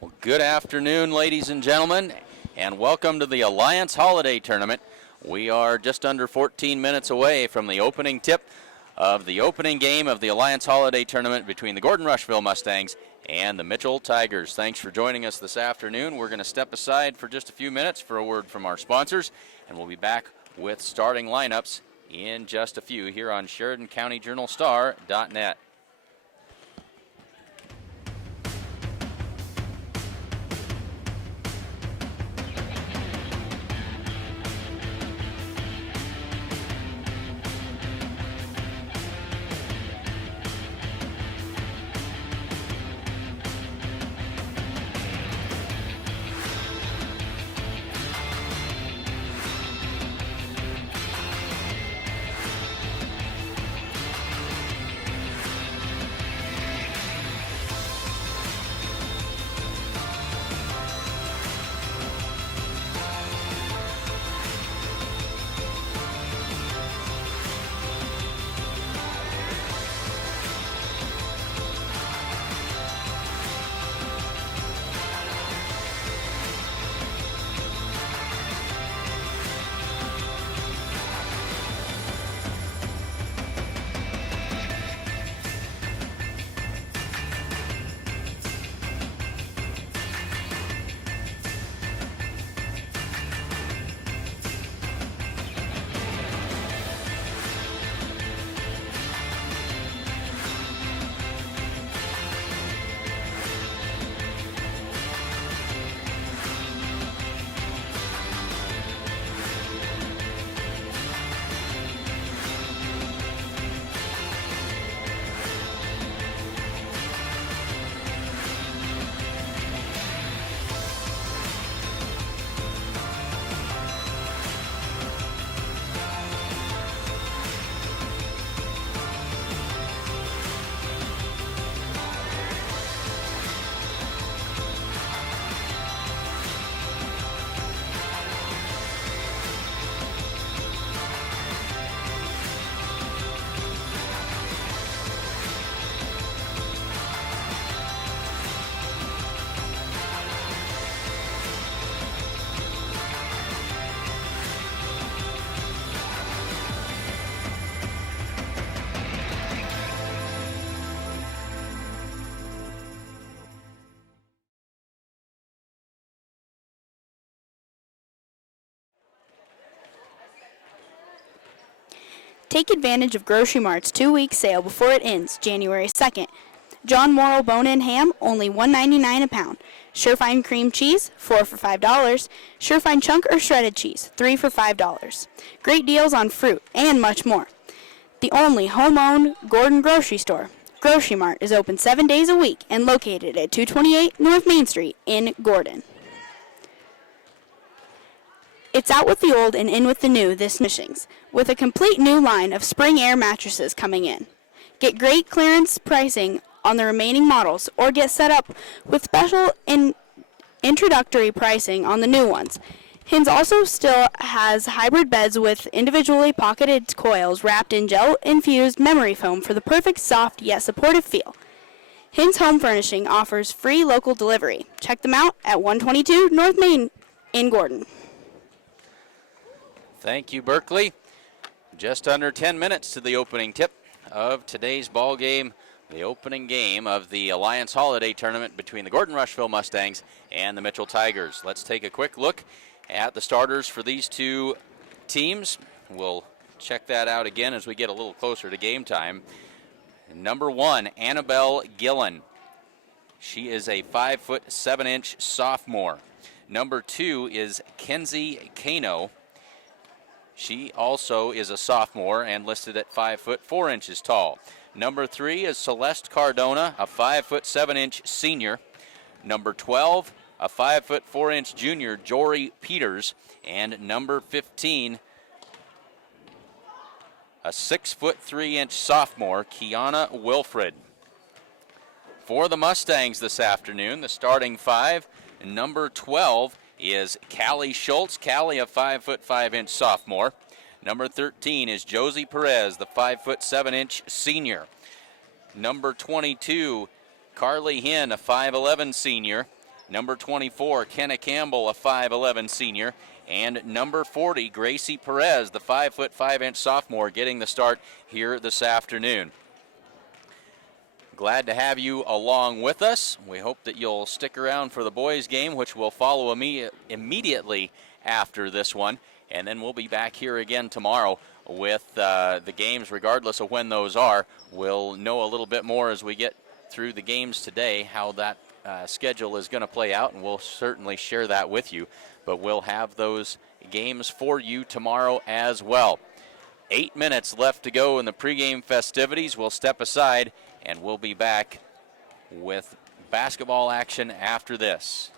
Well, good afternoon, ladies and gentlemen, and welcome to the Alliance Holiday Tournament. We are just under 14 minutes away from the opening tip of the opening game of the Alliance Holiday Tournament between the Gordon-Rushville Mustangs and the Mitchell Tigers. Thanks for joining us this afternoon. We're going to step aside for just a few minutes for a word from our sponsors, and we'll be back with starting lineups in just a few here on SheridanCountyJournalStar.net. Take advantage of Grocery Mart's 2-week sale before it ends, January 2nd. John Morrill bone-in ham, only $1.99 a pound. Surefine cream cheese, 4 for $5. Surefine chunk or shredded cheese, 3 for $5. Great deals on fruit and much more. The only home-owned Gordon grocery store. Grocery Mart is open 7 days a week and located at 228 North Main Street in Gordon. It's out with the old and in with the new this Mustangs, with a complete new line of spring air mattresses coming in. Get great clearance pricing on the remaining models or get set up with special introductory pricing on the new ones. Hins also still has hybrid beds with individually pocketed coils wrapped in gel-infused memory foam for the perfect soft yet supportive feel. Hins Home Furnishing offers free local delivery. Check them out at 122 North Main in Gordon. Thank you, Berkeley. Just under 10 minutes to the opening tip of today's ball game, the opening game of the Alliance Holiday Tournament between the Gordon-Rushville Mustangs and the Mitchell Tigers. Let's take a quick look at the starters for these two teams. We'll check that out again as we get a little closer to game time. Number 1, Annabelle Gillen. She is a 5'7" sophomore. Number 2 is Kenzie Kano. She also is a sophomore and listed at 5'4" tall. Number 3 is Celeste Cardona, a 5'7" senior. Number 12, a 5'4" junior, Jory Peters. And number 15, a 6'3" sophomore, Kiana Wilfred. For the Mustangs this afternoon, the starting 5, number 12 is Callie Schultz. Callie, a 5'5" sophomore. Number 13 is Josie Perez, the 5'7" senior. Number 22, Carly Hinn, a 5'11" senior. Number 24, Kenna Campbell, a 5'11 senior. And number 40, Gracie Perez, the 5'5" sophomore, getting the start here this afternoon. Glad to have you along with us. We hope that you'll stick around for the boys' game, which will follow immediately after this one. And then we'll be back here again tomorrow with the games, regardless of when those are. We'll know a little bit more as we get through the games today, how that schedule is going to play out, and we'll certainly share that with you. But we'll have those games for you tomorrow as well. 8 minutes left to go in the pregame festivities. We'll step aside, and we'll be back with basketball action after this.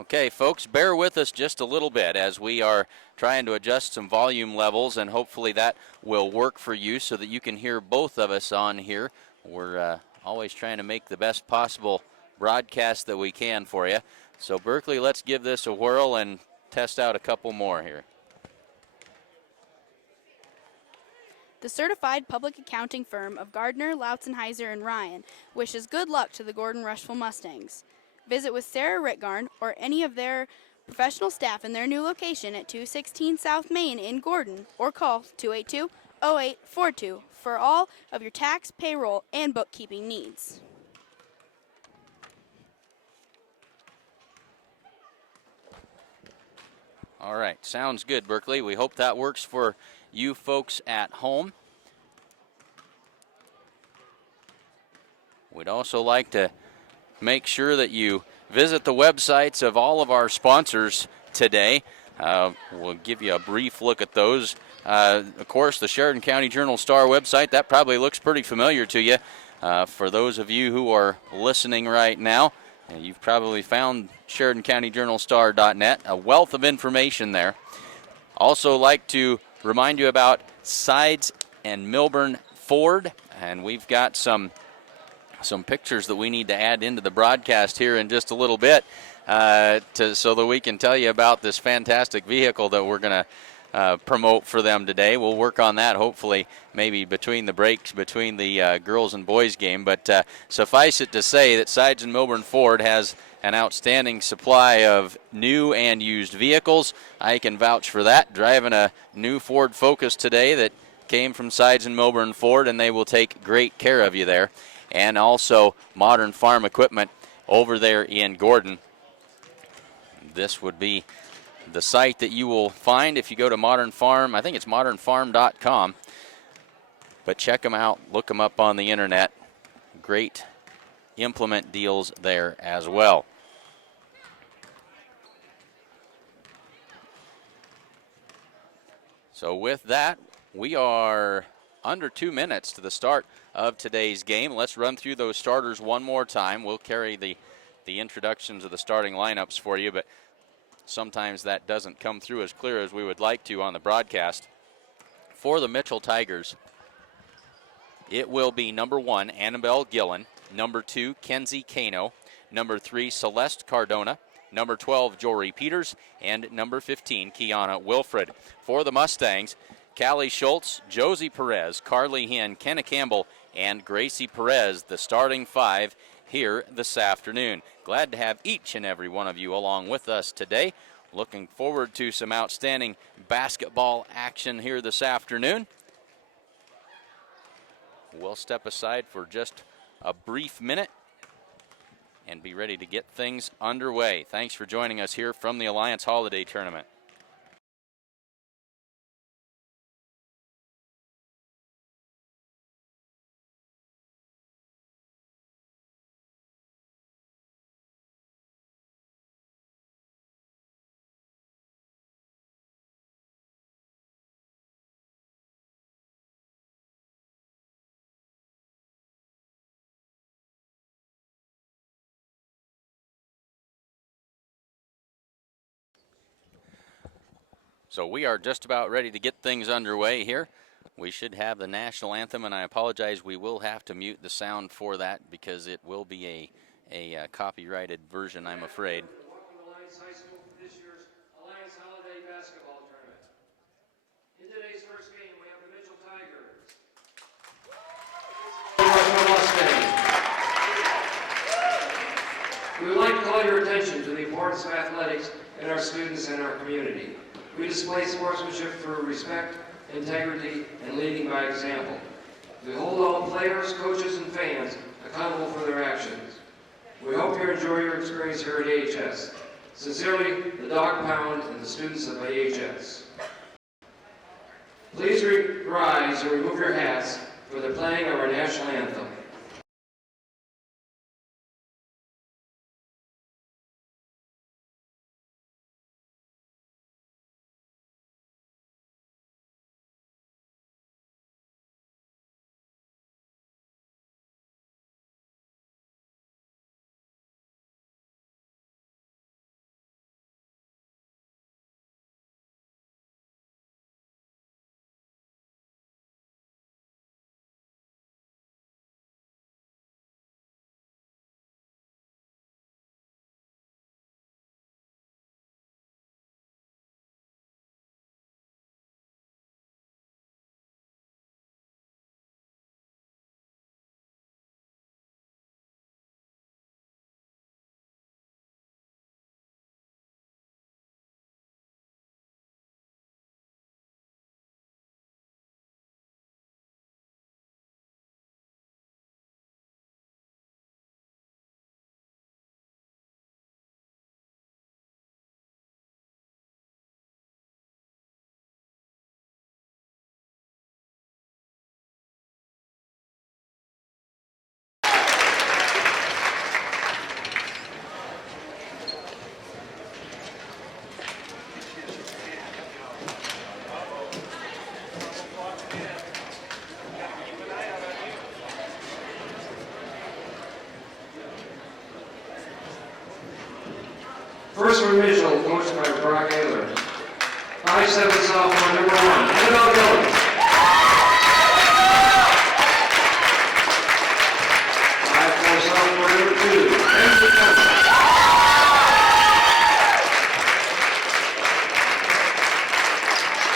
Okay, folks, bear with us just a little bit as we are trying to adjust some volume levels, and hopefully that will work for you so that you can hear both of us on here. We're always trying to make the best possible broadcast that we can for you. So, Berkeley, let's give this a whirl and test out a couple more here. The certified public accounting firm of Gardner, Lautzenheiser, and Ryan wishes good luck to the Gordon-Rushville Mustangs. Visit with Sarah Ritgarn or any of their professional staff in their new location at 216 South Main in Gordon, or call 282-0842 for all of your tax, payroll, and bookkeeping needs. All right, sounds good, Berkeley. We hope that works for you folks at home. We'd also like to make sure that you visit the websites of all of our sponsors today. We'll give you a brief look at those. Of course, the Sheridan County Journal-Star website, that probably looks pretty familiar to you. For those of you who are listening right now, you've probably found SheridanCountyJournalStar.net, a wealth of information there. Also like to remind you about Sides and Milburn Ford, and we've got some pictures that we need to add into the broadcast here in just a little bit so that we can tell you about this fantastic vehicle that we're going to promote for them today. We'll work on that hopefully maybe between the breaks between the girls and boys game. But suffice it to say that Sides and Milburn Ford has an outstanding supply of new and used vehicles. I can vouch for that. Driving a new Ford Focus today that came from Sides and Milburn Ford, and they will take great care of you there. And also Modern Farm Equipment over there in Gordon. This would be the site that you will find if you go to Modern Farm. I think it's modernfarm.com. But check them out. Look them up on the internet. Great implement deals there as well. So with that, we are under 2 minutes to the start of today's game. Let's run through those starters one more time. We'll carry the introductions of the starting lineups for you, but sometimes that doesn't come through as clear as we would like to on the broadcast. For the Mitchell Tigers, it will be number 1, Annabelle Gillen, number 2, Kenzie Kano, number 3, Celeste Cardona, number 12, Jory Peters, and number 15, Kiana Wilfred. For the Mustangs, Callie Schultz, Josie Perez, Carly Hinn, Kenna Campbell, and Gracie Perez, the starting 5 here this afternoon. Glad to have each and every one of you along with us today. Looking forward to some outstanding basketball action here this afternoon. We'll step aside for just a brief minute and be ready to get things underway. Thanks for joining us here from the Alliance Holiday Tournament. So we are just about ready to get things underway here. We should have the national anthem, and I apologize, we will have to mute the sound for that because it will be a copyrighted version, I'm afraid. Welcome to Alliance High School for this year's Alliance Holiday Basketball Tournament. In today's first game, we have the Mitchell Tigers. We would like to call your attention to the importance of athletics in our students and our community. We display sportsmanship through respect, integrity, and leading by example. We hold all players, coaches, and fans accountable for their actions. We hope you enjoy your experience here at AHS. Sincerely, the Dog Pound and the students of AHS. Please rise and remove your hats for the playing of our national anthem. 5'7" sophomore, number 1, Annabelle Gillen. 5'4" sophomore, number 2, Lindsay Thompson.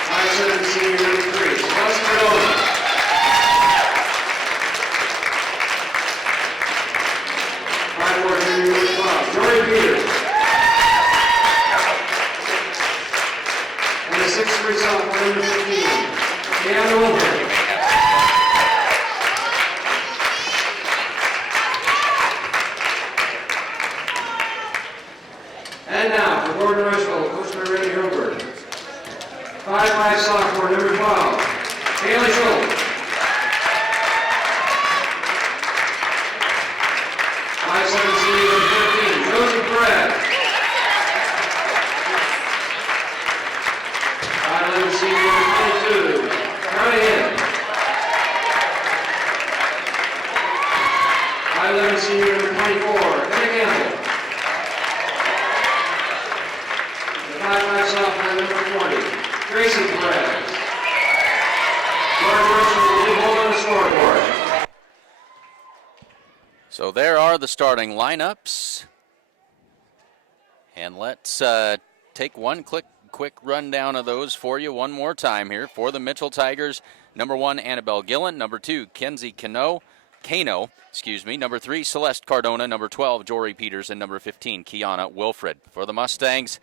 5'7" senior, number 3, Celeste Cardona. 5'4" junior, number 12, Jory Peters. And the 6'3" sophomore, number 15, Deanna Wilford. And now, for Gordon-Rushville, coached by Randy Hilbert. 5'5" sophomore, number 12, Kaylee Schultz. 5'7" senior, number 13, Josie Perez. 5'11" senior, number 22, Tourney. 5'11" senior, number 24, Kenny Campbell. The 5'5" sophomore, number 20, Gracie Perez. Gordon-Rushville will leave hold on the scoreboard. So there are the starting lineups. And let's take one quick rundown of those for you one more time here. For the Mitchell Tigers, number 1, Annabelle Gillen. Number 2, Kenzie Kano. Number 3, Celeste Cardona. Number 12, Jory Peters. And number 15, Kiana Wilfred. For the Mustangs,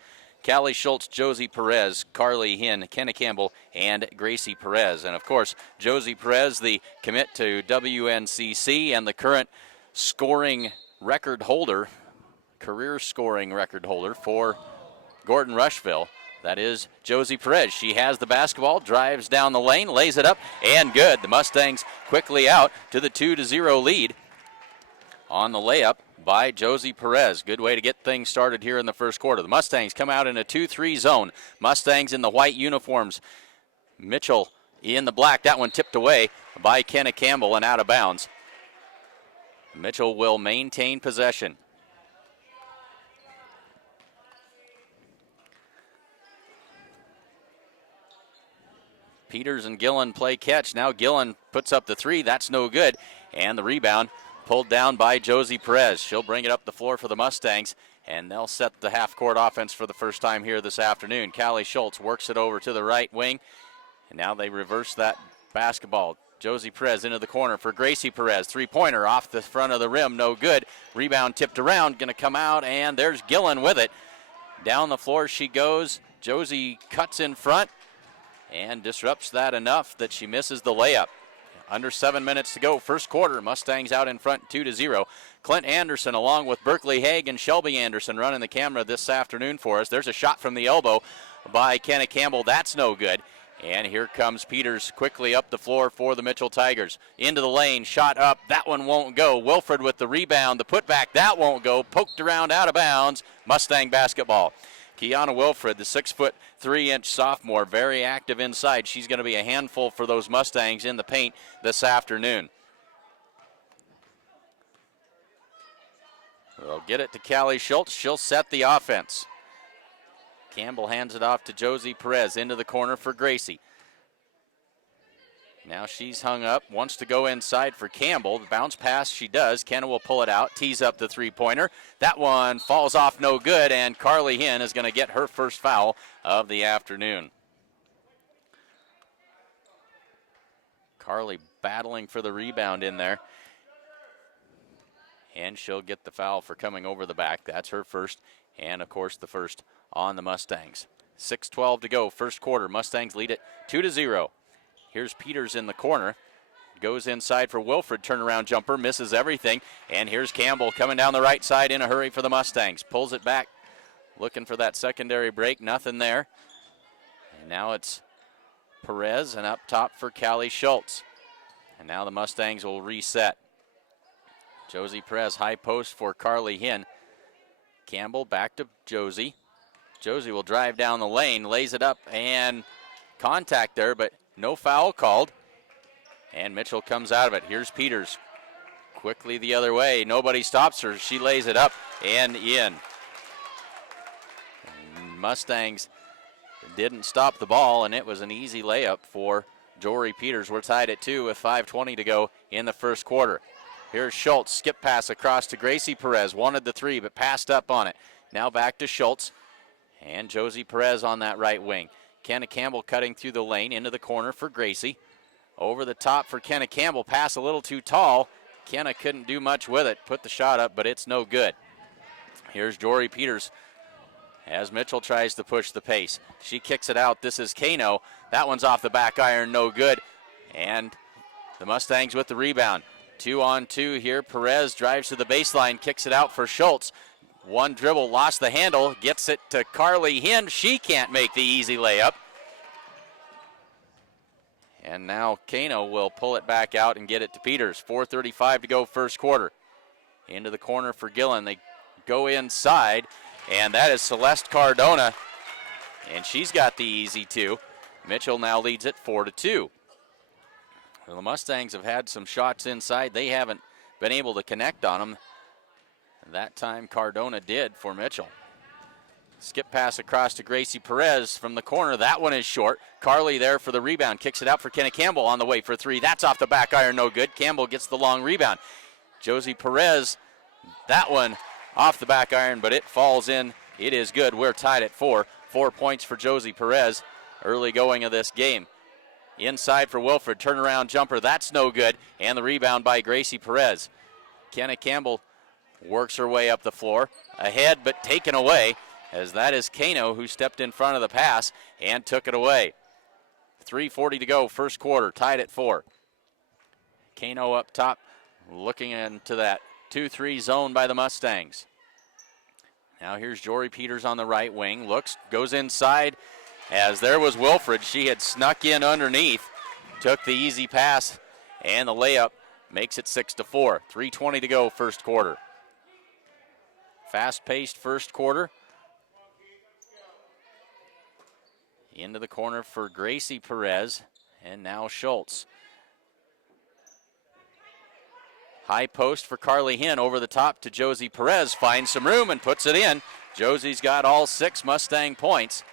Callie Schultz, Josie Perez, Carly Hinn, Kenna Campbell, and Gracie Perez. And of course, Josie Perez, the commit to WNCC and the current scoring record holder, career scoring record holder for Gordon-Rushville. That is Josie Perez. She has the basketball, drives down the lane, lays it up, and good. The Mustangs quickly out to the 2-0 lead on the layup by Josie Perez. Good way to get things started here in the first quarter. The Mustangs come out in a 2-3 zone. Mustangs in the white uniforms. Mitchell in the black. That one tipped away by Kenna Campbell and out of bounds. Mitchell will maintain possession. Peters and Gillen play catch. Now Gillen puts up the 3. That's no good. And the rebound pulled down by Josie Perez. She'll bring it up the floor for the Mustangs, and they'll set the half-court offense for the first time here this afternoon. Callie Schultz works it over to the right wing, and now they reverse that basketball. Josie Perez into the corner for Gracie Perez. Three-pointer off the front of the rim, no good. Rebound tipped around, going to come out, and there's Gillen with it. Down the floor she goes. Josie cuts in front and disrupts that enough that she misses the layup. Under 7 minutes to go, first quarter. Mustangs out in front 2-0. Clint Anderson along with Berkeley Haig and Shelby Anderson running the camera this afternoon for us. There's a shot from the elbow by Kenna Campbell. That's no good. And here comes Peters quickly up the floor for the Mitchell Tigers. Into the lane, shot up. That one won't go. Wilfred with the rebound. The putback, that won't go. Poked around out of bounds. Mustang basketball. Kiana Wilfred, the 6'3" sophomore, very active inside. She's going to be a handful for those Mustangs in the paint this afternoon. They'll get it to Callie Schultz. She'll set the offense. Campbell hands it off to Josie Perez into the corner for Gracie. Now she's hung up, wants to go inside for Campbell. The bounce pass, she does. Kenna will pull it out, tees up the three-pointer. That one falls off no good, and Carly Hinn is going to get her first foul of the afternoon. Carly battling for the rebound in there. And she'll get the foul for coming over the back. That's her first, and of course the first on the Mustangs. 6:12 to go, first quarter. Mustangs lead it 2-0. Here's Peters in the corner. Goes inside for Wilfred, turnaround jumper, misses everything. And here's Campbell coming down the right side in a hurry for the Mustangs. Pulls it back, looking for that secondary break, nothing there. And now it's Perez, and up top for Callie Schultz. And now the Mustangs will reset. Josie Perez, high post for Carly Hinn. Campbell back to Josie. Josie will drive down the lane, lays it up, and contact there, but no foul called. And Mitchell comes out of it. Here's Peters. Quickly the other way. Nobody stops her. She lays it up and in. Mustangs didn't stop the ball, and it was an easy layup for Jory Peters. We're tied at 2 with 5:20 to go in the first quarter. Here's Schultz, skip pass across to Gracie Perez. Wanted the three, but passed up on it. Now back to Schultz, and Josie Perez on that right wing. Kenna Campbell cutting through the lane into the corner for Gracie. Over the top for Kenna Campbell, pass a little too tall. Kenna couldn't do much with it, put the shot up, but it's no good. Here's Jory Peters as Mitchell tries to push the pace. She kicks it out. This is Kano. That one's off the back iron, no good. And the Mustangs with the rebound. 2-on-2 here. Perez drives to the baseline, kicks it out for Schultz. One dribble, lost the handle, gets it to Carly Hinn. She can't make the easy layup. And now Kano will pull it back out and get it to Peters. 4:35 to go first quarter. Into the corner for Gillen. They go inside, and that is Celeste Cardona. And she's got the easy two. Mitchell now leads it 4-2. Well, the Mustangs have had some shots inside. They haven't been able to connect on them. That time Cardona did for Mitchell. Skip pass across to Gracie Perez from the corner. That one is short. Carly there for the rebound. Kicks it out for Kenna Campbell on the way for three. That's off the back iron, no good. Campbell gets the long rebound. Josie Perez, that one off the back iron, but it falls in. It is good. We're tied at 4. 4 points for Josie Perez early going of this game. Inside for Wilfred. Turnaround jumper. That's no good. And the rebound by Gracie Perez. Kenna Campbell works her way up the floor. Ahead, but taken away, as that is Kano who stepped in front of the pass and took it away. 3:40 to go, first quarter, tied at 4. Kano up top, looking into that 2-3 zone by the Mustangs. Now here's Jory Peters on the right wing, looks, goes inside, as there was Wilfred. She had snuck in underneath, took the easy pass, and the layup makes it 6-4. 3:20 to go, first quarter. Fast-paced first quarter. Into the corner for Gracie Perez, and now Schultz. High post for Carly Hinn, over the top to Josie Perez, finds some room and puts it in. Josie's got all 6 Mustang points.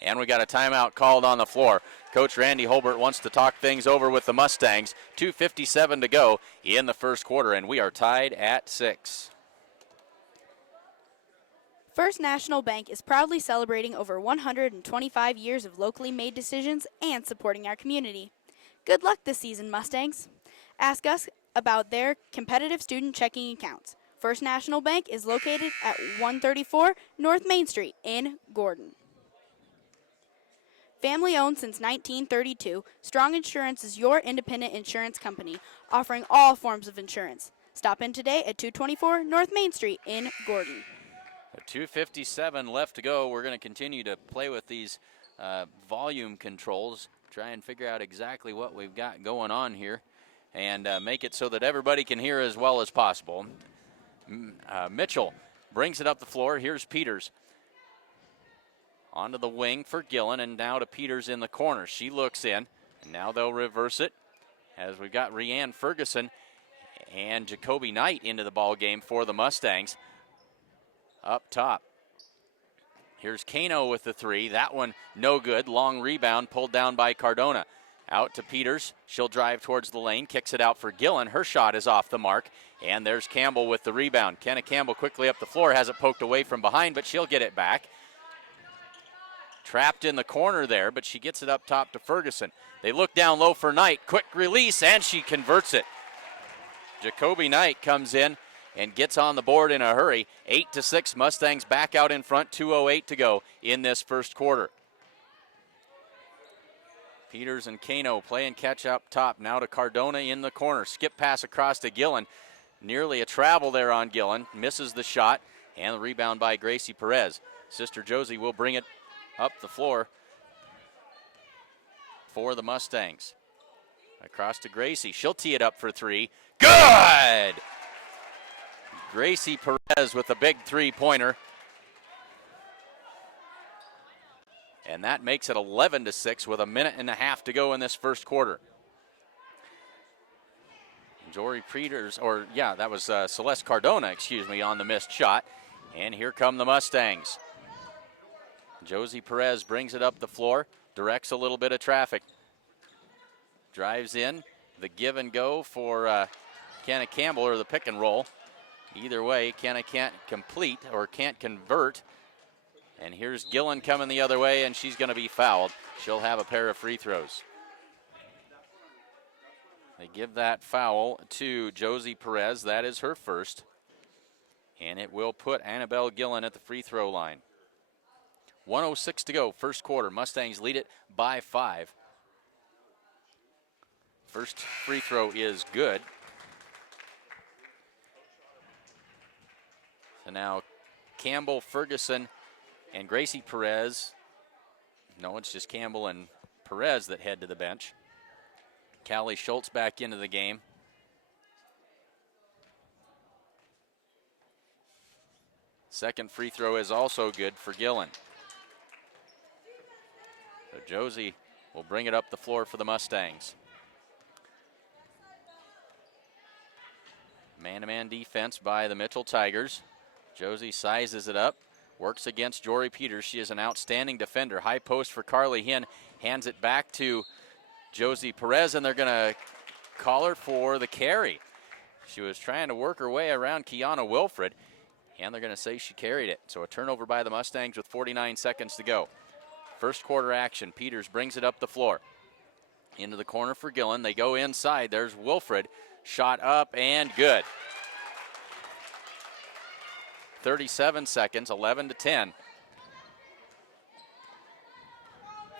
And we got a timeout called on the floor. Coach Randy Holbert wants to talk things over with the Mustangs. 2:57 to go in the first quarter, and we are tied at 6. First National Bank is proudly celebrating over 125 years of locally made decisions and supporting our community. Good luck this season, Mustangs. Ask us about their competitive student checking accounts. First National Bank is located at 134 North Main Street in Gordon. Family owned since 1932, Strong Insurance is your independent insurance company, offering all forms of insurance. Stop in today at 224 North Main Street in Gordon. 2:57 left to go. We're going to continue to play with these volume controls, try and figure out exactly what we've got going on here, and make it so that everybody can hear as well as possible. Mitchell brings it up the floor. Here's Peters. Onto the wing for Gillen, and now to Peters in the corner. She looks in, and now they'll reverse it as we've got Rianne Ferguson and Jacoby Knight into the ball game for the Mustangs. Up top. Here's Kano with the three. That one no good. Long rebound pulled down by Cardona. Out to Peters. She'll drive towards the lane. Kicks it out for Gillen. Her shot is off the mark. And there's Campbell with the rebound. Kenna Campbell quickly up the floor. Has it poked away from behind, but she'll get it back. Trapped in the corner there, but she gets it up top to Ferguson. They look down low for Knight. Quick release, and she converts it. Jacoby Knight comes in and gets on the board in a hurry. 8-6, Mustangs back out in front. 2:08 to go in this first quarter. Peters and Kano playing catch up top. Now to Cardona in the corner. Skip pass across to Gillen. Nearly a travel there on Gillen. Misses the shot, and the rebound by Gracie Perez. Sister Josie will bring it up the floor for the Mustangs. Across to Gracie. She'll tee it up for three. Good! Gracie Perez with a big three-pointer. And that makes it 11-6 with a minute and a half to go in this first quarter. Jory Peters, that was Celeste Cardona, on the missed shot. And here come the Mustangs. Josie Perez brings it up the floor, directs a little bit of traffic. Drives in, the give and go for Kenna Campbell, or the pick and roll. Either way, Kenna can't complete or can't convert. And here's Gillen coming the other way, and she's going to be fouled. She'll have a pair of free throws. They give that foul to Josie Perez. That is her first. And it will put Annabelle Gillen at the free throw line. 1:06 to go, first quarter. Mustangs lead it by 5. First free throw is good. So now Campbell, Ferguson, and Gracie Perez. No, it's just Campbell and Perez that head to the bench. Callie Schultz back into the game. Second free throw is also good for Gillen. So Josie will bring it up the floor for the Mustangs. Man-to-man defense by the Mitchell Tigers. Josie sizes it up, works against Jory Peters. She is an outstanding defender. High post for Carly Hinn, hands it back to Josie Perez, and they're going to call her for the carry. She was trying to work her way around Kiana Wilfred, and they're going to say she carried it. So a turnover by the Mustangs with 49 seconds to go. First quarter action. Peters brings it up the floor. Into the corner for Gillen. They go inside. There's Wilfred. Shot up and good. 37 seconds, 11-10.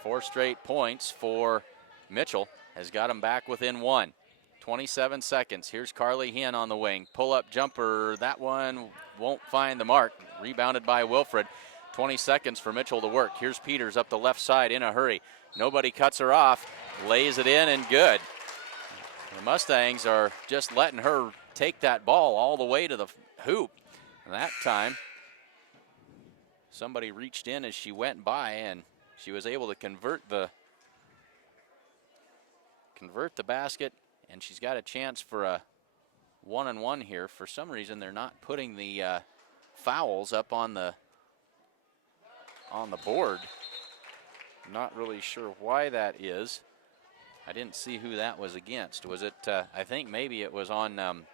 4 straight points for Mitchell. Has got them back within 1. 27 seconds. Here's Carly Hinn on the wing. Pull-up jumper. That one won't find the mark. Rebounded by Wilfred. 20 seconds for Mitchell to work. Here's Peters up the left side in a hurry. Nobody cuts her off. Lays it in and good. The Mustangs are just letting her take that ball all the way to the hoop. And that time, somebody reached in as she went by, and she was able to convert the basket, and she's got a chance for a 1-and-1 here. For some reason, they're not putting the fouls up on the board. Not really sure why that is. I didn't see who that was against. Was it, I think maybe it was on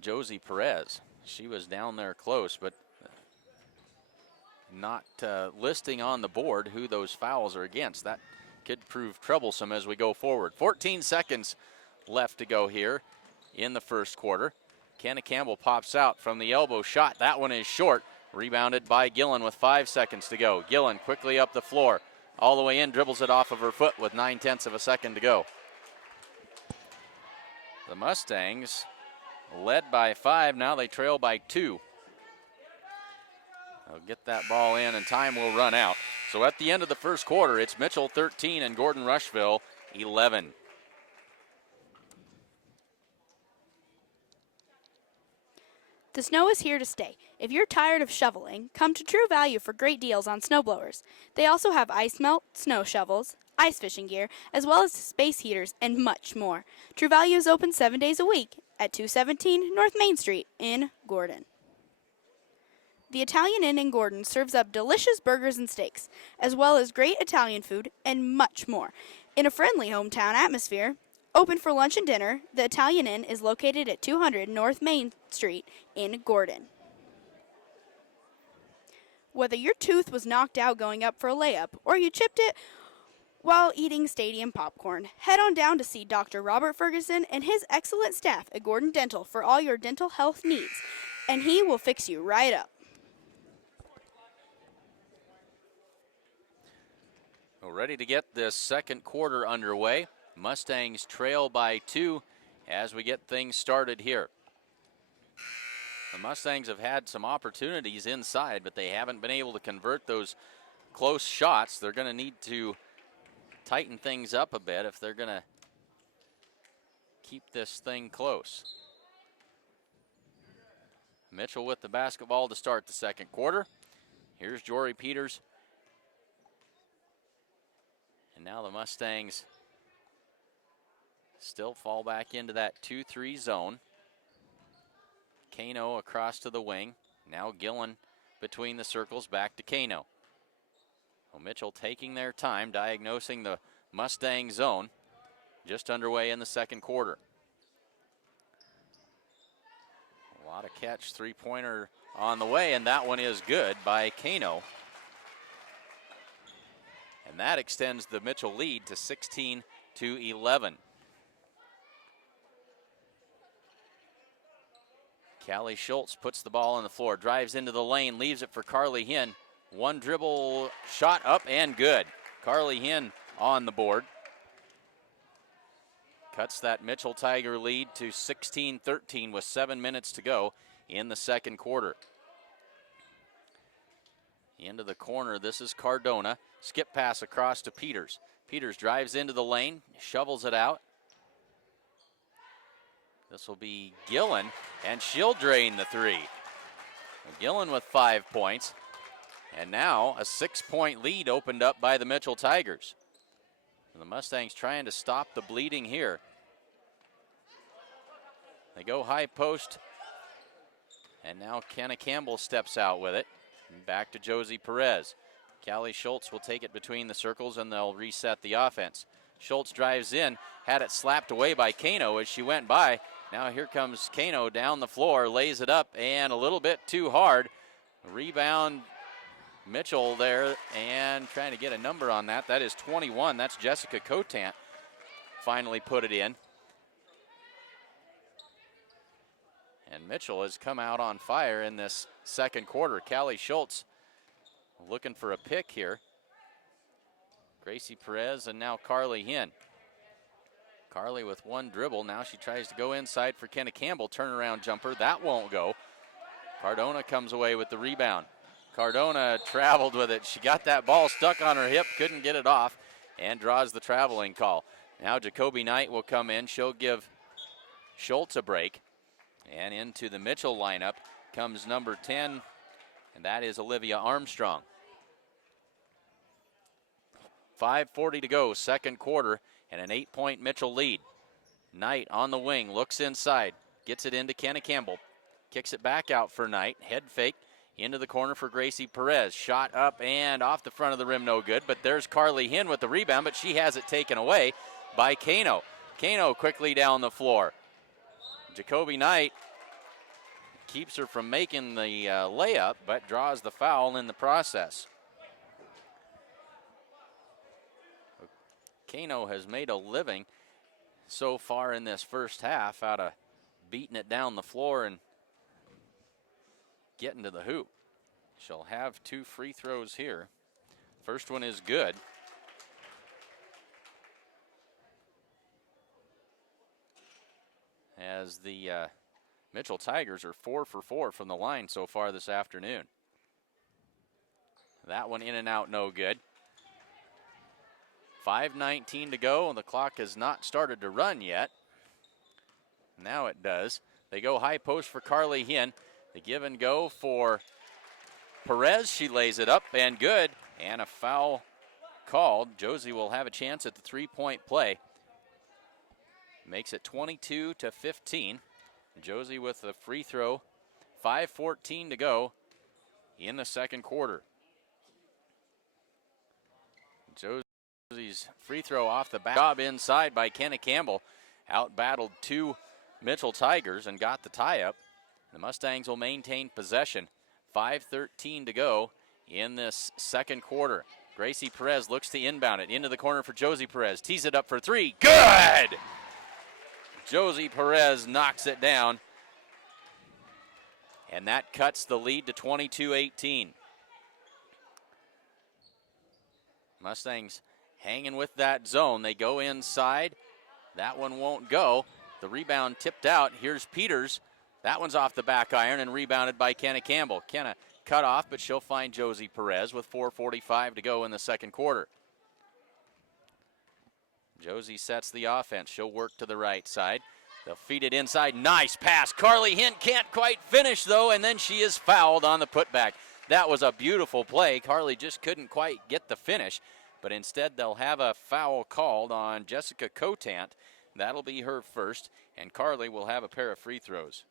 Josie Perez. She was down there close, but not listing on the board who those fouls are against. That could prove troublesome as we go forward. 14 seconds left to go here in the first quarter. Kenna Campbell pops out from the elbow shot. That one is short. Rebounded by Gillen with 5 seconds to go. Gillen quickly up the floor. All the way in, dribbles it off of her foot with 9/10 of a second to go. The Mustangs led by 5. Now they trail by 2. They'll get that ball in, and time will run out. So at the end of the first quarter, it's Mitchell 13 and Gordon-Rushville 11. The snow is here to stay. If you're tired of shoveling, come to True Value for great deals on snowblowers. They also have ice melt, snow shovels, ice fishing gear, as well as space heaters and much more. True Value is open 7 days a week at 217 North Main Street in Gordon. The Italian Inn in Gordon serves up delicious burgers and steaks, as well as great Italian food and much more. In a friendly hometown atmosphere, open for lunch and dinner, the Italian Inn is located at 200 North Main Street in Gordon. Whether your tooth was knocked out going up for a layup or you chipped it while eating stadium popcorn, head on down to see Dr. Robert Ferguson and his excellent staff at Gordon Dental for all your dental health needs, and he will fix you right up. We're ready to get this second quarter underway. Mustangs trail by 2 as we get things started here. The Mustangs have had some opportunities inside, but they haven't been able to convert those close shots. They're going to need to tighten things up a bit if they're going to keep this thing close. Mitchell with the basketball to start the second quarter. Here's Jory Peters. And now the Mustangs still fall back into that 2-3 zone. Kano across to the wing. Now Gillen between the circles back to Kano. Well, Mitchell taking their time, diagnosing the Mustang zone. Just underway in the second quarter. A lot of catch three-pointer on the way, and that one is good by Kano. And that extends the Mitchell lead to 16-11. Callie Schultz puts the ball on the floor, drives into the lane, leaves it for Carly Hinn. One dribble shot up and good. Carly Hinn on the board. Cuts that Mitchell Tiger lead to 16-13 with 7 minutes to go in the second quarter. Into the corner, this is Cardona. Skip pass across to Peters. Peters drives into the lane, shovels it out. This will be Gillen, and she'll drain the three. Gillen with 5 points. And now a 6-point lead opened up by the Mitchell Tigers. The Mustangs trying to stop the bleeding here. They go high post, and now Kenna Campbell steps out with it. And back to Josie Perez. Callie Schultz will take it between the circles, and they'll reset the offense. Schultz drives in, had it slapped away by Kano as she went by. Now here comes Kano down the floor, lays it up, and a little bit too hard. Rebound Mitchell there, and trying to get a number on that. That is 21. That's Jessica Cotant. Finally put it in. And Mitchell has come out on fire in this second quarter. Callie Schultz looking for a pick here. Gracie Perez and now Carly Hinn. Carly with one dribble. Now she tries to go inside for Kenna Campbell. Turnaround jumper. That won't go. Cardona comes away with the rebound. Cardona traveled with it. She got that ball stuck on her hip, couldn't get it off, and draws the traveling call. Now Jacoby Knight will come in. She'll give Schultz a break. And into the Mitchell lineup comes number 10, and that is Olivia Armstrong. 5:40 to go, second quarter, and an 8-point Mitchell lead. Knight on the wing, looks inside, gets it into Kenna Campbell. Kicks it back out for Knight, head fake. Into the corner for Gracie Perez. Shot up and off the front of the rim, no good. But there's Carly Hinn with the rebound, but she has it taken away by Kano. Kano quickly down the floor. Jacoby Knight keeps her from making the layup, but draws the foul in the process. Kano has made a living so far in this first half out of beating it down the floor and getting to the hoop. She'll have 2 free throws here. First one is good. As the Mitchell Tigers are 4 for 4 from the line so far this afternoon. That one in and out, no good. 5:19 to go, and the clock has not started to run yet. Now it does. They go high post for Carly Hinn. The give and go for Perez. She lays it up and good. And a foul called. Josie will have a chance at the 3-point play. Makes it 22-15. Josie with the free throw. 5:14 to go in the second quarter. Josie's free throw off the back. Job inside by Kenna Campbell. Out-battled 2 Mitchell Tigers and got the tie-up. The Mustangs will maintain possession. 5:13 to go in this second quarter. Gracie Perez looks to inbound it into the corner for Josie Perez. Tees it up for 3. Good! Josie Perez knocks it down. And that cuts the lead to 22-18. Mustangs hanging with that zone. They go inside. That one won't go. The rebound tipped out. Here's Peters. That one's off the back iron and rebounded by Kenna Campbell. Kenna cut off, but she'll find Josie Perez with 4:45 to go in the second quarter. Josie sets the offense. She'll work to the right side. They'll feed it inside. Nice pass. Carly Hinn can't quite finish, though, and then she is fouled on the putback. That was a beautiful play. Carly just couldn't quite get the finish, but instead they'll have a foul called on Jessica Cotant. That'll be her first, and Carly will have a pair of free throws.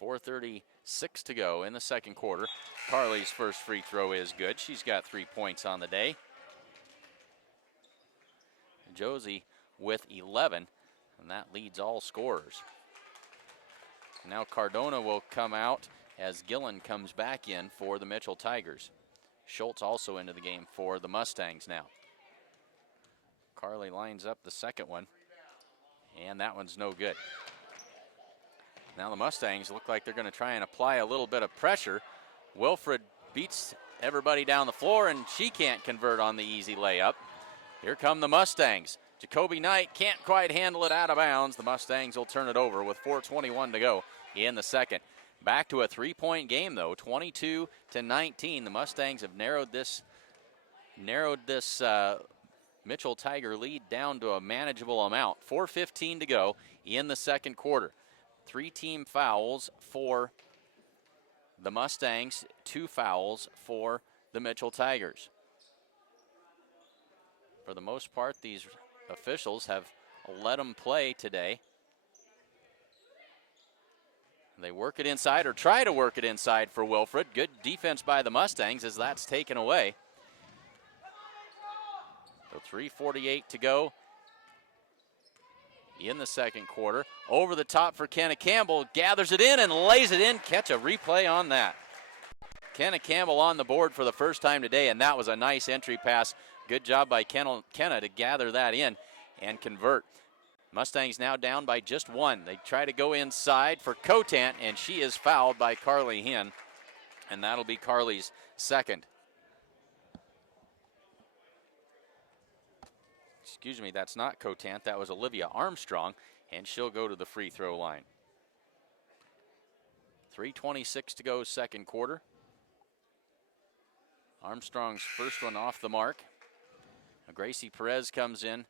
4:36 to go in the second quarter. Carly's first free throw is good. She's got 3 points on the day. Josie with 11, and that leads all scorers. Now Cardona will come out as Gillen comes back in for the Mitchell Tigers. Schultz also into the game for the Mustangs now. Carly lines up the second one, and that one's no good. Now the Mustangs look like they're going to try and apply a little bit of pressure. Wilfred beats everybody down the floor, and she can't convert on the easy layup. Here come the Mustangs. Jacoby Knight can't quite handle it out of bounds. The Mustangs will turn it over with 4:21 to go in the second. Back to a 3-point game, though, 22-19. The Mustangs have narrowed this Mitchell Tiger lead down to a manageable amount. 4:15 to go in the second quarter. 3 team fouls for the Mustangs, 2 fouls for the Mitchell Tigers. For the most part, these officials have let them play today. They work it inside, or try to work it inside for Wilfred. Good defense by the Mustangs as that's taken away. So 3:48 to go in the second quarter. Over the top for Kenna Campbell, gathers it in and lays it in. Catch a replay on that. Kenna Campbell on the board for the first time today, and that was a nice entry pass. Good job by Kenna to gather that in and convert. Mustangs now down by just 1. They try to go inside for Cotant, and she is fouled by Carly Hinn, and that'll be Carly's second. Excuse me, that's not Cotant. That was Olivia Armstrong, and she'll go to the free throw line. 3:26 to go second quarter. Armstrong's first one off the mark. Gracie Perez comes in,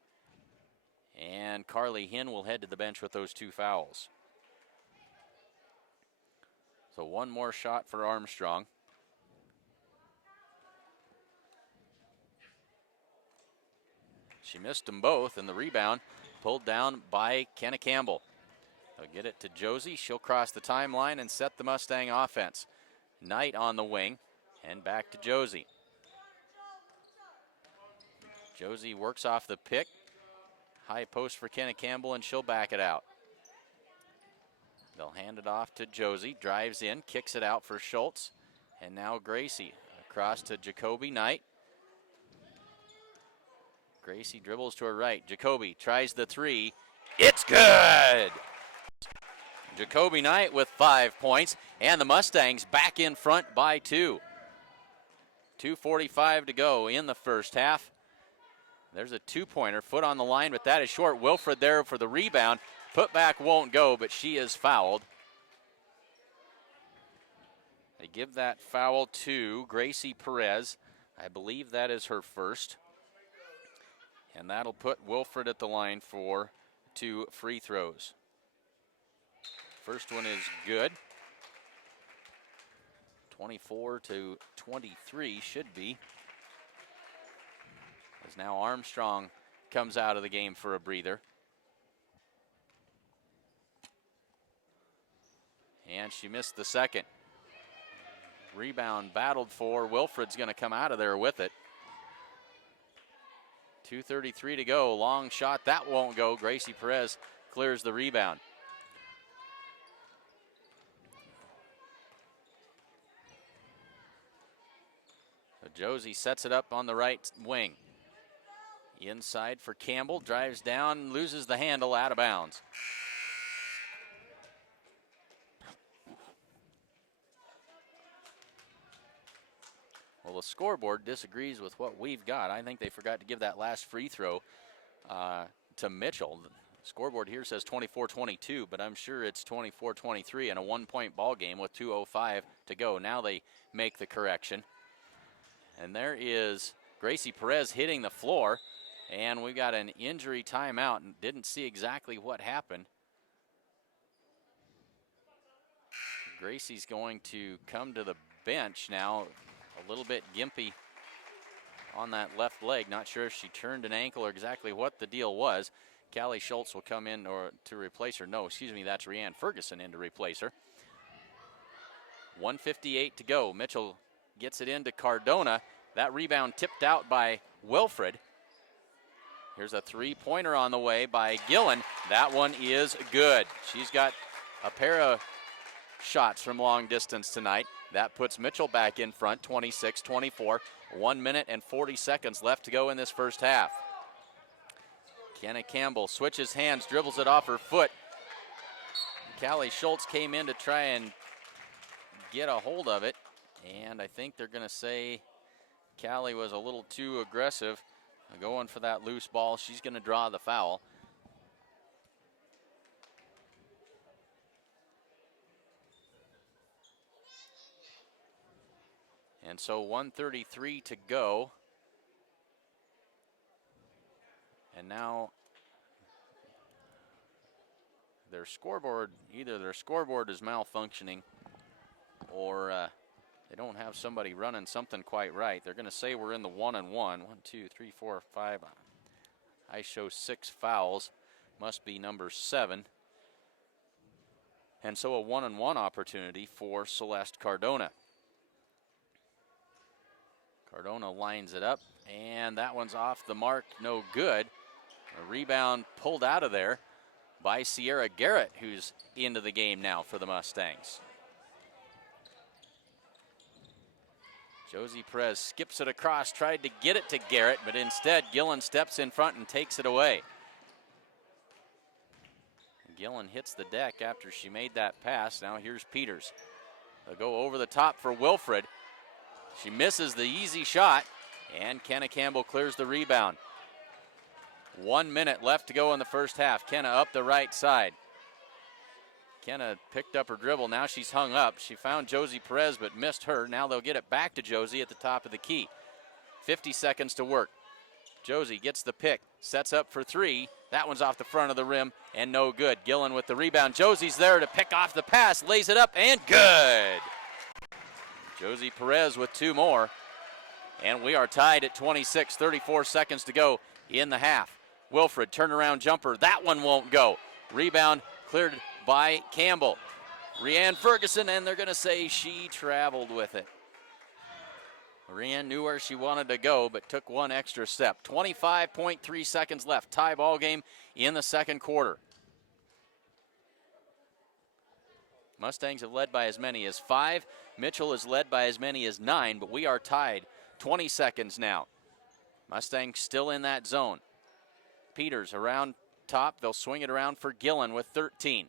and Carly Hinn will head to the bench with those 2 fouls. So one more shot for Armstrong. She missed them both, and the rebound pulled down by Kenna Campbell. They'll get it to Josie. She'll cross the timeline and set the Mustang offense. Knight on the wing, and back to Josie. Josie works off the pick. High post for Kenna Campbell, and she'll back it out. They'll hand it off to Josie. Drives in, kicks it out for Schultz. And now Gracie across to Jacoby Knight. Gracie dribbles to her right. Jacoby tries the 3. It's good! Jacoby Knight with 5 points, and the Mustangs back in front by 2. 2:45 to go in the first half. There's a 2-pointer, foot on the line, but that is short. Wilfred there for the rebound. Putback won't go, but she is fouled. They give that foul to Gracie Perez. I believe that is her first. And that'll put Wilfred at the line for 2 free throws. First one is good. 24-23 should be. As now Armstrong comes out of the game for a breather. And she missed the second. Rebound battled for. Wilfred's going to come out of there with it. 2:33 to go. Long shot. That won't go. Gracie Perez clears the rebound. So Josie sets it up on the right wing. Inside for Campbell. Drives down. Loses the handle. Out of bounds. Well, the scoreboard disagrees with what we've got. I think they forgot to give that last free throw to Mitchell. The scoreboard here says 24-22, but I'm sure it's 24-23 and a 1-point ball game with 2:05 to go. Now they make the correction. And there is Gracie Perez hitting the floor, and we got an injury timeout and didn't see exactly what happened. Gracie's going to come to the bench now. A little bit gimpy on that left leg. Not sure if she turned an ankle or exactly what the deal was. Callie Schultz will come in or to replace her. No, excuse me, that's Rianne Ferguson in to replace her. 1:58 to go. Mitchell gets it into Cardona. That rebound tipped out by Wilfred. Here's a three-pointer on the way by Gillen. That one is good. She's got a pair of shots from long distance tonight. That puts Mitchell back in front, 26-24. 1 minute and 40 seconds left to go in this first half. Kenna Campbell switches hands, dribbles it off her foot. Callie Schultz came in to try and get a hold of it, and I think they're going to say Callie was a little too aggressive going for that loose ball. She's going to draw the foul. And so 1:33 to go. And now their scoreboard, either their scoreboard is malfunctioning or they don't have somebody running something quite right. They're going to say we're in the 1-and-1. 1, 2, 3, 4, 5. I show 6 fouls. Must be number 7. And so a 1-and-1 opportunity for Celeste Cardona. Cardona lines it up, and that one's off the mark, no good. A rebound pulled out of there by Sierra Garrett, who's into the game now for the Mustangs. Josie Perez skips it across, tried to get it to Garrett, but instead Gillen steps in front and takes it away. Gillen hits the deck after she made that pass. Now here's Peters. They'll go over the top for Wilfred. She misses the easy shot, and Kenna Campbell clears the rebound. 1 minute left to go in the first half. Kenna up the right side. Kenna picked up her dribble. Now she's hung up. She found Josie Perez but missed her. Now they'll get it back to Josie at the top of the key. 50 seconds to work. Josie gets the pick, sets up for 3. That one's off the front of the rim and no good. Gillen with the rebound. Josie's there to pick off the pass, lays it up and good. Josie Perez with 2 more. And we are tied at 26, 34 seconds to go in the half. Wilfred, turnaround jumper. That one won't go. Rebound cleared by Campbell. Rianne Ferguson, and they're going to say she traveled with it. Rianne knew where she wanted to go, but took one extra step. 25.3 seconds left. Tie ball game in the second quarter. Mustangs have led by as many as 5. Mitchell is led by as many as 9, but we are tied. 20 seconds now. Mustangs still in that zone. Peters around top. They'll swing it around for Gillen with 13.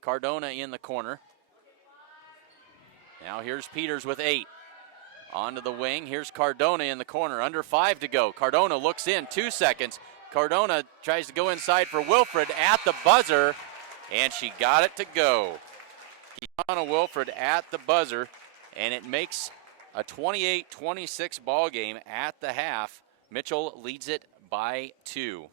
Cardona in the corner. Now here's Peters with 8. Onto the wing. Here's Cardona in the corner. Under 5 to go. Cardona looks in. 2 seconds. Cardona tries to go inside for Wilfred at the buzzer, and she got it to go. Kiana Wilfred at the buzzer, and it makes a 28-26 ball game at the half. Mitchell leads it by 2.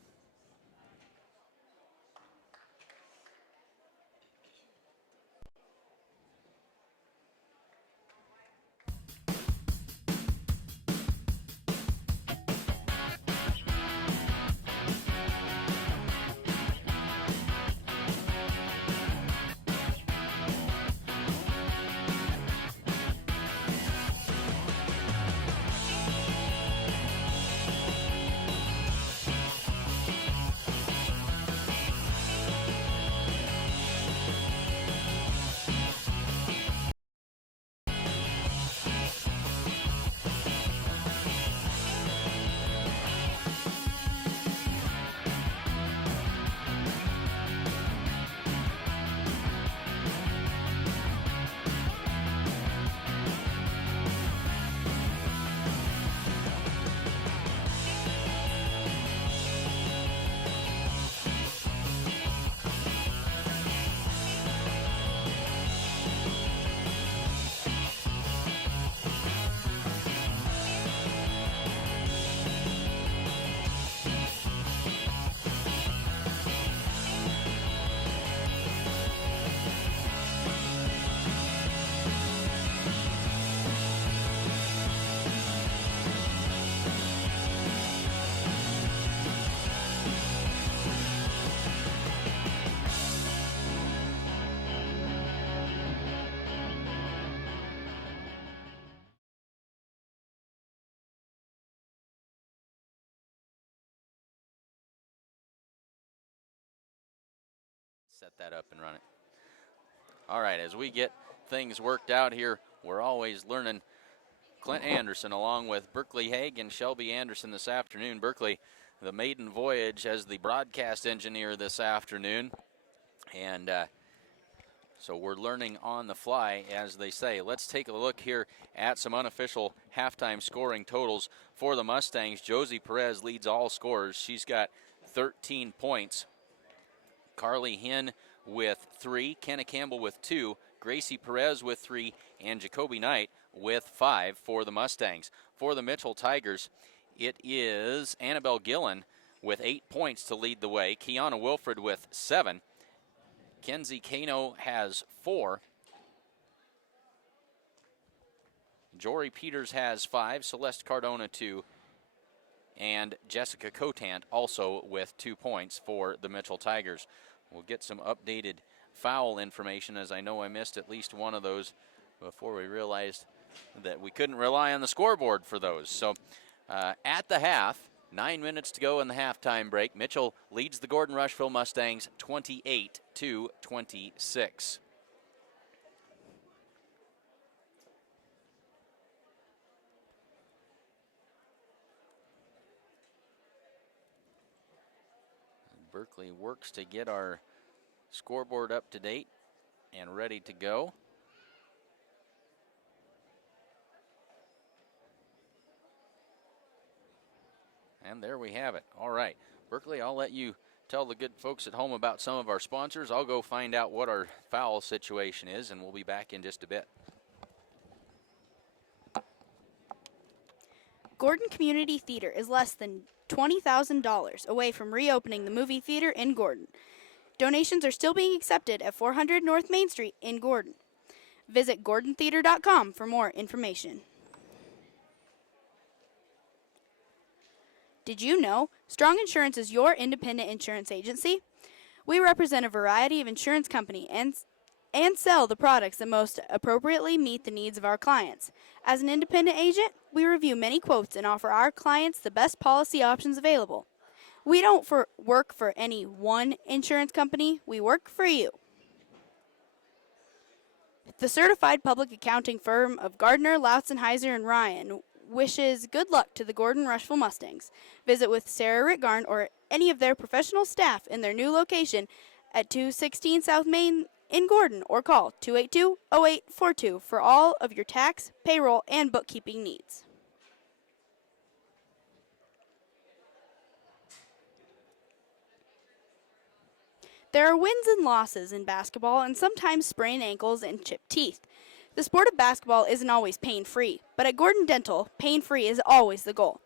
set that up and run it. All right, as we get things worked out here, we're always learning. Clint Anderson along with Berkeley Haig and Shelby Anderson this afternoon. Berkeley, the maiden voyage as the broadcast engineer this afternoon. And so we're learning on the fly, as they say. Let's take a look here at some unofficial halftime scoring totals for the Mustangs. Josie Perez leads all scorers. She's got 13 points. Carly Hinn with 3, Kenna Campbell with 2, Gracie Perez with 3, and Jacoby Knight with 5 for the Mustangs. For the Mitchell Tigers, it is Annabelle Gillen with 8 points to lead the way, Kiana Wilfred with 7, Kenzie Kano has 4, Jory Peters has 5, Celeste Cardona 2, and Jessica Cotant also with 2 points for the Mitchell Tigers. We'll get some updated foul information, as I know I missed at least one of those before we realized that we couldn't rely on the scoreboard for those. So at the half, 9 minutes to go in the halftime break, Mitchell leads the Gordon-Rushville Mustangs 28-26. Berkeley works to get our scoreboard up to date and ready to go. And there we have it. All right, Berkeley, I'll let you tell the good folks at home about some of our sponsors. I'll go find out what our foul situation is, and we'll be back in just a bit. Gordon Community Theater is less than $20,000 away from reopening the movie theater in Gordon. Donations are still being accepted at 400 North Main Street in Gordon. Visit GordonTheater.com for more information. Did you know Strong Insurance is your independent insurance agency? We represent a variety of insurance companies and sell the products that most appropriately meet the needs of our clients. As an independent agent, we review many quotes and offer our clients the best policy options available. We don't work for any one insurance company, we work for you. The certified public accounting firm of Gardner, Lautzenheiser, and Ryan wishes good luck to the Gordon-Rushville Mustangs. Visit with Sarah Ritgarn or any of their professional staff in their new location at 216 South Main in Gordon, or call 282-0842 for all of your tax, payroll, and bookkeeping needs. There are wins and losses in basketball, and sometimes sprained ankles and chipped teeth. The sport of basketball isn't always pain-free, but at Gordon Dental, pain-free is always the goal.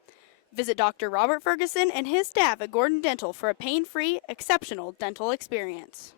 Visit Dr. Robert Ferguson and his staff at Gordon Dental for a pain-free, exceptional dental experience.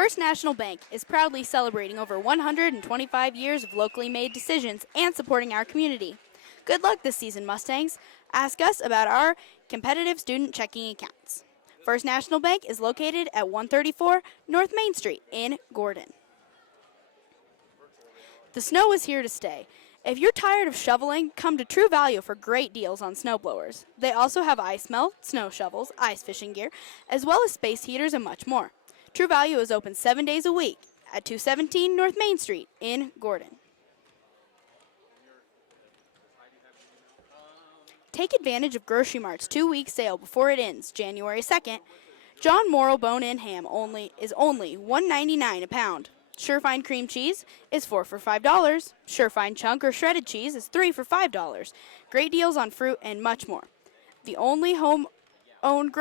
First National Bank is proudly celebrating over 125 years of locally made decisions and supporting our community. Good luck this season, Mustangs. Ask us about our competitive student checking accounts. First National Bank is located at 134 North Main Street in Gordon. The snow is here to stay. If you're tired of shoveling, come to True Value for great deals on snowblowers. They also have ice melt, snow shovels, ice fishing gear, as well as space heaters and much more. True Value is open 7 days a week at 217 North Main Street in Gordon. Take advantage of Grocery Mart's 2-week sale before it ends, January 2nd. John Morrow bone-in ham is only $1.99 a pound. Surefine cream cheese is 4 for $5. Surefine chunk or shredded cheese is 3 for $5. Great deals on fruit and much more. The only home-owned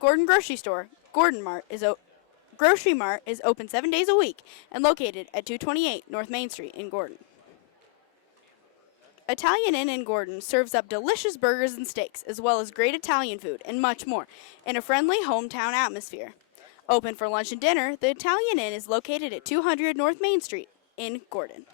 Gordon grocery store, Grocery Mart is open 7 days a week and located at 228 North Main Street in Gordon. Italian Inn in Gordon serves up delicious burgers and steaks, as well as great Italian food and much more, in a friendly hometown atmosphere. Open for lunch and dinner, the Italian Inn is located at 200 North Main Street in Gordon.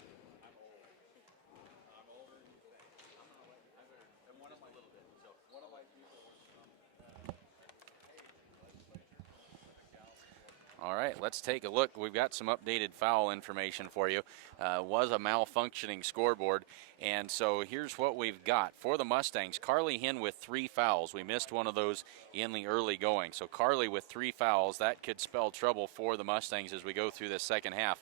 All right, let's take a look. We've got some updated foul information for you. Was a malfunctioning scoreboard, and so here's what we've got. For the Mustangs, Carly Hinn with 3 fouls. We missed one of those in the early going. So Carly with 3 fouls. That could spell trouble for the Mustangs as we go through this second half.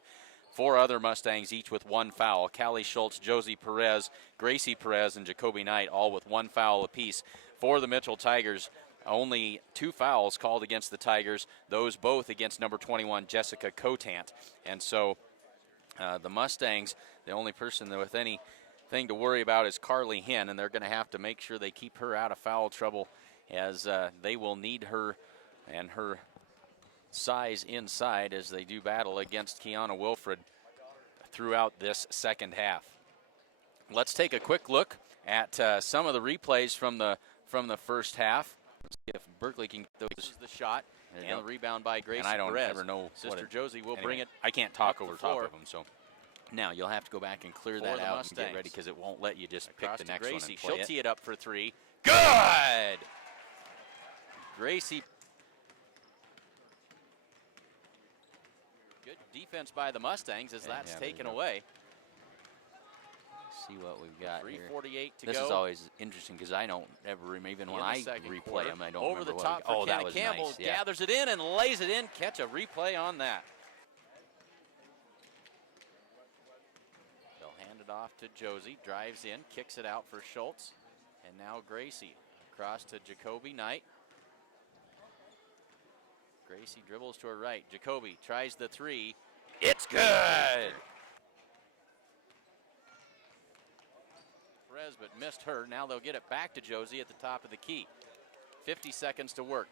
4 other Mustangs, each with 1 foul. Callie Schultz, Josie Perez, Gracie Perez, and Jacoby Knight, all with 1 foul apiece. For the Mitchell Tigers, only 2 fouls called against the Tigers, those both against number 21, Jessica Cotant. And so the Mustangs, the only person with anything to worry about is Carly Hinn, and they're going to have to make sure they keep her out of foul trouble, as they will need her and her size inside as they do battle against Kiana Wilfred throughout this second half. Let's take a quick look at some of the replays from the first half. See if Berkeley can get those. This is the shot and the rebound by Gracie Perez. And I don't ever know. Sister Josie will bring it. I can't talk over top of them, so now you'll have to go back and clear that out and get ready, because it won't let you just pick the next one and play it. She'll tee it up for 3. Good! Gracie. Good defense by the Mustangs as that's taken away. See what we've got here. 3:48 to go. This is always interesting because I don't ever remember, even when I replay them, I don't remember. Over the top for Kenna Campbell, nice. Gathers it in and lays it in. Catch a replay on that. They'll hand it off to Josie, drives in, kicks it out for Schultz, and now Gracie across to Jacoby Knight. Gracie dribbles to her right. Jacoby tries the 3. It's good! Perez, but missed her. Now they'll get it back to Josie at the top of the key. 50 seconds to work.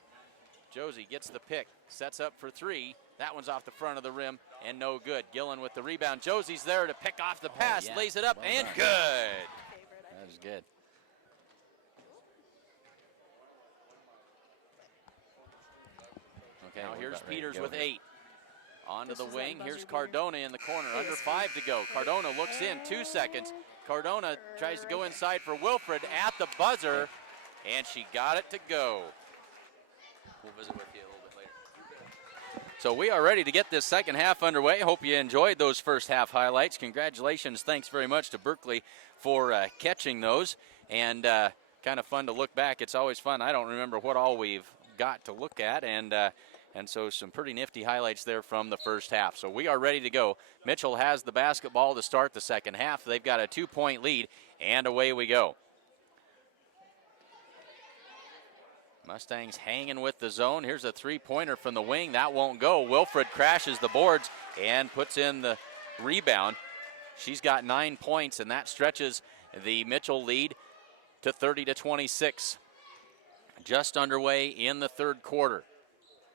Josie gets the pick, sets up for 3. That one's off the front of the rim and no good. Gillen with the rebound. Josie's there to pick off the pass, lays it up, and good. That was good. Okay, now here's Peters with 8. Onto the wing. Here's Cardona in the corner. Under 5 to go. Cardona looks in. 2 seconds. Cardona tries to go inside for Wilfred at the buzzer, and she got it to go. We'll visit with you a little bit later. So we are ready to get this second half underway. Hope you enjoyed those first half highlights. Congratulations. Thanks very much to Berkeley for catching those, and kind of fun to look back. It's always fun. I don't remember what all we've got to look at, and so some pretty nifty highlights there from the first half. So we are ready to go. Mitchell has the basketball to start the second half. They've got a 2-point lead, and away we go. Mustangs hanging with the zone. Here's a 3-pointer from the wing. That won't go. Wilfred crashes the boards and puts in the rebound. She's got 9 points, and that stretches the Mitchell lead to 30-26. Just underway in the third quarter.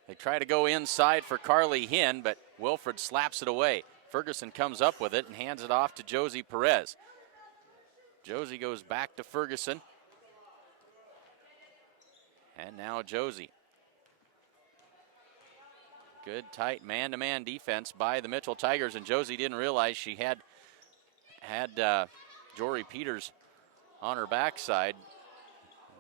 They try to go inside for Carly Hinn, but Wilfred slaps it away. Ferguson comes up with it and hands it off to Josie Perez. Josie goes back to Ferguson. And now Josie. Good tight man-to-man defense by the Mitchell Tigers, and Josie didn't realize she had Jory Peters on her backside.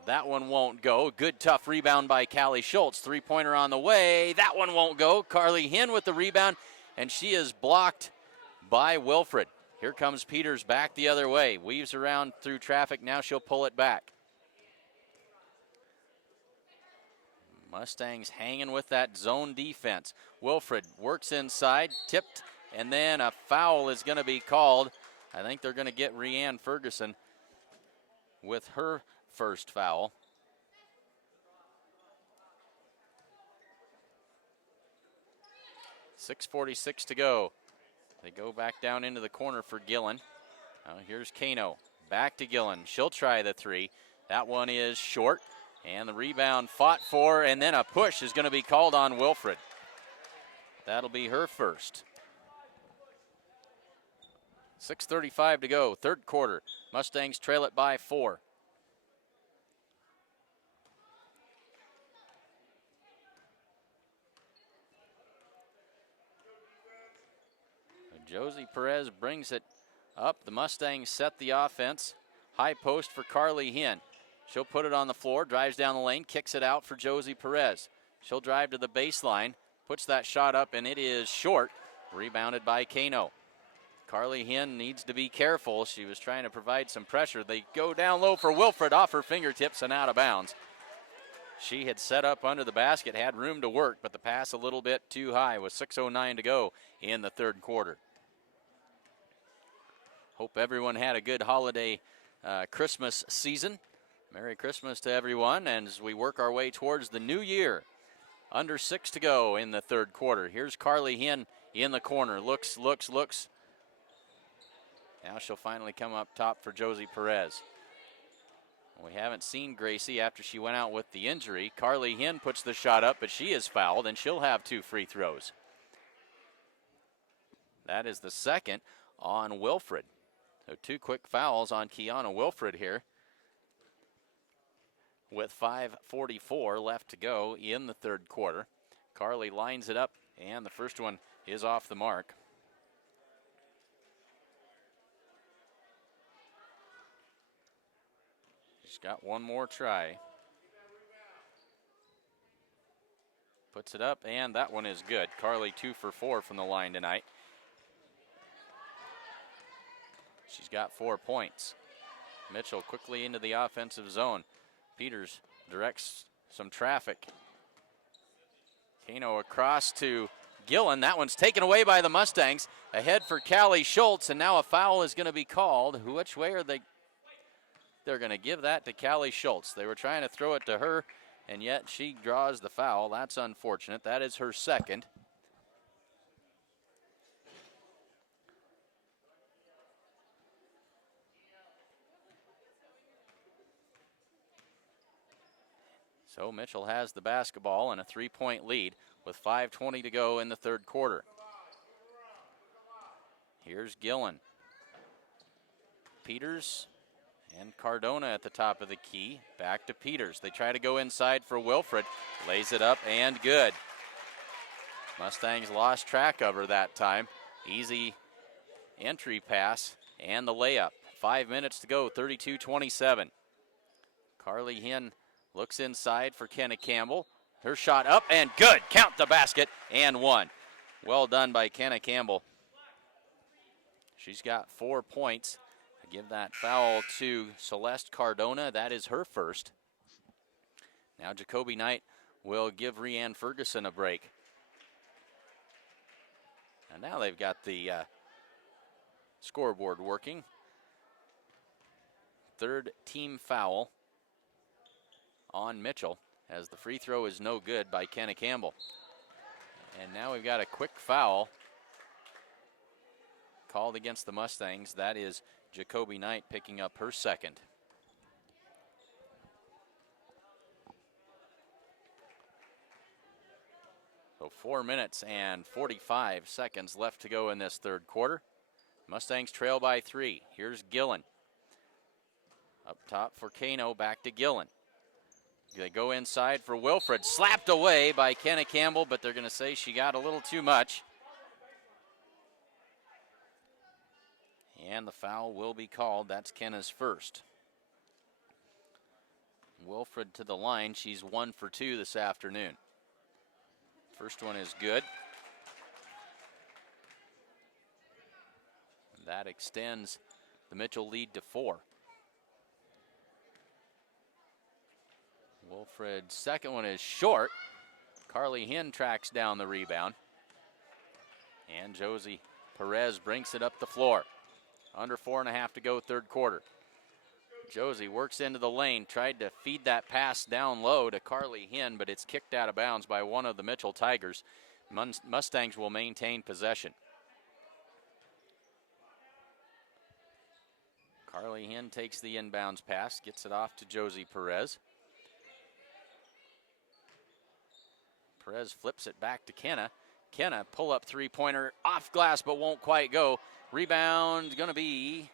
That one won't go. Good tough rebound by Callie Schultz. Three-pointer on the way. That one won't go. Carly Hinn with the rebound, and she is blocked by Wilfred. Here comes Peters back the other way. Weaves around through traffic. Now she'll pull it back. Mustangs hanging with that zone defense. Wilfred works inside, tipped, and then a foul is going to be called. I think they're going to get Rianne Ferguson with her first foul. .646 to go. They go back down into the corner for Gillen. Now here's Kano. Back to Gillen. She'll try the three. That one is short. And the rebound fought for, and then a push is going to be called on Wilfred. That'll be her first. 6:35 to go, third quarter. Mustangs trail it by 4. Josie Perez brings it up. The Mustangs set the offense. High post for Carly Hinn. She'll put it on the floor, drives down the lane, kicks it out for Josie Perez. She'll drive to the baseline, puts that shot up, and it is short. Rebounded by Kano. Carly Hinn needs to be careful. She was trying to provide some pressure. They go down low for Wilfred, off her fingertips and out of bounds. She had set up under the basket, had room to work, but the pass a little bit too high with 6:09 to go in the third quarter. Hope everyone had a good holiday Christmas season. Merry Christmas to everyone, and as we work our way towards the new year. Under 6 to go in the third quarter. Here's Carly Hinn in the corner. Looks. Now she'll finally come up top for Josie Perez. We haven't seen Gracie after she went out with the injury. Carly Hinn puts the shot up, but she is fouled, and she'll have 2 free throws. That is the second on Wilfred. So 2 quick fouls on Kiana Wilfred here, with 5:44 left to go in the third quarter. Carly lines it up, and the first one is off the mark. She's got one more try. Puts it up, and that one is good. Carly 2 for 4 from the line tonight. She's got 4 points. Mitchell quickly into the offensive zone. Peters directs some traffic. Kano across to Gillen. That one's taken away by the Mustangs. Ahead for Callie Schultz, and now a foul is going to be called. Which way are they? They're going to give that to Callie Schultz. They were trying to throw it to her, and yet she draws the foul. That's unfortunate. That is her second. So Mitchell has the basketball and a 3-point lead with 5:20 to go in the third quarter. Here's Gillen. Peters and Cardona at the top of the key. Back to Peters. They try to go inside for Wilfred. Lays it up and good. Mustangs lost track of her that time. Easy entry pass and the layup. 5 minutes to go, 32-27. Carly Hinn looks inside for Kenna Campbell. Her shot up and good. Count the basket and one. Well done by Kenna Campbell. She's got 4 points. I give that foul to Celeste Cardona. That is her first. Now Jacoby Knight will give Rianne Ferguson a break. And now they've got the scoreboard working. Third team foul on Mitchell, as the free throw is no good by Kenna Campbell. And now we've got a quick foul called against the Mustangs. That is Jacoby Knight picking up her second. So 4 minutes and 45 seconds left to go in this third quarter. Mustangs trail by 3. Here's Gillen. Up top for Kano, back to Gillen. They go inside for Wilfred. Slapped away by Kenna Campbell, but they're going to say she got a little too much. And the foul will be called. That's Kenna's first. Wilfred to the line. She's 1 for 2 this afternoon. First one is good. That extends the Mitchell lead to 4. Wilfred's second one is short. Carly Hinn tracks down the rebound. And Josie Perez brings it up the floor. Under 4.5 to go, third quarter. Josie works into the lane, tried to feed that pass down low to Carly Hinn, but it's kicked out of bounds by one of the Mitchell Tigers. Mustangs will maintain possession. Carly Hinn takes the inbounds pass, gets it off to Josie Perez. Perez flips it back to Kenna. Kenna, pull-up three-pointer, off glass but won't quite go. Rebound going to be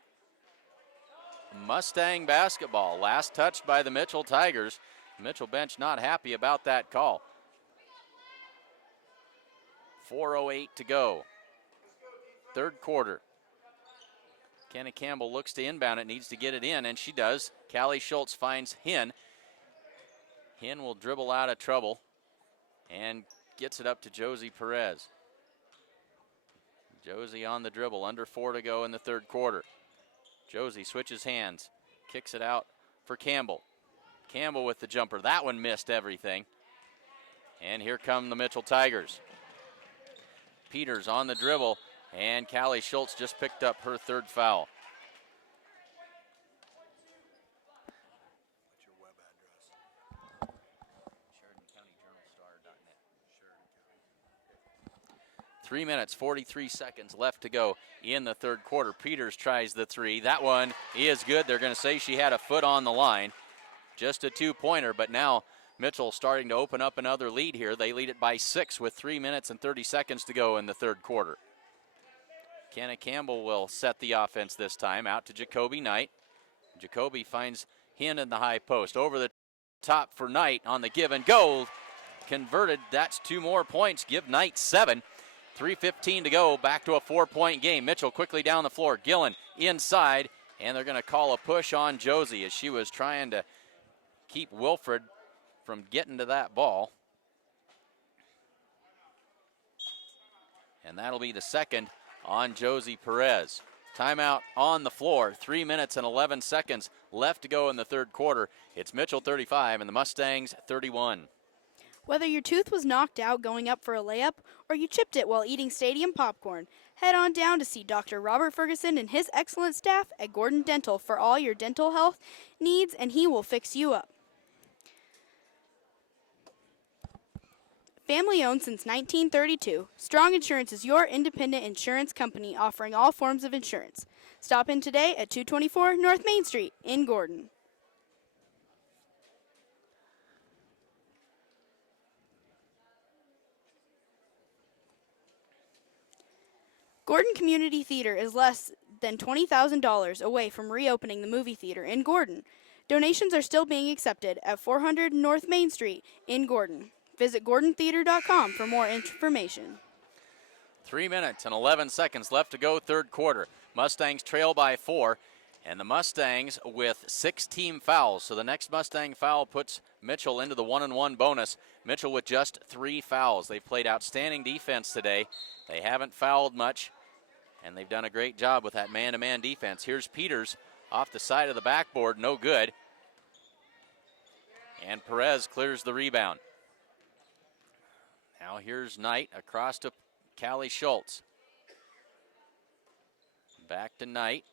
Mustang basketball. Last touched by the Mitchell Tigers. Mitchell bench not happy about that call. 4:08 to go. Third quarter. Kenna Campbell looks to inbound it, needs to get it in, and she does. Callie Schultz finds Hinn. Hinn will dribble out of trouble and gets it up to Josie Perez. Josie on the dribble, under 4 to go in the third quarter. Josie switches hands, kicks it out for Campbell. Campbell with the jumper. That one missed everything. And here come the Mitchell Tigers. Peters on the dribble, and Callie Schultz just picked up her third foul. What's your web address? SheridanCountyJournalStar.net. 3 minutes, 43 seconds left to go in the third quarter. Peters tries the three. That one is good. They're going to say she had a foot on the line. Just a two-pointer, but now Mitchell starting to open up another lead here. They lead it by 6 with 3 minutes and 30 seconds to go in the third quarter. Kenna Campbell will set the offense this time, out to Jacoby Knight. Jacoby finds Hinn in the high post. Over the top for Knight on the give and go. Converted, that's 2 more points. Give Knight 7. 3:15 to go, back to a 4-point game. Mitchell quickly down the floor. Gillen inside, and they're going to call a push on Josie as she was trying to keep Wilfred from getting to that ball. And that'll be the second on Josie Perez. Timeout on the floor. 3 minutes and 11 seconds left to go in the third quarter. It's Mitchell 35 and the Mustangs 31. Whether your tooth was knocked out going up for a layup or you chipped it while eating stadium popcorn, head on down to see Dr. Robert Ferguson and his excellent staff at Gordon Dental for all your dental health needs, and he will fix you up. Family owned since 1932, Strong Insurance is your independent insurance company offering all forms of insurance. Stop in today at 224 North Main Street in Gordon. Gordon Community Theater is less than $20,000 away from reopening the movie theater in Gordon. Donations are still being accepted at 400 North Main Street in Gordon. Visit GordonTheater.com for more information. 3 minutes and 11 seconds left to go, third quarter. Mustangs trail by 4, and the Mustangs with 6 team fouls. So the next Mustang foul puts Mitchell into the 1-and-1 bonus. Mitchell with just 3 fouls. They've played outstanding defense today. They haven't fouled much, and they've done a great job with that man-to-man defense. Here's Peters off the side of the backboard, no good. And Perez clears the rebound. Now here's Knight across to Callie Schultz. Back to Knight.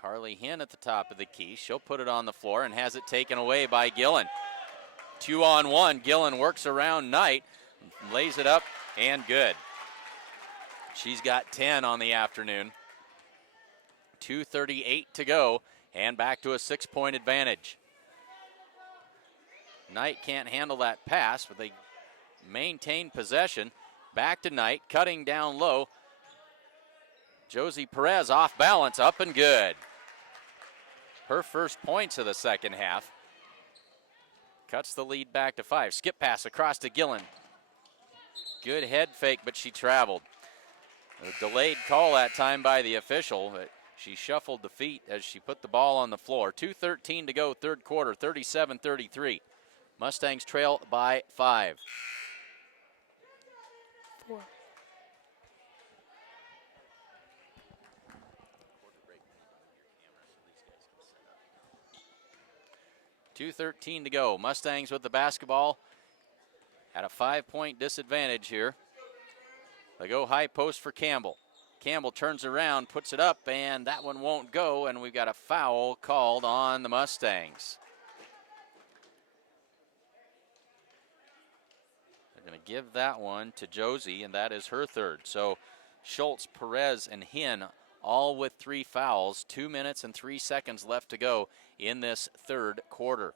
Carly Hinn at the top of the key. She'll put it on the floor and has it taken away by Gillen. 2-on-1. Gillen works around Knight, lays it up, and good. She's got 10 on the afternoon. 2:38 to go, and back to a 6-point advantage. Knight can't handle that pass, but they maintain possession. Back to Knight, cutting down low. Josie Perez off balance, up and good. her first points of the second half. Cuts the lead back to 5. Skip pass across to Gillen. Good head fake, but she traveled. A delayed call that time by the official, but she shuffled the feet as she put the ball on the floor. 2:13 to go, third quarter, 37-33. Mustangs trail by 5. 4. 2:13 to go. Mustangs with the basketball at a 5-point disadvantage here. They go high post for Campbell. Campbell turns around, puts it up, and that one won't go, and we've got a foul called on the Mustangs. They're going to give that one to Josie, and that is her third. So Schultz, Perez, and Hinn all with 3 fouls. 2 minutes and 3 seconds left to go in this third quarter.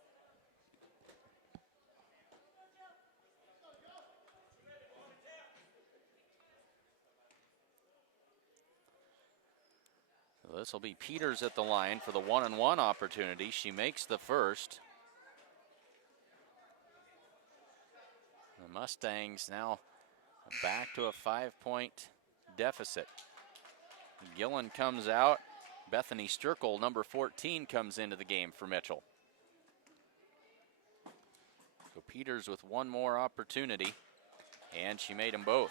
So this will be Peters at the line for the 1-and-1 opportunity. She makes the first. The Mustangs now back to a 5-point deficit. Gillen comes out. Bethany Sturkle, number 14, comes into the game for Mitchell. So Peters with one more opportunity, and she made them both.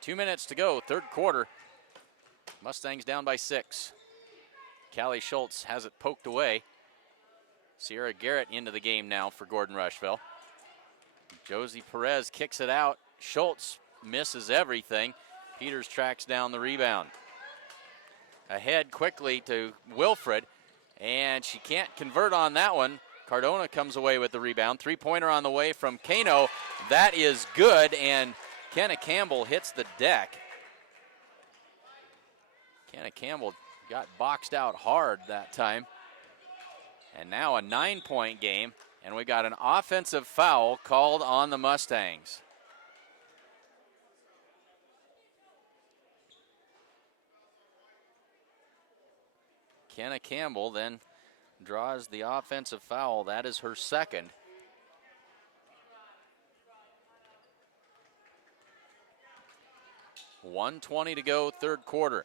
2 minutes to go, third quarter. Mustangs down by 6. Callie Schultz has it poked away. Sierra Garrett into the game now for Gordon-Rushville. Josie Perez kicks it out. Schultz misses everything. Peters tracks down the rebound. Ahead quickly to Wilfred, and she can't convert on that one. Cardona comes away with the rebound. 3-pointer on the way from Kano. That is good, and Kenna Campbell hits the deck. Kenna Campbell got boxed out hard that time. And now a 9-point game, and we got an offensive foul called on the Mustangs. Kenna Campbell then draws the offensive foul. That is her second. .120 to go, third quarter.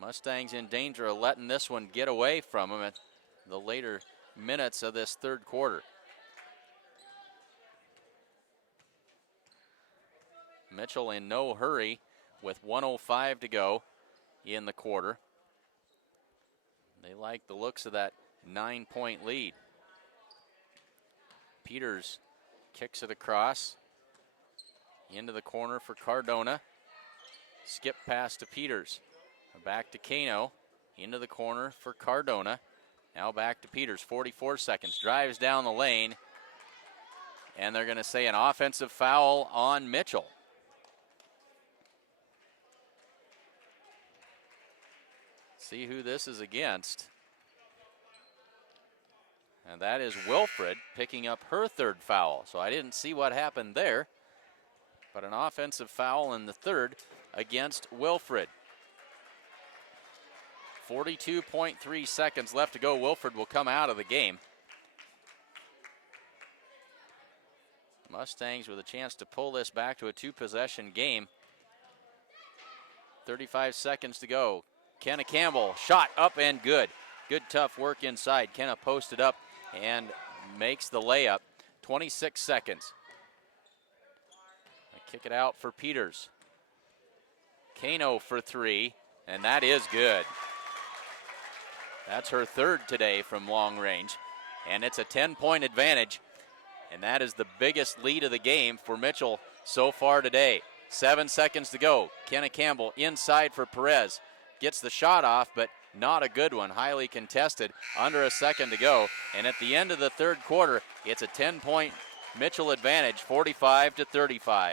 Mustangs in danger of letting this one get away from them at the later minutes of this third quarter. Mitchell in no hurry with 1:05 to go in the quarter. They like the looks of that 9-point lead. Peters kicks it across into the corner for Cardona. Skip pass to Peters. Back to Kano. Into the corner for Cardona. Now back to Peters. 44 seconds. Drives down the lane. And they're going to say an offensive foul on Mitchell. See who this is against. And that is Wilfred picking up her third foul. So I didn't see what happened there. But an offensive foul in the third against Wilfred. 42.3 seconds left to go. Wilfred will come out of the game. Mustangs with a chance to pull this back to a 2-possession game. 35 seconds to go. Kenna Campbell, shot up and good. Good tough work inside. Kenna posted up and makes the layup. 26 seconds. Kick it out for Peters. Kano for 3, and that is good. That's her third today from long range, and it's a 10-point advantage, and that is the biggest lead of the game for Mitchell so far today. 7 seconds to go. Kenna Campbell inside for Perez. Gets the shot off, but not a good one. Highly contested. Under a second to go, and at the end of the third quarter, it's a 10-point Mitchell advantage, 45-35.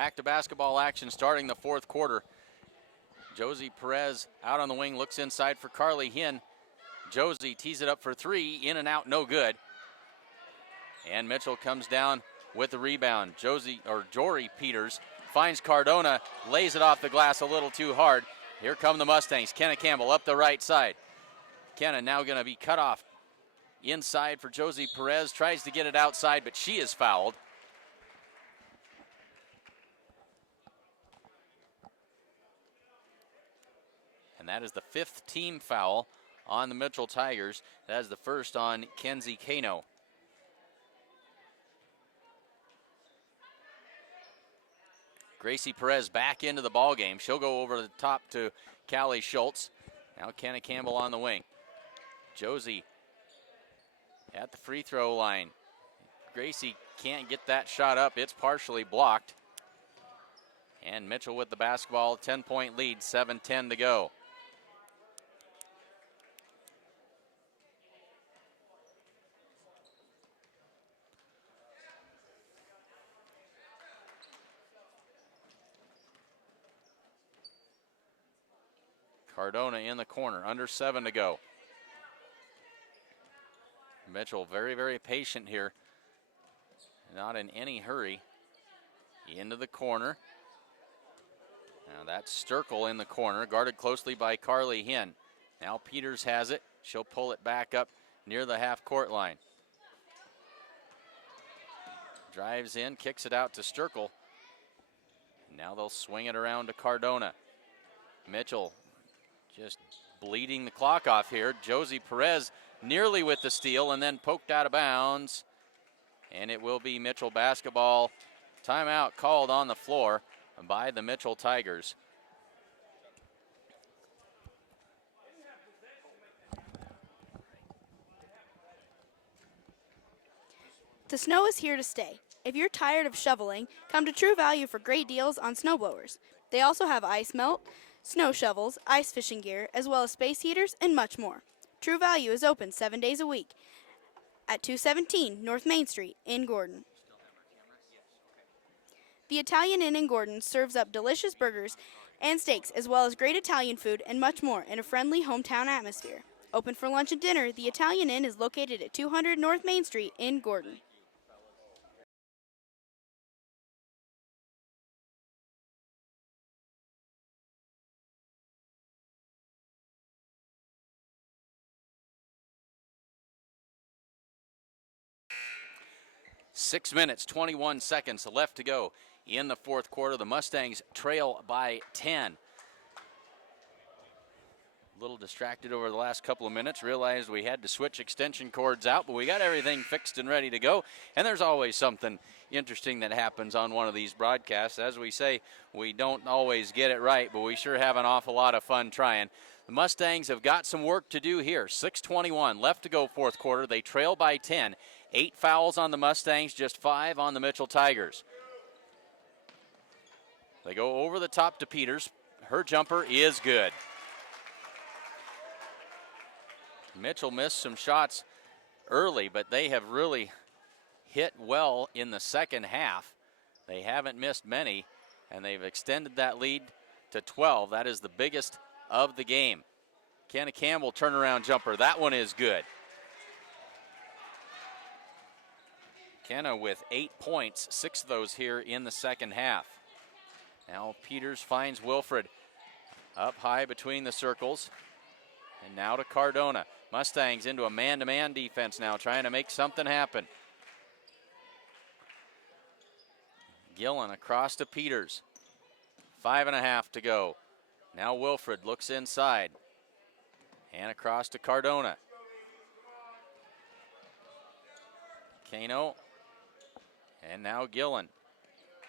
Back to basketball action starting the fourth quarter. Josie Perez out on the wing, looks inside for Carly Hinn. Josie tees it up for three, in and out, no good. And Mitchell comes down with the rebound. Jory Peters finds Cardona, lays it off the glass a little too hard. Here come the Mustangs. Kenna Campbell up the right side. Kenna now going to be cut off inside for Josie Perez. Tries to get it outside, but she is fouled. And that is the fifth team foul on the Mitchell Tigers. That is the first on Kenzie Kano. Gracie Perez back into the ball game. She'll go over the top to Callie Schultz. Now Kenna Campbell on the wing. Josie at the free throw line. Gracie can't get that shot up. It's partially blocked. And Mitchell with the basketball, 10-point lead, 7:10 to go. Cardona in the corner, under 7 to go. Mitchell very, very patient here. Not in any hurry. Into the corner. Now that's Sturkle in the corner, guarded closely by Carly Hinn. Now Peters has it. She'll pull it back up near the half-court line. Drives in, kicks it out to Sturkle. Now they'll swing it around to Cardona. Mitchell just bleeding the clock off here. Josie Perez nearly with the steal and then poked out of bounds. And it will be Mitchell basketball. Timeout called on the floor by the Mitchell Tigers. The snow is here to stay. If you're tired of shoveling, come to True Value for great deals on snowblowers. They also have ice melt, snow shovels, ice fishing gear, as well as space heaters and much more. True Value is open 7 days a week at 217 North Main Street in Gordon. The Italian Inn in Gordon serves up delicious burgers and steaks, as well as great Italian food and much more in a friendly hometown atmosphere. Open for lunch and dinner, the Italian Inn is located at 200 North Main Street in Gordon. Six minutes, 21 seconds left to go in the fourth quarter. The Mustangs trail by 10. A little distracted over the last couple of minutes. Realized we had to switch extension cords out, but we got everything fixed and ready to go. And there's always something interesting that happens on one of these broadcasts. As we say, we don't always get it right, but we sure have an awful lot of fun trying. The Mustangs have got some work to do here. 6:21 left to go fourth quarter. They trail by 10. 8 fouls on the Mustangs, just 5 on the Mitchell Tigers. They go over the top to Peters. Her jumper is good. Mitchell missed some shots early, but they have really hit well in the second half. They haven't missed many, and they've extended that lead to 12. That is the biggest of the game. Kenna Campbell turnaround jumper. That one is good. Kenna with 8 points, 6 of those here in the second half. Now Peters finds Wilfred up high between the circles. And now to Cardona. Mustangs into a man-to-man defense now, trying to make something happen. Gillen across to Peters. 5.5 to go. Now Wilfred looks inside. And across to Cardona. Kano. And now Gillen.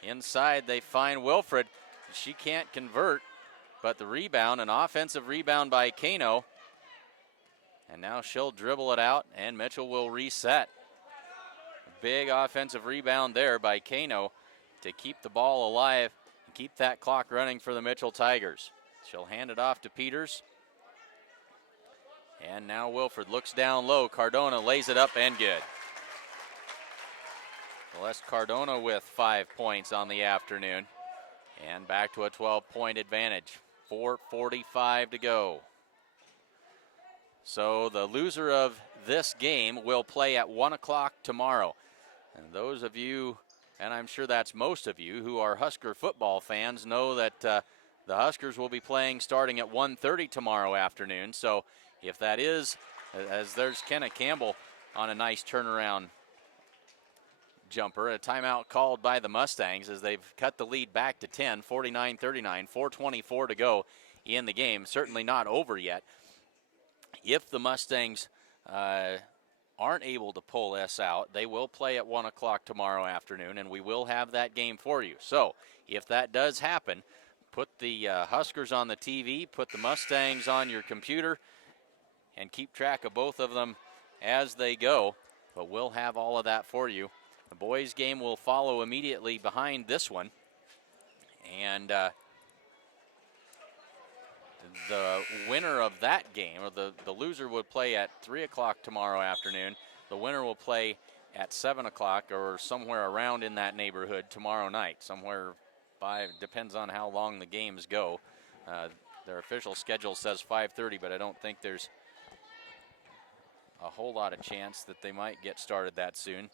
Inside they find Wilfred. She can't convert, but the rebound, an offensive rebound by Kano. And now she'll dribble it out, and Mitchell will reset. Big offensive rebound there by Kano to keep the ball alive and keep that clock running for the Mitchell Tigers. She'll hand it off to Peters. And now Wilfred looks down low. Cardona lays it up and good. Celeste Cardona with 5 points on the afternoon. And back to a 12-point advantage. 4:45 to go. So the loser of this game will play at 1 o'clock tomorrow. And those of you, and I'm sure that's most of you, who are Husker football fans know that the Huskers will be playing starting at 1:30 tomorrow afternoon. So if that is, as there's Kenna Campbell on a nice turnaround jumper, a timeout called by the Mustangs as they've cut the lead back to 10, 49-39, 4:24 to go in the game. Certainly not over yet. If the Mustangs aren't able to pull this out, they will play at 1 o'clock tomorrow afternoon, and we will have that game for you. So if that does happen, put the Huskers on the TV, put the Mustangs on your computer, and keep track of both of them as they go. But we'll have all of that for you. The boys' game will follow immediately behind this one. And the winner of that game, or the loser, would play at 3 o'clock tomorrow afternoon. The winner will play at 7 o'clock or somewhere around in that neighborhood tomorrow night. Somewhere depends on how long the games go. Their official schedule says 5:30, but I don't think there's a whole lot of chance that they might get started that soon.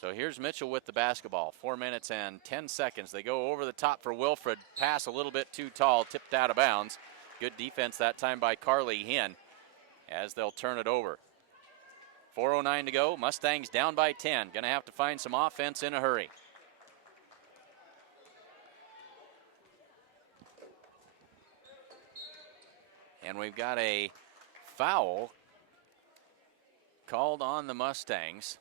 So here's Mitchell with the basketball. 4 minutes and 10 seconds. They go over the top for Wilfred. Pass a little bit too tall, tipped out of bounds. Good defense that time by Carly Hinn as they'll turn it over. 4:09 to go. Mustangs down by 10. Going to have to find some offense in a hurry. And we've got a foul called on the Mustangs.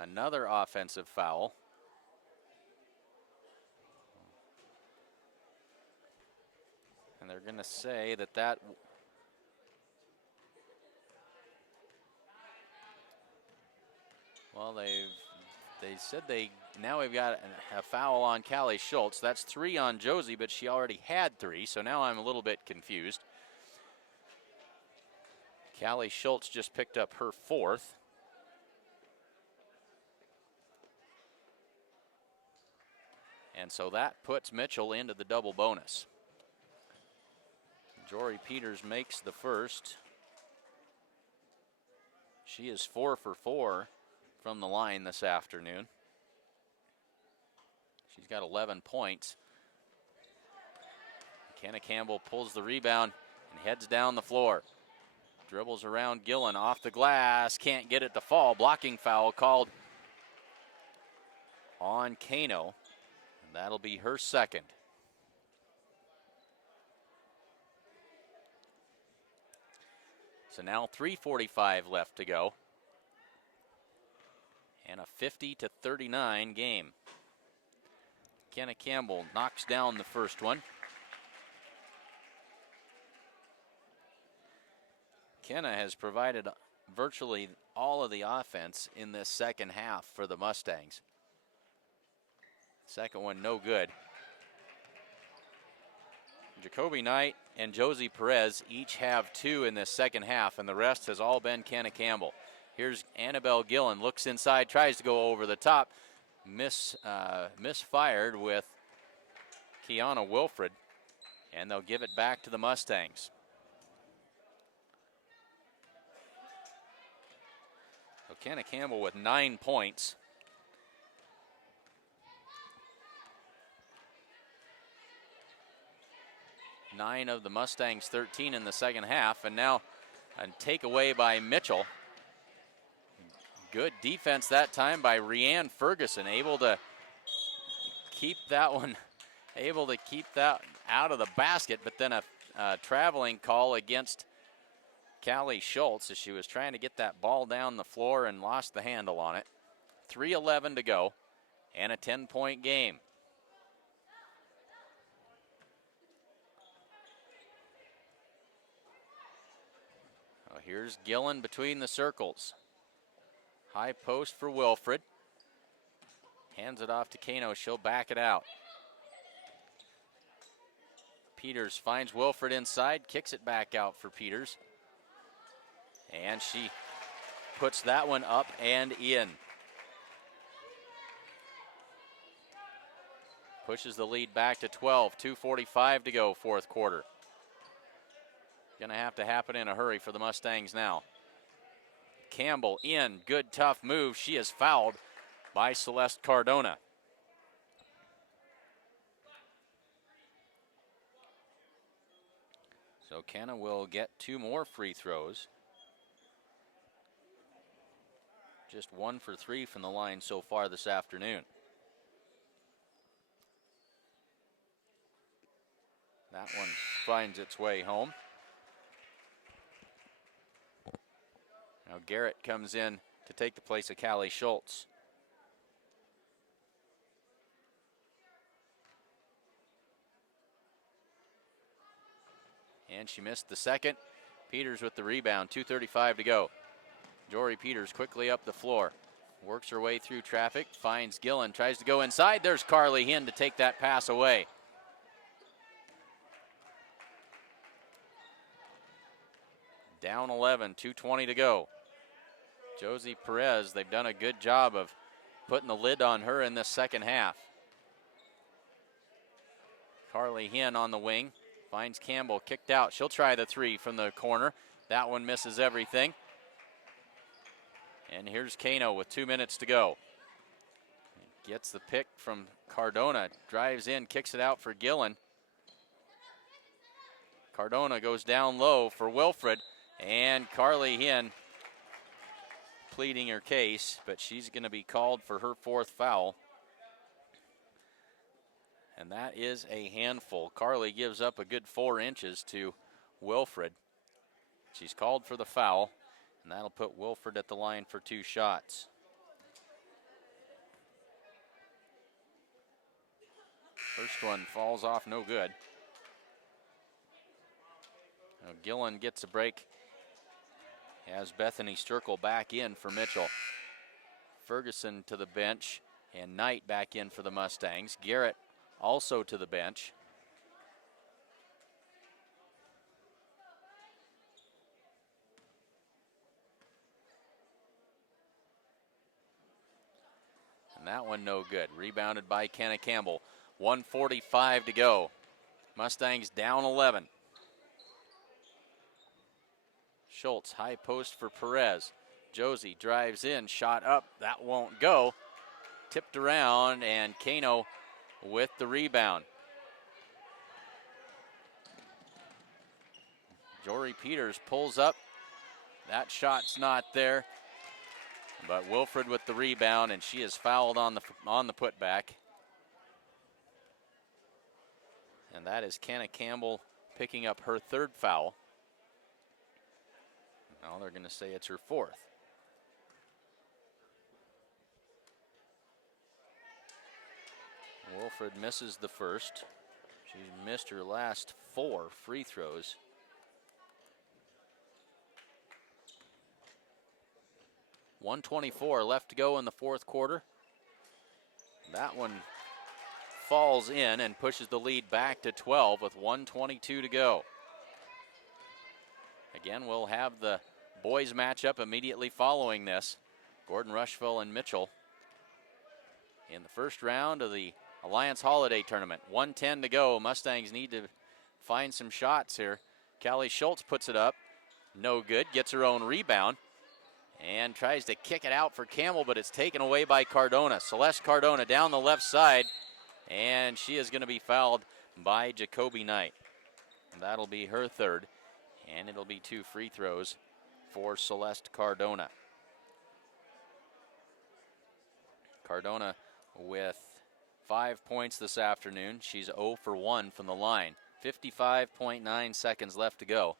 Another offensive foul. And they're going to say that well, they said now we've got a foul on Callie Schultz. That's 3 on Josie, but she already had 3, so now I'm a little bit confused. Callie Schultz just picked up her 4th. And so that puts Mitchell into the double bonus. Jory Peters makes the first. She is 4 for 4 from the line this afternoon. She's got 11 points. Kenna Campbell pulls the rebound and heads down the floor. Dribbles around Gillen off the glass. Can't get it to fall. Blocking foul called on Kano. And that'll be her second. So now 3:45 left to go. And a 50-39 game. Kenna Campbell knocks down the first one. Kenna has provided virtually all of the offense in this second half for the Mustangs. Second one no good. Jacoby Knight and Josie Perez each have 2 in this second half, and the rest has all been Kenna Campbell. Here's Annabelle Gillen, looks inside, tries to go over the top. Misfired with Kiana Wilfred, and they'll give it back to the Mustangs. So Kenna Campbell with 9 points. Nine of the Mustangs' 13 in the second half, and now a takeaway by Mitchell. Good defense that time by Rianne Ferguson, able to keep that out of the basket, but then a traveling call against Callie Schultz as she was trying to get that ball down the floor and lost the handle on it. 3:11 to go and a 10-point game. Well, here's Gillen between the circles. High post for Wilfred. Hands it off to Kano. She'll back it out. Peters finds Wilfred inside, kicks it back out for Peters. And she puts that one up and in. pushes the lead back to 12. 2:45 to go, fourth quarter. Going to have to happen in a hurry for the Mustangs now. Campbell in, good tough move. She is fouled by Celeste Cardona. So Kenna will get 2 more free throws. Just 1 for 3 from the line so far this afternoon. That one finds its way home. Now Garrett comes in to take the place of Callie Schultz. And she missed the second. Peters with the rebound, 2:35 to go. Jory Peters quickly up the floor. Works her way through traffic, finds Gillen, tries to go inside. There's Carly Hinn to take that pass away. Down 11, 2:20 to go. Josie Perez, they've done a good job of putting the lid on her in this second half. Carly Hinn on the wing, finds Campbell, kicked out. She'll try the 3 from the corner. That one misses everything. And here's Kano with 2 minutes to go. Gets the pick from Cardona, drives in, kicks it out for Gillen. Cardona goes down low for Wilfred, and Carly Hinn pleading her case, but she's going to be called for her 4th foul. And that is a handful. Carly gives up a good 4 inches to Wilfred. She's called for the foul, and that'll put Wilfred at the line for 2 shots. First one falls off, no good. Now Gillen gets a break. Has Bethany Sturkle back in for Mitchell. Ferguson to the bench, and Knight back in for the Mustangs. Garrett also to the bench. And that one no good. Rebounded by Kenna Campbell. 1:45 to go. Mustangs down 11. Schultz, high post for Perez. Josie drives in, shot up, that won't go. Tipped around, and Kano with the rebound. Jory Peters pulls up. That shot's not there. But Wilfred with the rebound, and she is fouled on the putback. And that is Kenna Campbell picking up her 3rd foul. Now they're going to say it's her 4th. Wilfred misses the first. She's missed her last 4 free throws. .124 left to go in the 4th quarter. That one falls in and pushes the lead back to 12 with 1:22 to go. Again, we'll have the boys matchup immediately following this. Gordon-Rushville and Mitchell in the first round of the Alliance Holiday Tournament. 1:10 to go. Mustangs need to find some shots here. Callie Schultz puts it up. No good. Gets her own rebound and tries to kick it out for Campbell, but it's taken away by Cardona. Celeste Cardona down the left side, and she is going to be fouled by Jacoby Knight. And that'll be her 3rd, and it'll be 2 free throws for Celeste Cardona. Cardona with 5 points this afternoon. She's 0 for 1 from the line. 55.9 seconds left to go.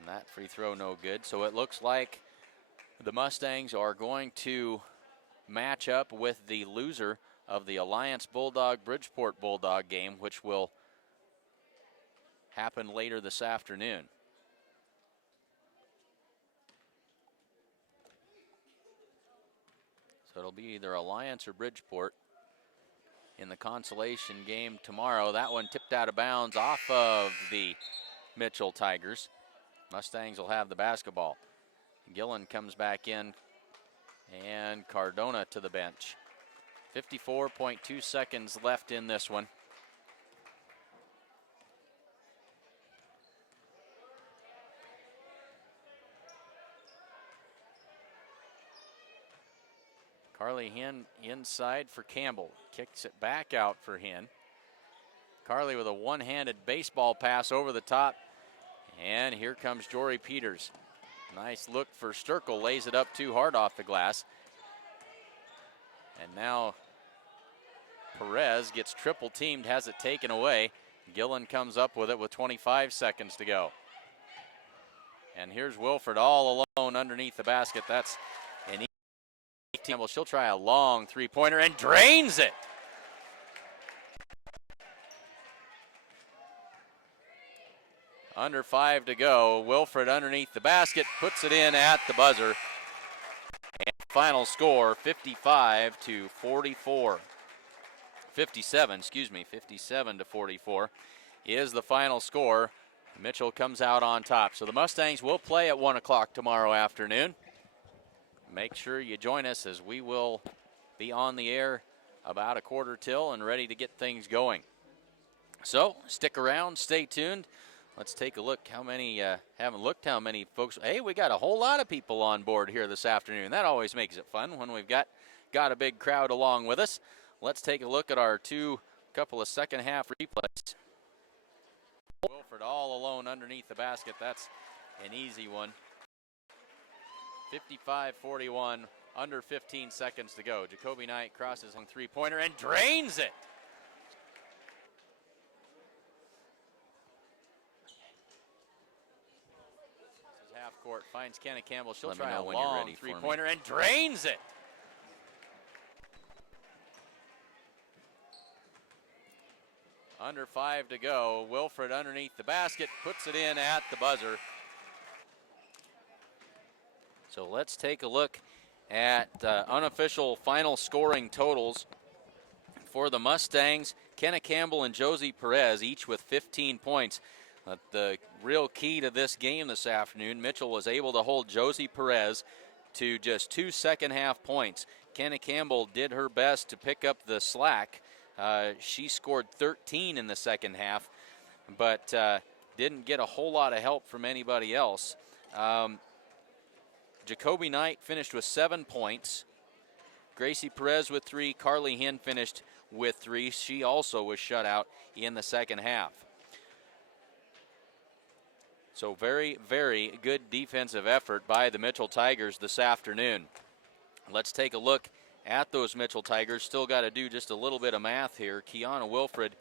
And that free throw no good. So it looks like the Mustangs are going to match up with the loser of the Alliance Bulldog-Bridgeport Bulldog game, which will happen later this afternoon. So it'll be either Alliance or Bridgeport in the consolation game tomorrow. That one tipped out of bounds off of the Mitchell Tigers. Mustangs will have the basketball. Gillen comes back in, and Cardona to the bench. 54.2 seconds left in this one. Carly Hinn inside for Campbell. Kicks it back out for Hinn. Carly with a one-handed baseball pass over the top. And here comes Jory Peters. Nice look for Sturkle. Lays it up too hard off the glass. And now Perez gets triple teamed, has it taken away. Gillen comes up with it with 25 seconds to go. And here's Wilford all alone underneath the basket. That's an easy team. Well, she'll try a long three-pointer and drains it. Under 5 to go. Wilfred underneath the basket, puts it in at the buzzer. And final score, 55-44. 57 to 44 is the final score. Mitchell comes out on top. So the Mustangs will play at 1 o'clock tomorrow afternoon. Make sure you join us as we will be on the air about a quarter till and ready to get things going. So stick around, stay tuned. Let's take a look how many, haven't looked how many folks. Hey, we got a whole lot of people on board here this afternoon. That always makes it fun when we've got a big crowd along with us. Let's take a look at our couple of second half replays. Wilford all alone underneath the basket. That's an easy one. 55-41, under 15 seconds to go. Jacoby Knight crosses on three-pointer and drains it. Half court, finds Kenna Campbell. She'll try a long three-pointer and drains it. Under 5 to go. Wilfred underneath the basket, puts it in at the buzzer. So let's take a look at unofficial final scoring totals for the Mustangs. Kenna Campbell and Josie Perez, each with 15 points. The real key to this game this afternoon, Mitchell was able to hold Josie Perez to just 2 second-half points. Kenna Campbell did her best to pick up the slack. She scored 13 in the second half, but didn't get a whole lot of help from anybody else. Jacoby Knight finished with 7 points. Gracie Perez with 3. Carly Hinn finished with 3. She also was shut out in the second half. So very, very good defensive effort by the Mitchell Tigers this afternoon. Let's take a look at those Mitchell Tigers. Still got to do just a little bit of math here. Kiana Wilfred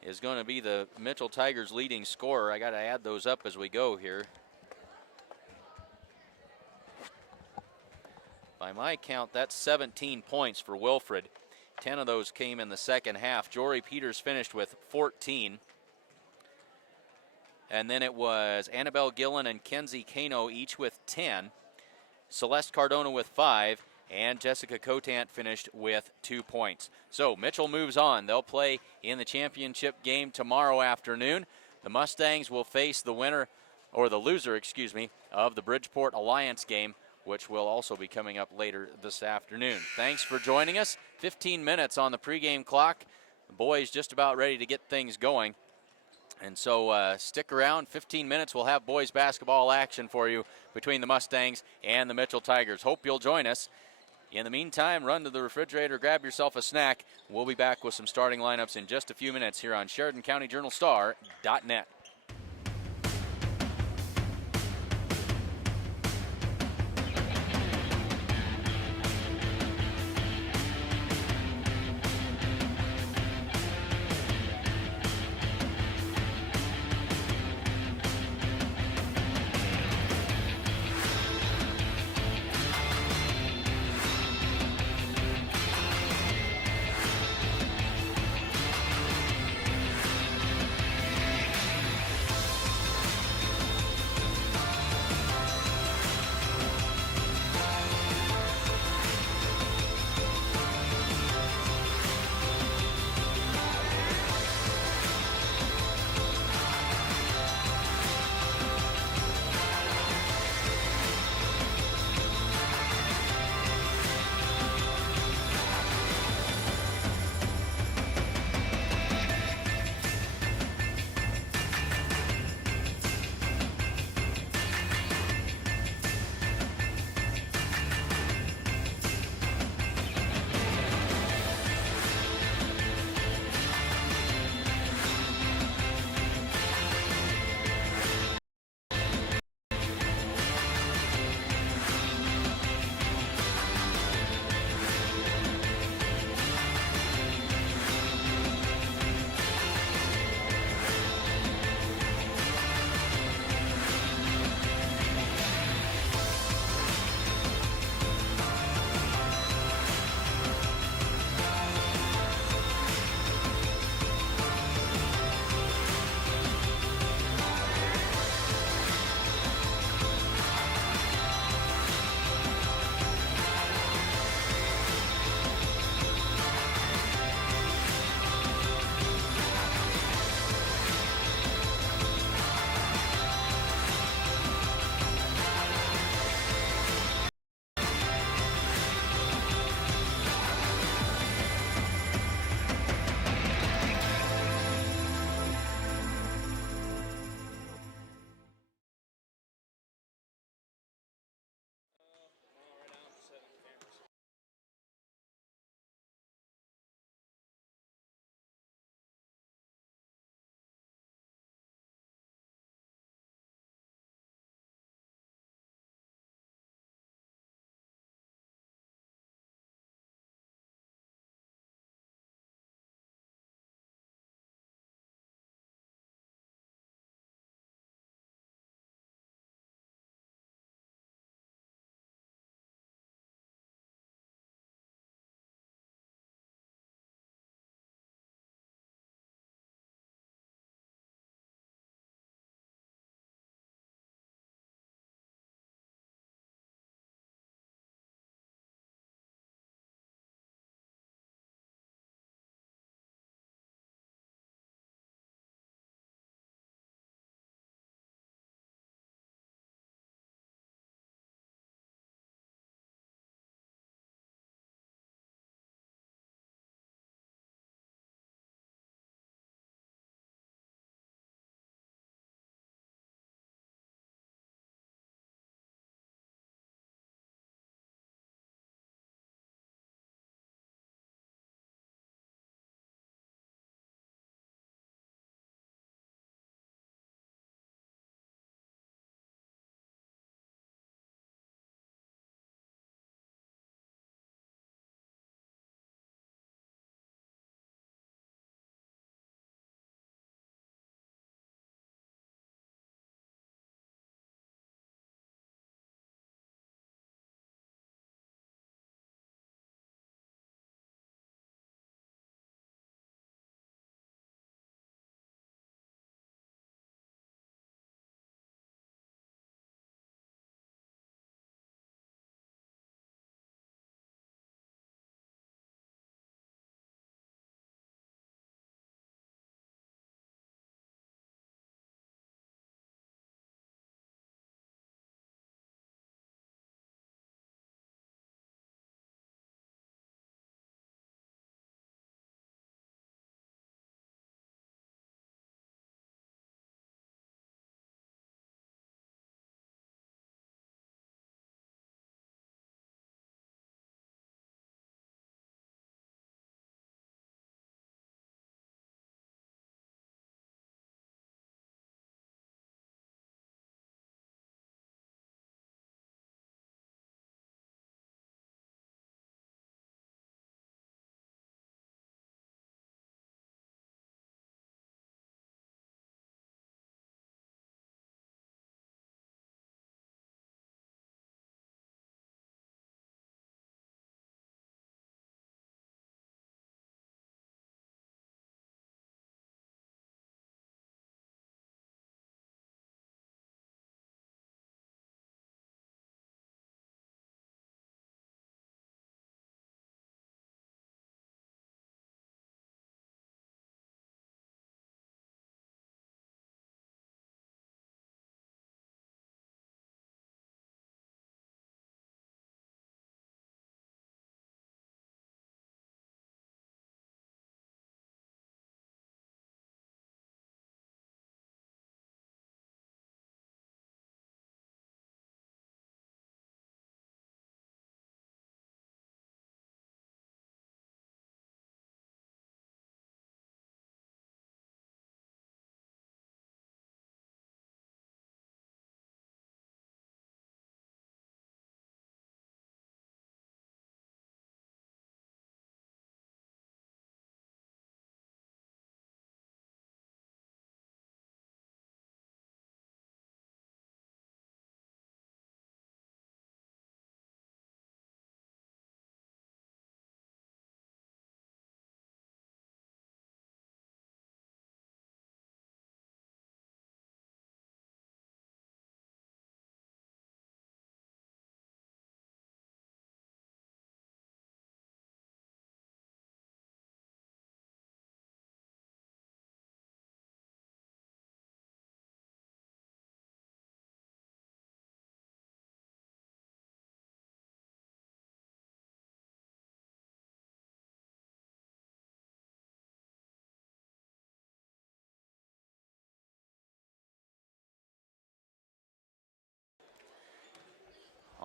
is going to be the Mitchell Tigers leading scorer. I got to add those up as we go here. By my count, that's 17 points for Wilfred. 10 of those came in the second half. Jory Peters finished with 14. And then it was Annabelle Gillen and Kenzie Kano each with 10. Celeste Cardona with 5. And Jessica Cotant finished with 2 points. So Mitchell moves on. They'll play in the championship game tomorrow afternoon. The Mustangs will face the winner, or the loser, excuse me, of the Bridgeport Alliance game, which will also be coming up later this afternoon. Thanks for joining us. 15 minutes on the pregame clock. The boys just about ready to get things going. And so stick around. 15 minutes, we'll have boys basketball action for you between the Mustangs and the Mitchell Tigers. Hope you'll join us. In the meantime, run to the refrigerator, grab yourself a snack. We'll be back with some starting lineups in just a few minutes here on SheridanCountyJournalStar.net.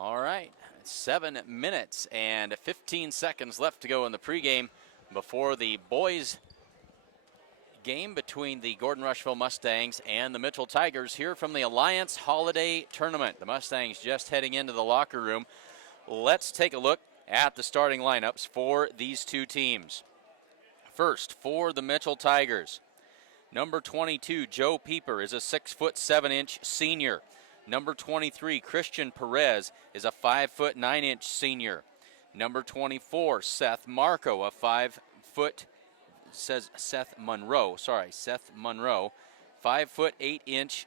All right, 7 minutes and 15 seconds left to go in the pregame before the boys' game between the Gordon-Rushville Mustangs and the Mitchell Tigers here from the Alliance Holiday Tournament. The Mustangs just heading into the locker room. Let's take a look at the starting lineups for these two teams. First, for the Mitchell Tigers, number 22, Joe Pieper, is a 6'7" senior. Number 23, Christian Perez, is a 5'9" senior. Number 24, Seth Marco, a 5'8"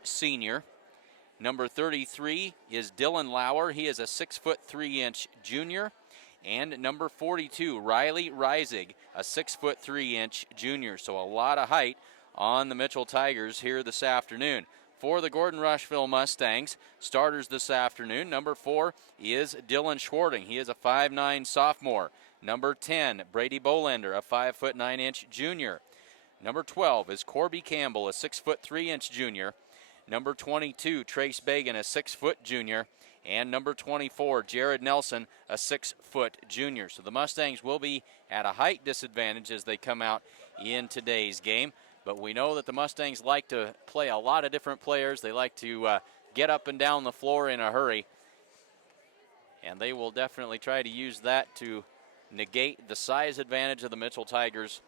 senior. Number 33 is Dylan Lauer. He is a 6'3" junior. And number 42, Riley Reisig, a 6'3" junior. So a lot of height on the Mitchell Tigers here this afternoon. For the Gordon-Rushville Mustangs, starters this afternoon, number 4 is Dylan Schwarting. He is a 5'9" sophomore. Number 10, Brady Bolander, a 5'9" junior. Number 12 is Corby Campbell, a 6'3" junior. Number 22, Trace Bagan, a 6-foot junior. And number 24, Jared Nelson, a 6-foot junior. So the Mustangs will be at a height disadvantage as they come out in today's game. But we know that the Mustangs like to play a lot of different players. They like to get up and down the floor in a hurry. And they will definitely try to use that to negate the size advantage of the Mitchell Tigers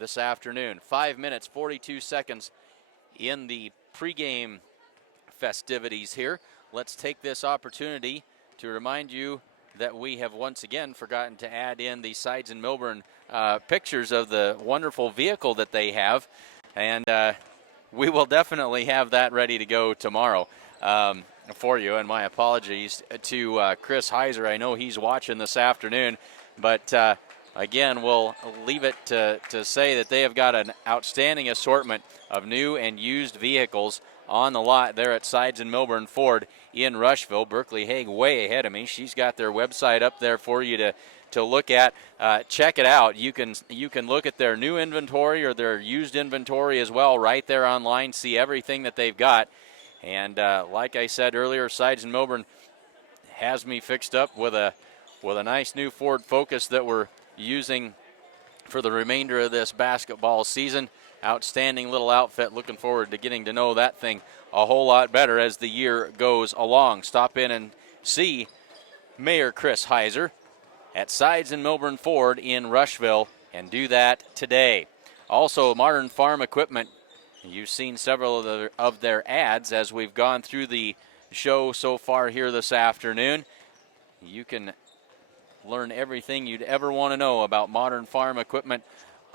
this afternoon. 5 minutes, 42 seconds in the pregame festivities here. Let's take this opportunity to remind you that we have once again forgotten to add in the Sides and Milburn pictures of the wonderful vehicle that they have. And we will definitely have that ready to go tomorrow for you. And my apologies to Chris Heiser. I know he's watching this afternoon. But again, we'll leave it to say that they have got an outstanding assortment of new and used vehicles on the lot there at Sides and Milburn Ford in Rushville. Berkeley Haig way ahead of me. She's got their website up there for you to look at. Check it out. You can look at their new inventory or their used inventory as well right there online. See everything that they've got. And like I said earlier, Sides and Milburn has me fixed up with a nice new Ford Focus that we're using for the remainder of this basketball season. Outstanding little outfit. Looking forward to getting to know that thing a whole lot better as the year goes along. Stop in and see Mayor Chris Heiser at Sides and Milburn Ford in Rushville and do that today. Also, Modern Farm Equipment. You've seen several of their ads as we've gone through the show so far here this afternoon. You can learn everything you'd ever want to know about Modern Farm Equipment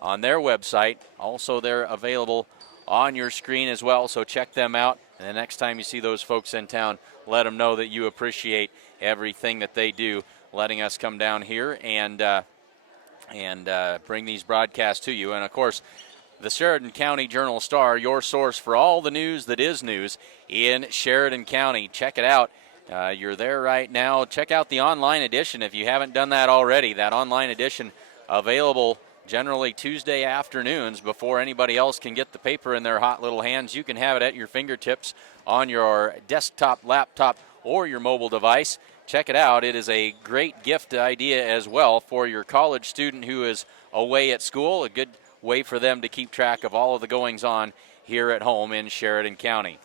on their website. Also, they're available on your screen as well, so check them out. And the next time you see those folks in town, let them know that you appreciate everything that they do, letting us come down here and bring these broadcasts to you. And, of course, the Sheridan County Journal-Star, your source for all the news that is news in Sheridan County. Check it out. You're there right now. Check out the online edition if you haven't done that already. That online edition available generally Tuesday afternoons before anybody else can get the paper in their hot little hands. You can have it at your fingertips on your desktop, laptop, or your mobile device. Check it out. It is a great gift idea as well for your college student who is away at school. A good way for them to keep track of all of the goings-on here at home in Sheridan County.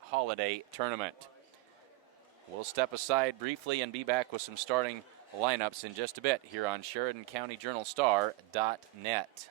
Holiday Tournament. We'll step aside briefly and be back with some starting lineups in just a bit here on SheridanCountyJournalStar.net.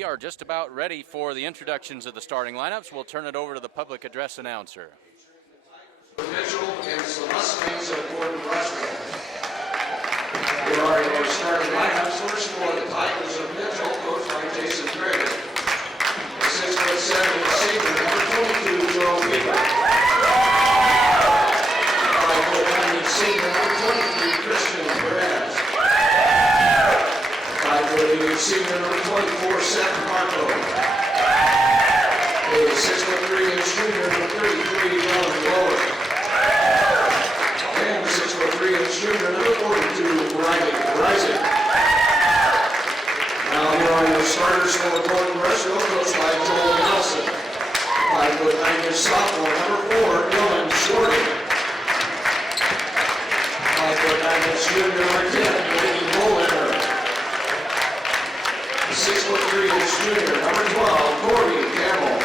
we are just about ready for the introductions of the starting lineups. We'll turn it over to the public address announcer. Mitchell against the Mustangs of Gordon-Rushville. Here are your starting lineups. First for the Tigers of Mitchell, coached by Jason Craig. The 6'7" senior, number 22, Joe Weaver. 5'9" senior, number 23, Christian Perez. 5'8" senior, number 24, Seth Marco. A 6'3" junior, number 33, John Lower. And 6'3" junior, number 42, Rising. Now here are your starters for Gordon-Rushville, coached by Joel Nelson. 5'9" sophomore, number 4, Dylan Shorty. 5'9" junior, number 10, Brady Bolander. 6'3" junior, number 12, Corey Campbell.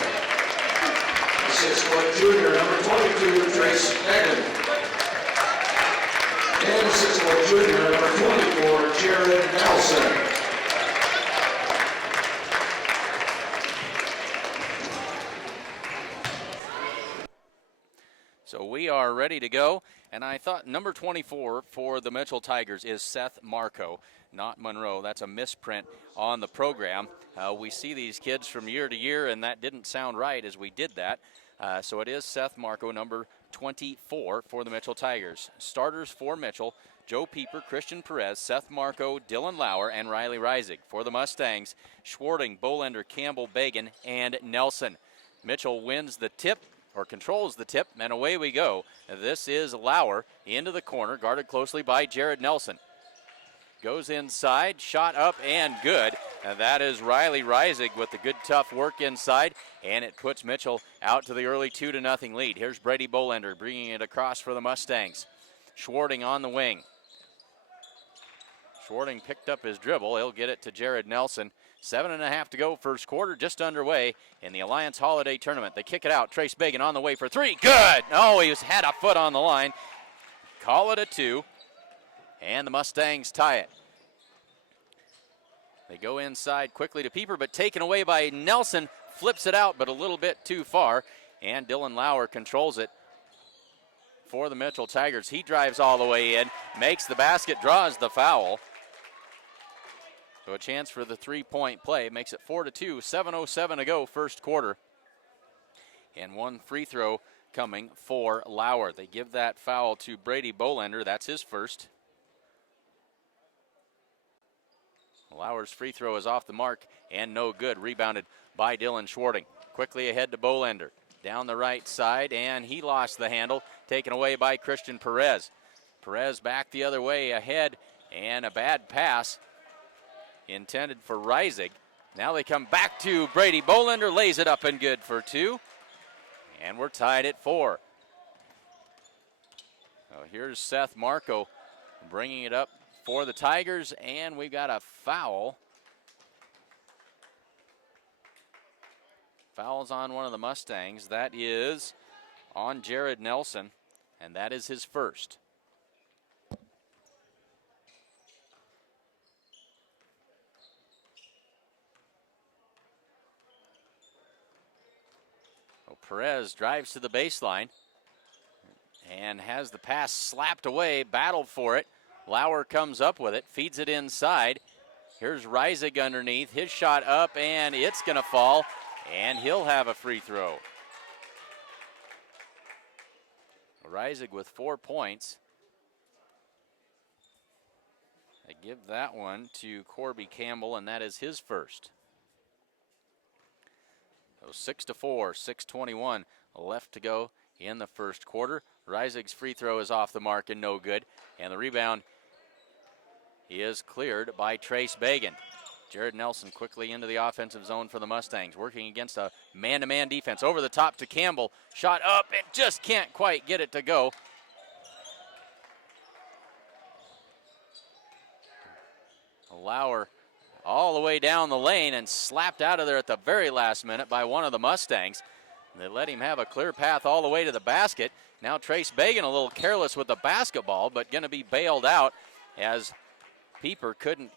6' junior, number 22, Trace Egan. And 6' junior, number 24, Jared Nelson. So we are ready to go, and I thought number 24 for the Mitchell Tigers is Seth Marco, not Monroe. That's a misprint on the program. We see these kids from year to year, and that didn't sound right as we did that. So it is Seth Marco, number 24 for the Mitchell Tigers. Starters for Mitchell: Joe Pieper, Christian Perez, Seth Marco, Dylan Lauer, and Riley Reisig. For the Mustangs, Schwarting, Bolender, Campbell, Bagan, and Nelson. Mitchell wins the tip, or controls the tip, and away we go. This is Lauer into the corner, guarded closely by Jared Nelson. Goes inside, shot up and good. And that is Riley Reisig with the good tough work inside, and it puts Mitchell out to the early 2-0 lead. Here's Brady Bolender bringing it across for the Mustangs. Schwarting on the wing. Schwarting picked up his dribble. He'll get it to Jared Nelson. 7.5 to go, first quarter just underway in the Alliance Holiday Tournament. They kick it out. Trace Bagan on the way for three. Good! Oh, he had a foot on the line. Call it a 2. And the Mustangs tie it. They go inside quickly to Pieper, but taken away by Nelson. Flips it out, but a little bit too far. And Dylan Lauer controls it for the Mitchell Tigers. He drives all the way in, makes the basket, draws the foul. So a chance for the three-point play. Makes it 4-2, 7:07 to go, first quarter. And one free throw coming for Lauer. They give that foul to Brady Bolender. That's his first. Lauer's free throw is off the mark and no good. Rebounded by Dylan Schwarting. Quickly ahead to Bolender. Down the right side, and he lost the handle. Taken away by Christian Perez. Perez back the other way ahead, and a bad pass intended for Reisig. Now they come back to Brady Bolender. Lays it up and good for 2. And we're tied at 4. So here's Seth Marco bringing it up for the Tigers, and we got a foul. Foul's on one of the Mustangs. That is on Jared Nelson, and that is his first. So Perez drives to the baseline and has the pass slapped away, battled for it. Lauer comes up with it, feeds it inside. Here's Reisig underneath. His shot up, and it's going to fall, and he'll have a free throw. Reisig with 4 points. They give that one to Corby Campbell, and that is his first. So 6-4, 6:21 left to go in the first quarter. Reisig's free throw is off the mark and no good, and the rebound is cleared by Trace Bagan. Jared Nelson quickly into the offensive zone for the Mustangs, working against a man-to-man defense. Over the top to Campbell. Shot up and just can't quite get it to go. Lauer all the way down the lane and slapped out of there at the very last minute by one of the Mustangs. They let him have a clear path all the way to the basket. Now Trace Bagan a little careless with the basketball, but going to be bailed out as Pieper couldn't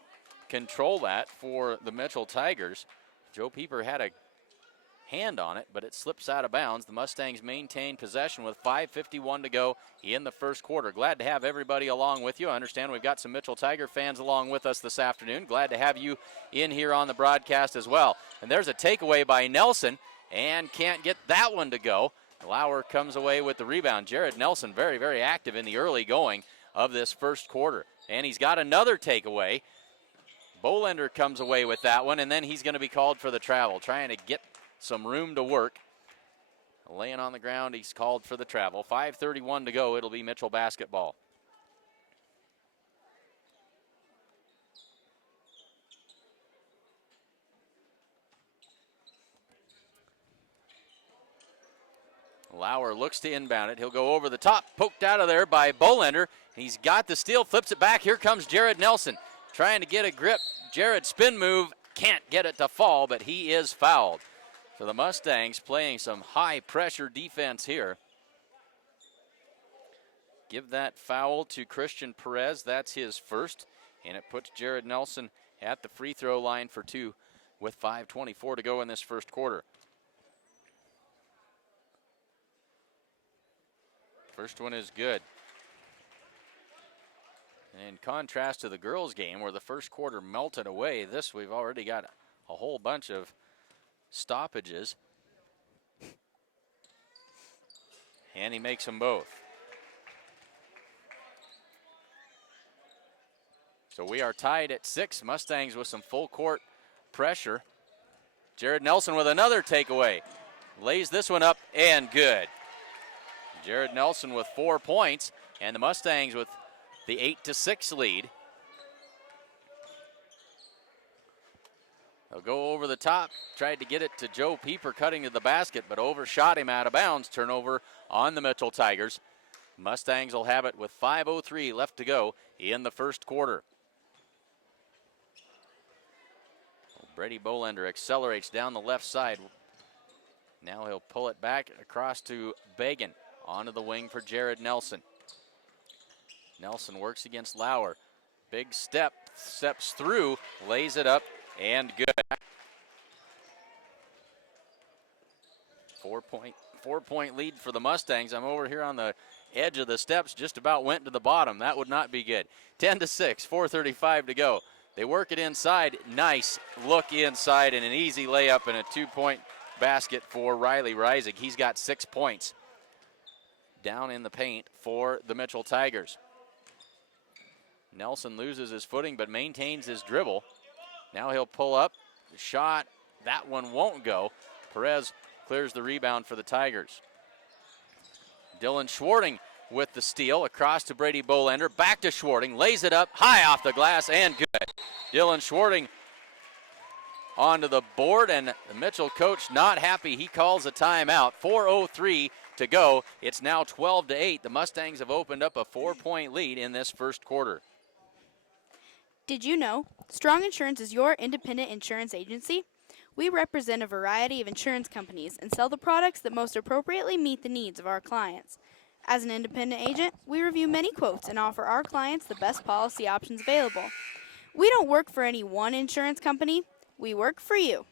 control that for the Mitchell Tigers. Joe Pieper had a hand on it, but it slips out of bounds. The Mustangs maintain possession with 5:51 to go in the first quarter. Glad to have everybody along with you. I understand we've got some Mitchell Tiger fans along with us this afternoon. Glad to have you in here on the broadcast as well. And there's a takeaway by Nelson, and can't get that one to go. Lauer comes away with the rebound. Jared Nelson very, very active in the early going of this first quarter. And he's got another takeaway. Bolender comes away with that one, and then he's going to be called for the travel, trying to get some room to work. Laying on the ground, he's called for the travel. 5:31 to go. It'll be Mitchell basketball. Lauer looks to inbound it. He'll go over the top, poked out of there by Bolender. He's got the steal, flips it back. Here comes Jared Nelson trying to get a grip. Jared spin move, can't get it to fall, but he is fouled. So the Mustangs playing some high pressure defense here. Give that foul to Christian Perez. That's his first, and it puts Jared Nelson at the free throw line for two with 5:24 to go in this first quarter. First one is good. And in contrast to the girls' game where the first quarter melted away, this we've already got a whole bunch of stoppages. And he makes them both. So we are tied at 6. Mustangs with some full court pressure. Jared Nelson with another takeaway. Lays this one up and good. Jared Nelson with 4 points, and the Mustangs with the 8-6 lead. They'll go over the top, tried to get it to Joe Pieper cutting to the basket, but overshot him out of bounds. Turnover on the Mitchell Tigers. Mustangs will have it with 5:03 left to go in the first quarter. Brady Bolender accelerates down the left side. Now he'll pull it back across to Bagan. Onto the wing for Jared Nelson. Nelson works against Lauer. Big step, steps through, lays it up, and good. 4-point lead for the Mustangs. I'm over here on the edge of the steps, just about went to the bottom. That would not be good. 10-6, 4:35 to go. They work it inside. Nice look inside and an easy layup and a 2-point basket for Riley Reisig. He's got 6 points down in the paint for the Mitchell Tigers. Nelson loses his footing but maintains his dribble. Now he'll pull up. The shot, that one won't go. Perez clears the rebound for the Tigers. Dylan Schwarting with the steal across to Brady Bolender. Back to Schwarting, lays it up high off the glass and good. Dylan Schwarting onto the board, and the Mitchell coach not happy. He calls a timeout. 4:03 to go. It's now 12-8. The Mustangs have opened up a 4-point lead in this first quarter. Did you know Strong Insurance is your independent insurance agency? We represent a variety of insurance companies and sell the products that most appropriately meet the needs of our clients. As an independent agent, we review many quotes and offer our clients the best policy options available. We don't work for any one insurance company. We work for you.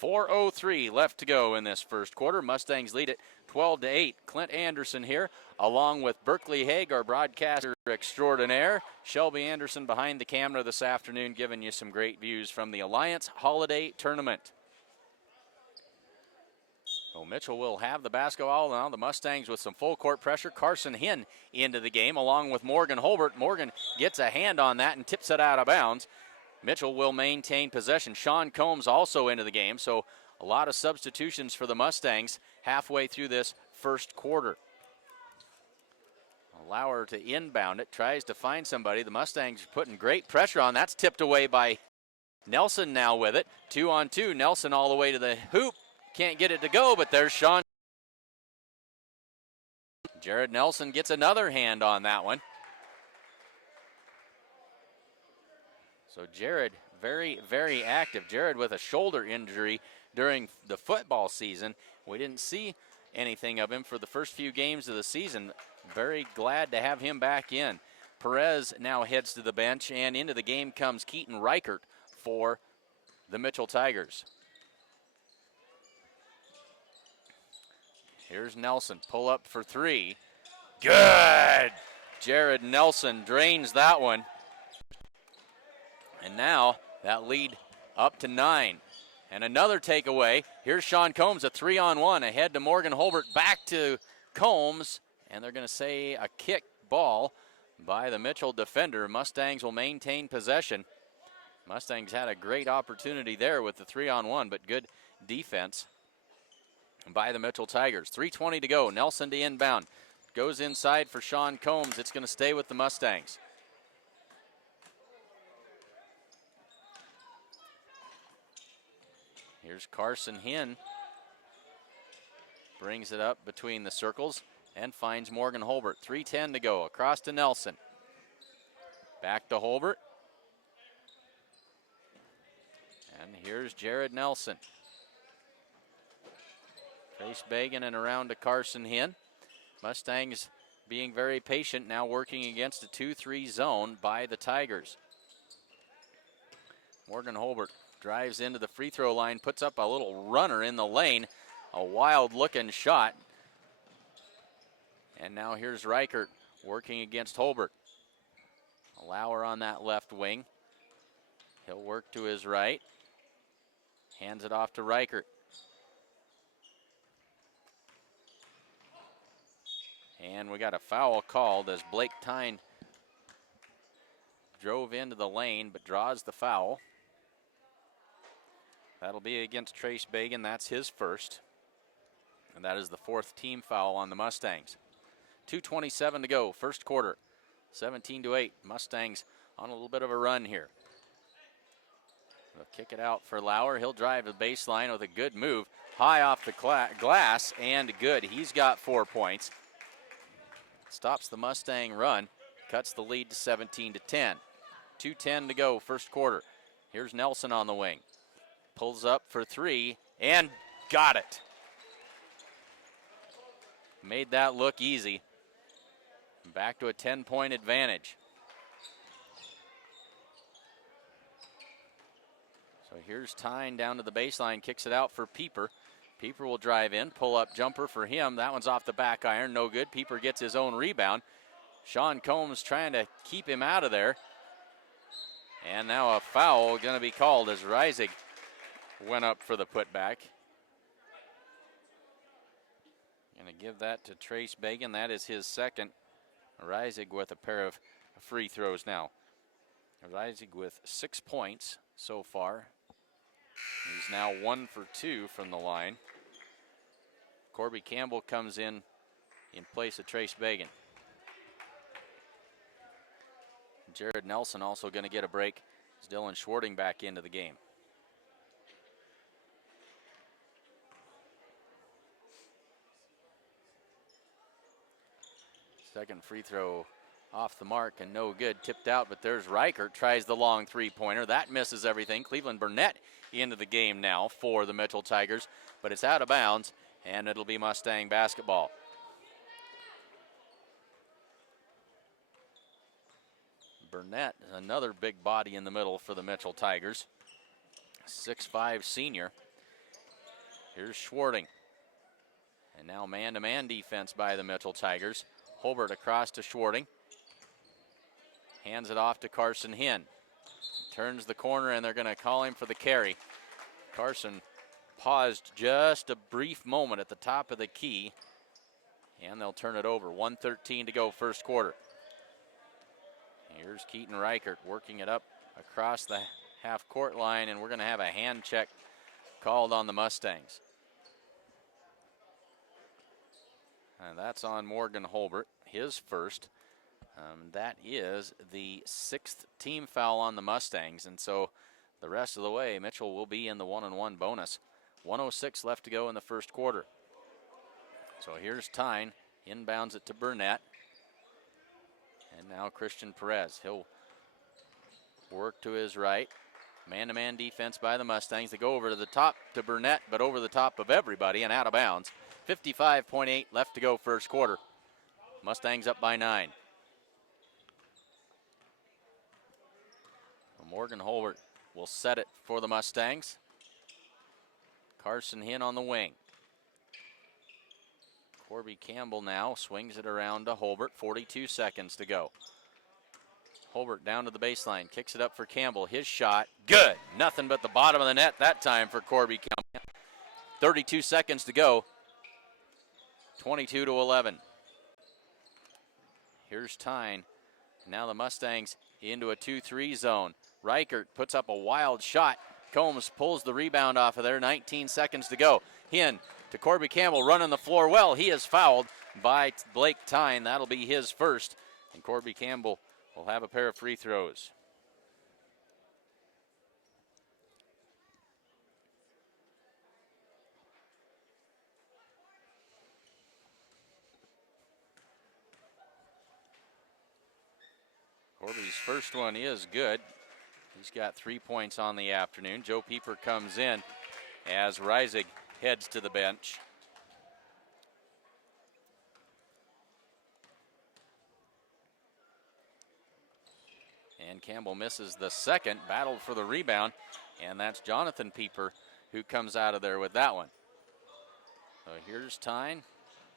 4:03 left to go in this first quarter. Mustangs lead it 12-8. Clint Anderson here, along with Berkeley Haig, our broadcaster extraordinaire. Shelby Anderson behind the camera this afternoon, giving you some great views from the Alliance Holiday Tournament. So Mitchell will have the basketball now. The Mustangs with some full court pressure. Carson Hinn into the game, along with Morgan Holbert. Morgan gets a hand on that and tips it out of bounds. Mitchell will maintain possession. Sean Combs also into the game, so a lot of substitutions for the Mustangs halfway through this first quarter. Lauer to inbound it, tries to find somebody. The Mustangs putting great pressure on. That's tipped away by Nelson now with it. 2-on-2, Nelson all the way to the hoop. Can't get it to go, but there's Sean. Jared Nelson gets another hand on that one. So Jared, very, very active. Jared with a shoulder injury during the football season. We didn't see anything of him for the first few games of the season. Very glad to have him back in. Perez now heads to the bench, and into the game comes Keaton Reichert for the Mitchell Tigers. Here's Nelson, pull up for three. Good! Jared Nelson drains that one. And now that lead up to 9. And another takeaway. Here's Sean Combs, a 3-on-1 ahead to Morgan Holbert, back to Combs. And they're going to say a kick ball by the Mitchell defender. Mustangs will maintain possession. Mustangs had a great opportunity there with the 3-on-1, but good defense by the Mitchell Tigers. 3:20 to go. Nelson to inbound. Goes inside for Sean Combs. It's going to stay with the Mustangs. Here's Carson Hinn. Brings it up between the circles and finds Morgan Holbert. 3:10 to go. Across to Nelson. Back to Holbert. And here's Jared Nelson. Trace Bagan and around to Carson Hinn. Mustangs being very patient, now working against a 2-3 zone by the Tigers. Morgan Holbert drives into the free throw line, puts up a little runner in the lane. A wild looking shot. And now here's Reichert working against Holbert. Lauer on that left wing. He'll work to his right. Hands it off to Reichert. And we got a foul called as Blake Tyne drove into the lane but draws the foul. That'll be against Trace Bagan. That's his first. And that is the 4th team foul on the Mustangs. 2:27 to go, first quarter. 17-8. Mustangs on a little bit of a run here. They'll kick it out for Lauer. He'll drive the baseline with a good move. High off the glass and good. He's got 4 points. Stops the Mustang run. Cuts the lead to 17-10. 2:10 to go, first quarter. Here's Nelson on the wing. Pulls up for three and got it. Made that look easy. Back to a 10-point advantage. So here's Tyne down to the baseline, kicks it out for Pieper. Pieper will drive in, pull-up jumper for him. That one's off the back iron, no good. Pieper gets his own rebound. Sean Combs trying to keep him out of there. And now a foul going to be called as Reisig went up for the putback. Going to give that to Trace Bagan. That is his second. Reisig with a pair of free throws now. Reisig with 6 points so far. He's now 1 for 2 from the line. Corby Campbell comes in place of Trace Bagan. Jared Nelson also going to get a break. It's Dylan Schwarting back into the game. Second free throw off the mark and no good. Tipped out, but there's Reichert. Tries the long three-pointer. That misses everything. Cleveland Burnett into the game now for the Mitchell Tigers, but it's out of bounds, and it'll be Mustang basketball. Burnett is another big body in the middle for the Mitchell Tigers. 6'5" senior. Here's Schwarting. And now man-to-man defense by the Mitchell Tigers. Holbert across to Schwarting. Hands it off to Carson Hinn. Turns the corner and they're going to call him for the carry. Carson paused just a brief moment at the top of the key. And they'll turn it over. 1:13 to go, first quarter. Here's Keaton Reichert working it up across the half-court line, and we're going to have a hand check called on the Mustangs. And that's on Morgan Holbert, his first. That is the 6th team foul on the Mustangs, and so the rest of the way, Mitchell will be in the 1-on-1 bonus. 1:06 left to go in the first quarter. So here's Tyne, inbounds it to Burnett. And now Christian Perez. He'll work to his right. Man-to-man defense by the Mustangs. They go over to the top to Burnett, but over the top of everybody and out of bounds. 55.8 left to go first quarter. Mustangs up by 9. Morgan Holbert will set it for the Mustangs. Carson Hinn on the wing. Corby Campbell now swings it around to Holbert. 42 seconds to go. Holbert down to the baseline, kicks it up for Campbell. His shot, good. Nothing but the bottom of the net that time for Corby Campbell. 32 seconds to go. 22-11. Here's Tyne. Now the Mustangs into a 2-3 zone. Reichert puts up a wild shot. Combs pulls the rebound off of there. 19 seconds to go. Hinn to Corby Campbell running the floor well. He is fouled by Blake Tyne. That'll be his first. And Corby Campbell will have a pair of free throws. Corby's first one is good. He's got 3 points on the afternoon. Joe Pieper comes in as Reisig heads to the bench. And Campbell misses the second, battled for the rebound, and that's Jonathan Pieper who comes out of there with that one. So here's Tyne.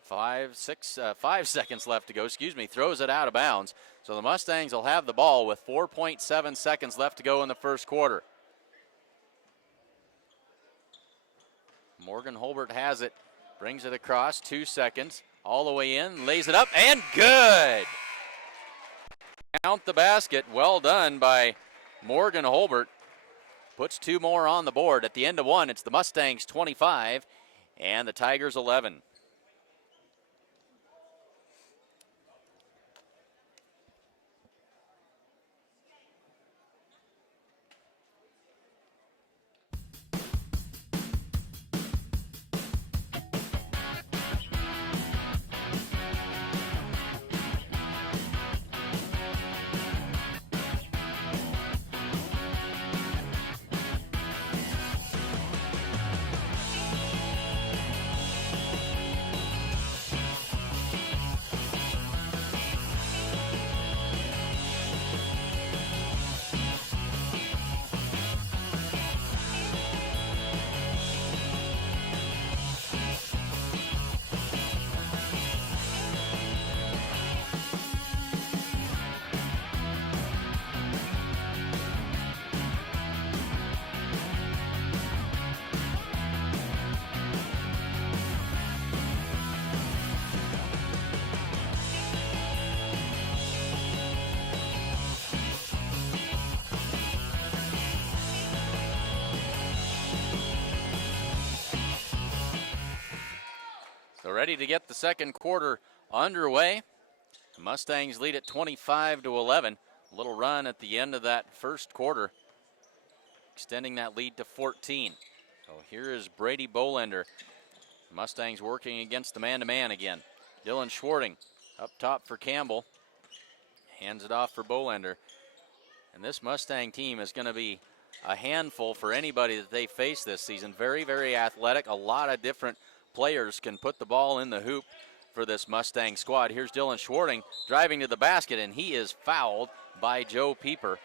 5 seconds left to go, throws it out of bounds. So the Mustangs will have the ball with 4.7 seconds left to go in the first quarter. Morgan Holbert has it, brings it across, 2 seconds, all the way in, lays it up, and good! Count the basket, well done by Morgan Holbert. Puts 2 more on the board. At the end of one, it's the Mustangs 25 and the Tigers 11. Ready to get the second quarter underway. The Mustangs lead at 25-11. A little run at the end of that first quarter, extending that lead to 14. So here is Brady Bolender. Mustangs working against the man-to-man again. Dylan Schwarting up top for Campbell. Hands it off for Bolender. And this Mustang team is going to be a handful for anybody that they face this season. Very, very athletic. A lot of different players can put the ball in the hoop for this Mustang squad. Here's Dylan Schwarting driving to the basket, and he is fouled by Joe Pieper.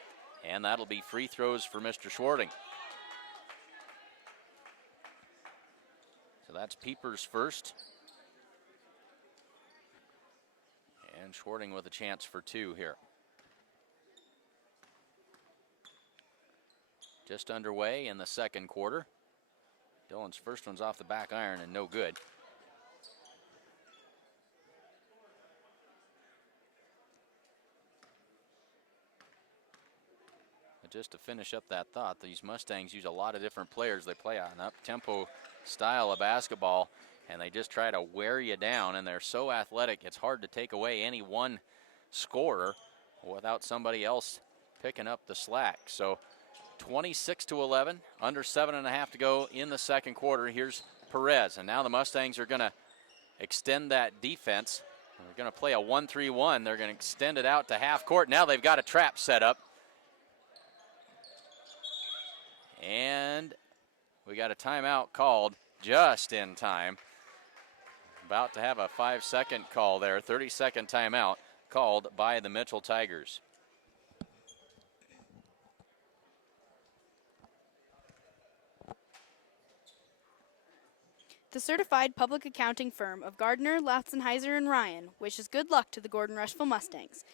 And that'll be free throws for Mr. Schwarting. So that's Pieper's first. And Schwarting with a chance for 2 here. Just underway in the second quarter. Dylan's first one's off the back iron and no good. But just to finish up that thought, these Mustangs use a lot of different players. They play an up-tempo style of basketball, and they just try to wear you down, and they're so athletic, it's hard to take away any one scorer without somebody else picking up the slack. So 26-11, under 7.5 to go in the second quarter. Here's Perez, and now the Mustangs are going to extend that defense. They're going to play a 1-3-1. They're going to extend it out to half court. Now they've got a trap set up. And we got a timeout called just in time. About to have a 5-second call there, 30-second timeout called by the Mitchell Tigers. The certified public accounting firm of Gardner, Latzenheiser, and Ryan wishes good luck to the Gordon-Rushville Mustangs.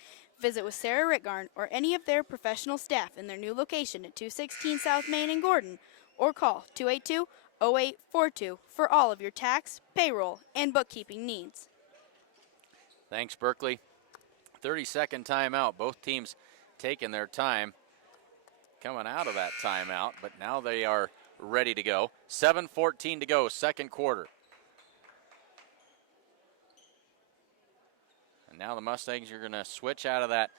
Visit with Sarah Ritgarn or any of their professional staff in their new location at 216 South Main in Gordon, or call 282-0842 for all of your tax, payroll, and bookkeeping needs. Thanks, Berkeley. 30-second timeout. Both teams taking their time coming out of that timeout, but now they are ready to go. 7:14 to go, second quarter. And now the Mustangs are going to switch out of that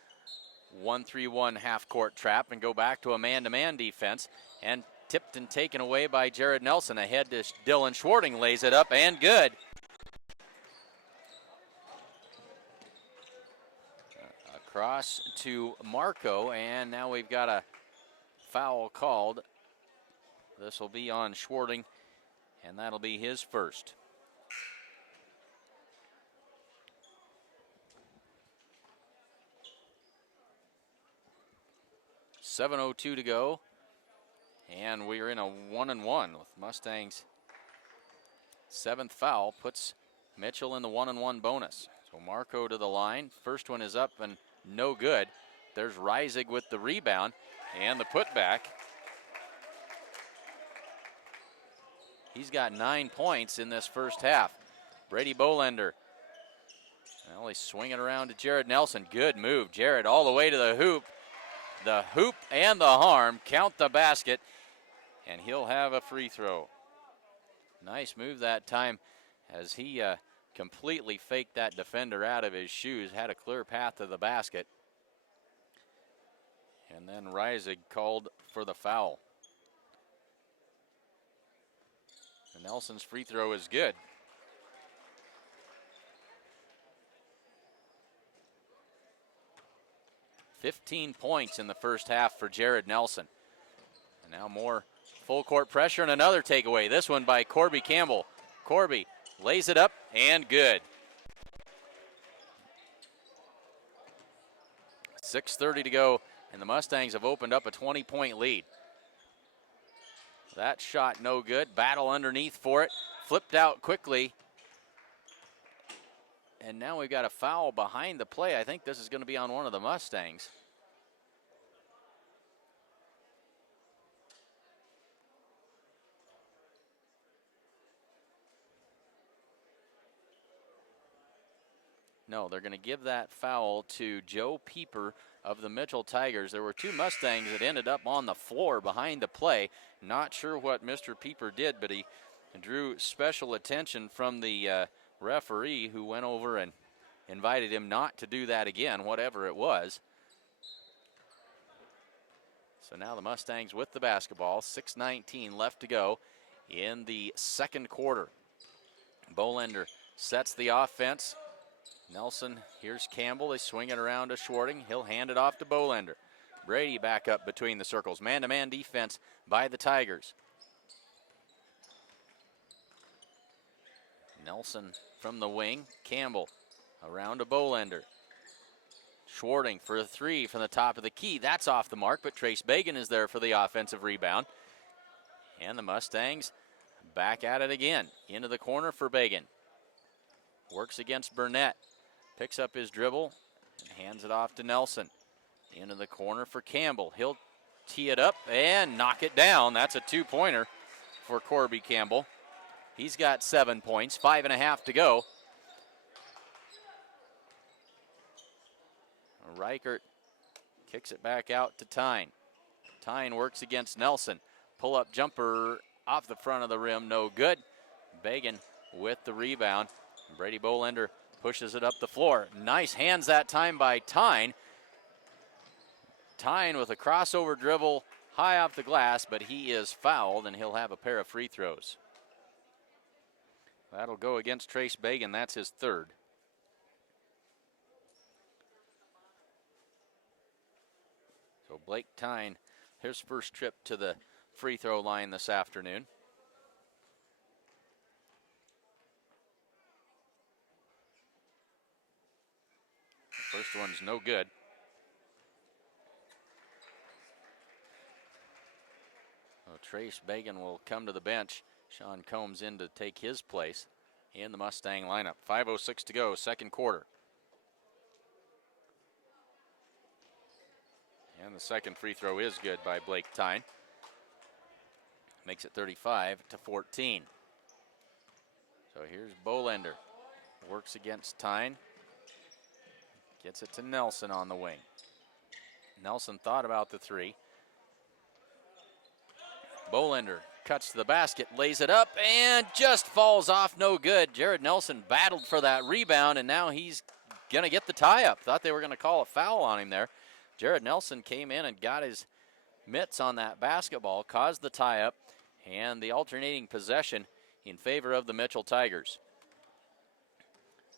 1-3-1 half-court trap and go back to a man-to-man defense. And tipped and taken away by Jared Nelson. Ahead to Dylan Schwarting, lays it up, and good. Across to Marco, and now we've got a foul called. This will be on Schwarting, and that'll be his first. .702 to go, and we're in a 1-1 with Mustangs. Seventh foul puts Mitchell in the 1-1 bonus. So Marco to the line. First one is up and no good. There's Reisig with the rebound and the putback. He's got 9 points in this first half. Brady Bolender. Well, he's swinging around to Jared Nelson. Good move. Jared all the way to the hoop. The hoop and the harm. Count the basket. And he'll have a free throw. Nice move that time as he completely faked that defender out of his shoes. Had a clear path to the basket. And then Reisig called for the foul. And Nelson's free throw is good. .15 points in the first half for Jared Nelson. And now more full court pressure and another takeaway. This one by Corby Campbell. Corby lays it up and good. 6:30 to go, and the Mustangs have opened up a 20-point lead. That shot no good. Battle underneath for it. Flipped out quickly. And now we've got a foul behind the play. I think this is going to be on one of the Mustangs. No, they're going to give that foul to Joe Pieper of the Mitchell Tigers. There were two Mustangs that ended up on the floor behind the play. Not sure what Mr. Pieper did, but he drew special attention from the referee, who went over and invited him not to do that again, whatever it was. So now the Mustangs with the basketball. 6:19 left to go in the second quarter. Bolender sets the offense. Nelson, here's Campbell. They swing it around to Schwarting. He'll hand it off to Bolender. Brady back up between the circles. Man-to-man defense by the Tigers. Nelson from the wing. Campbell around to Bolender. Schwarting for a three from the top of the key. That's off the mark, but Trace Bagan is there for the offensive rebound. And the Mustangs back at it again. Into the corner for Bagan. Works against Burnett. Picks up his dribble and hands it off to Nelson. Into the corner for Campbell. He'll tee it up and knock it down. That's a two-pointer for Corby Campbell. He's got 7 points, 5.5 to go. Reichert kicks it back out to Tyne. Tyne works against Nelson. Pull-up jumper off the front of the rim, no good. Bagan with the rebound. Brady Bolender pushes it up the floor. Nice hands that time by Tyne. Tyne with a crossover dribble high off the glass, but he is fouled, and he'll have a pair of free throws. That'll go against Trace Bagan. That's his third. So Blake Tyne, his first trip to the free throw line this afternoon. The first one's no good. So Trace Bagan will come to the bench Sean Combs in to take his place in the Mustang lineup. 5:06 to go, second quarter. And the second free throw is good by Blake Tyne. Makes it 35-14. So here's Bolender. Works against Tyne. Gets it to Nelson on the wing. Nelson thought about the three. Bolender cuts to the basket, lays it up, and just falls off, no good. Jared Nelson battled for that rebound, and now he's going to get the tie-up. Thought they were going to call a foul on him there. Jared Nelson came in and got his mitts on that basketball, caused the tie-up, and the alternating possession in favor of the Mitchell Tigers.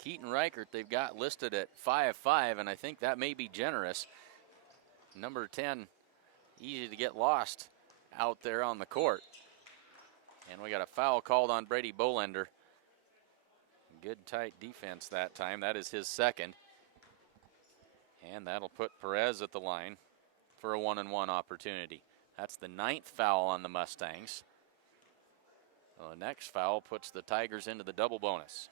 Keaton Reichert, they've got listed at 5'5", and I think that may be generous. Number 10, easy to get lost out there on the court. And we got a foul called on Brady Bolender. Good tight defense that time. That is his second. And that'll put Perez at the line for a 1-and-1 opportunity. That's the 9th foul on the Mustangs. So the next foul puts the Tigers into the double bonus.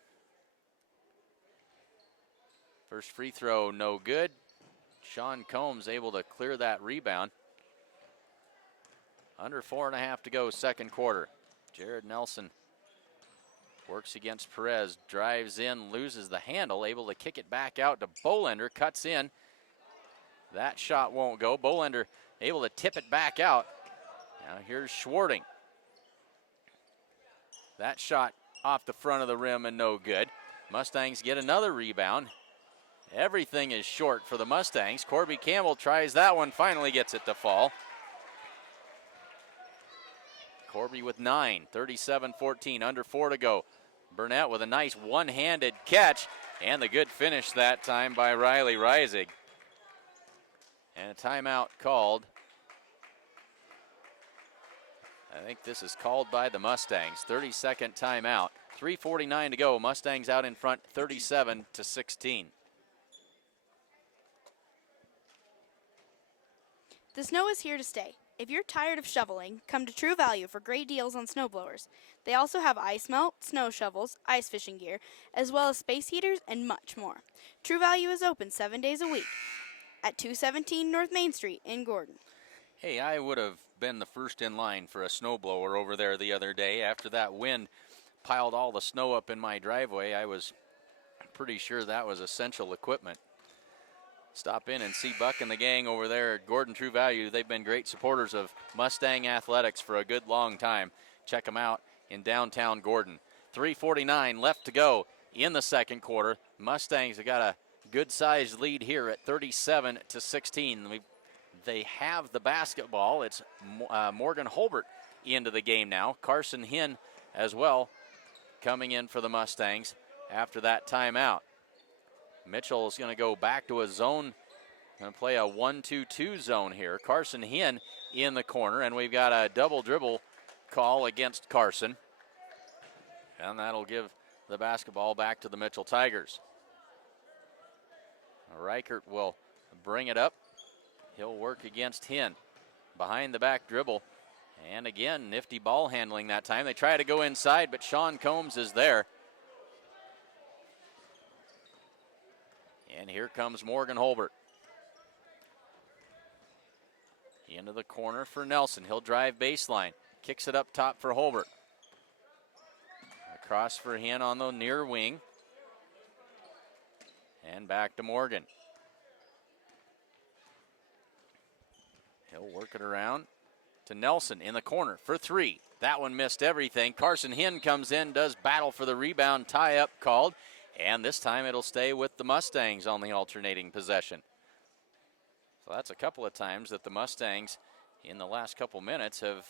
First free throw, no good. Sean Combs able to clear that rebound. Under 4.5 to go, second quarter. Jared Nelson works against Perez, drives in, loses the handle, able to kick it back out to Bolender, cuts in. That shot won't go. Bolender able to tip it back out. Now here's Schwarting. That shot off the front of the rim and no good. Mustangs get another rebound. Everything is short for the Mustangs. Corby Campbell tries that one, finally gets it to fall. Corby with 9, 37-14, under 4 to go. Burnett with a nice one-handed catch, and the good finish that time by Riley Reisig. And a timeout called. I think this is called by the Mustangs. 30-second timeout. 3:49 to go. Mustangs out in front, 37-16. The snow is here to stay. If you're tired of shoveling, come to True Value for great deals on snowblowers. They also have ice melt, snow shovels, ice fishing gear, as well as space heaters and much more. True Value is open 7 days a week at 217 North Main Street in Gordon. Hey, I would have been the first in line for a snowblower over there the other day. After that wind piled all the snow up in my driveway, I was pretty sure that was essential equipment. Stop in and see Buck and the gang over there at Gordon True Value. They've been great supporters of Mustang athletics for a good long time. Check them out in downtown Gordon. 3:49 left to go in the second quarter. Mustangs have got a good-sized lead here at 37-16. They have the basketball. It's Morgan Holbert into the game now. Carson Hinn as well coming in for the Mustangs after that timeout. Mitchell is going to go back to a zone, going to play a 1-2-2 zone here. Carson Hinn in the corner, and we've got a double dribble call against Carson. And that'll give the basketball back to the Mitchell Tigers. Reichert will bring it up. He'll work against Hinn. Behind the back dribble. And again, nifty ball handling that time. They try to go inside, but Sean Combs is there. And here comes Morgan Holbert. Into the corner for Nelson. He'll drive baseline. Kicks it up top for Holbert. Across for Hinn on the near wing. And back to Morgan. He'll work it around to Nelson in the corner for three. That one missed everything. Carson Hinn comes in, does battle for the rebound, tie-up called. And this time it'll stay with the Mustangs on the alternating possession. So that's a couple of times that the Mustangs in the last couple minutes have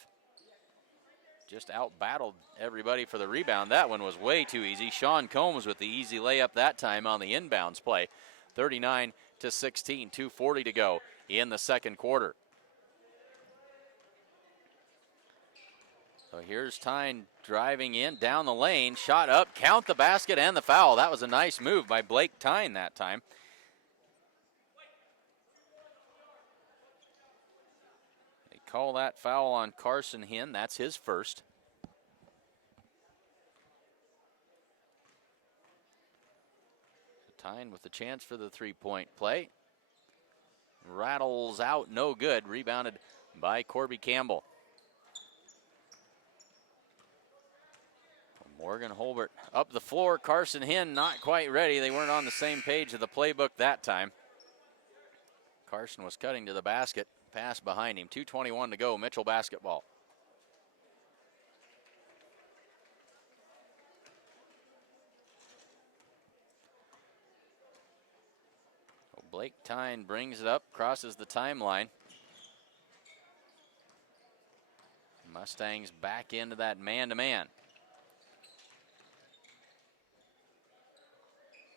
just out-battled everybody for the rebound. That one was way too easy. Sean Combs with the easy layup that time on the inbounds play. 39-16, 2:40 to go in the second quarter. So here's Tyne driving in down the lane, shot up, count the basket and the foul. That was a nice move by Blake Tyne that time. They call that foul on Carson Hinn. That's his first. Tyne with the chance for the three-point play. Rattles out, no good. Rebounded by Corby Campbell. Morgan Holbert up the floor. Carson Hinn not quite ready. They weren't on the same page of the playbook that time. Carson was cutting to the basket. Pass behind him. 2:21 to go. Mitchell basketball. Blake Tyne brings it up, crosses the timeline. Mustangs back into that man-to-man.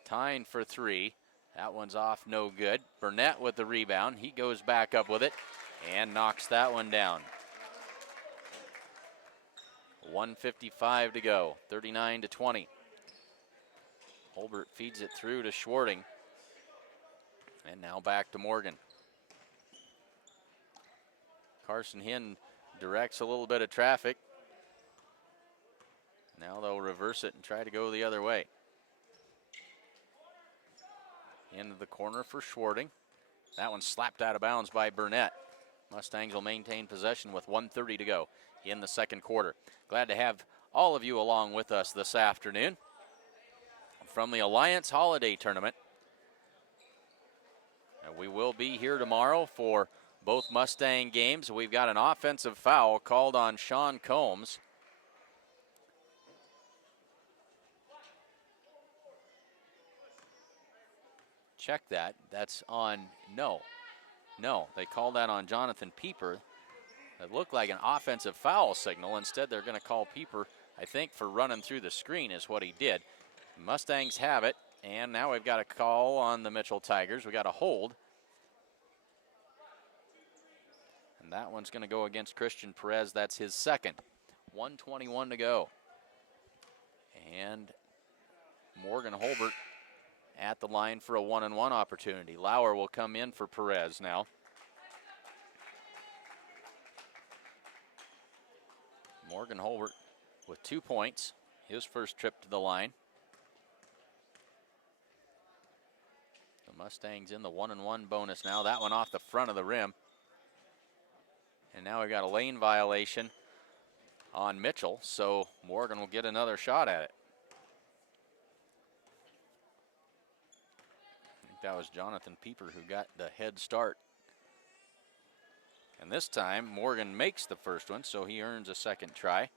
Tyne for three. That one's off, no good. Burnett with the rebound. He goes back up with it and knocks that one down. 1:55 to go, 39-20. Holbert feeds it through to Schwarting. And now back to Morgan. Carson Hinn directs a little bit of traffic. Now they'll reverse it and try to go the other way. Into the corner for Schwarting. That one slapped out of bounds by Burnett. Mustangs will maintain possession with 1:30 to go in the second quarter. Glad to have all of you along with us this afternoon from the Alliance Holiday Tournament. And we will be here tomorrow for both Mustang games. We've got an offensive foul called on Sean Combs. Check that. That's on, no, they called that on Jonathan Pieper. It looked like an offensive foul signal. Instead, they're going to call Pieper, I think, for running through the screen is what he did. Mustangs have it, and now we've got a call on the Mitchell Tigers. We got a hold. And that one's going to go against Christian Perez. That's his second. 1:21 to go. And Morgan Holbert at the line for a 1-on-1 opportunity. Lauer will come in for Perez now. Morgan Holbert with 2 points, his first trip to the line. The Mustangs in the 1-on-1 bonus now. That one off the front of the rim. And now we've got a lane violation on Mitchell, so Morgan will get another shot at it. I think that was Jonathan Pieper who got the head start. And this time, Morgan makes the first one, so he earns a second try.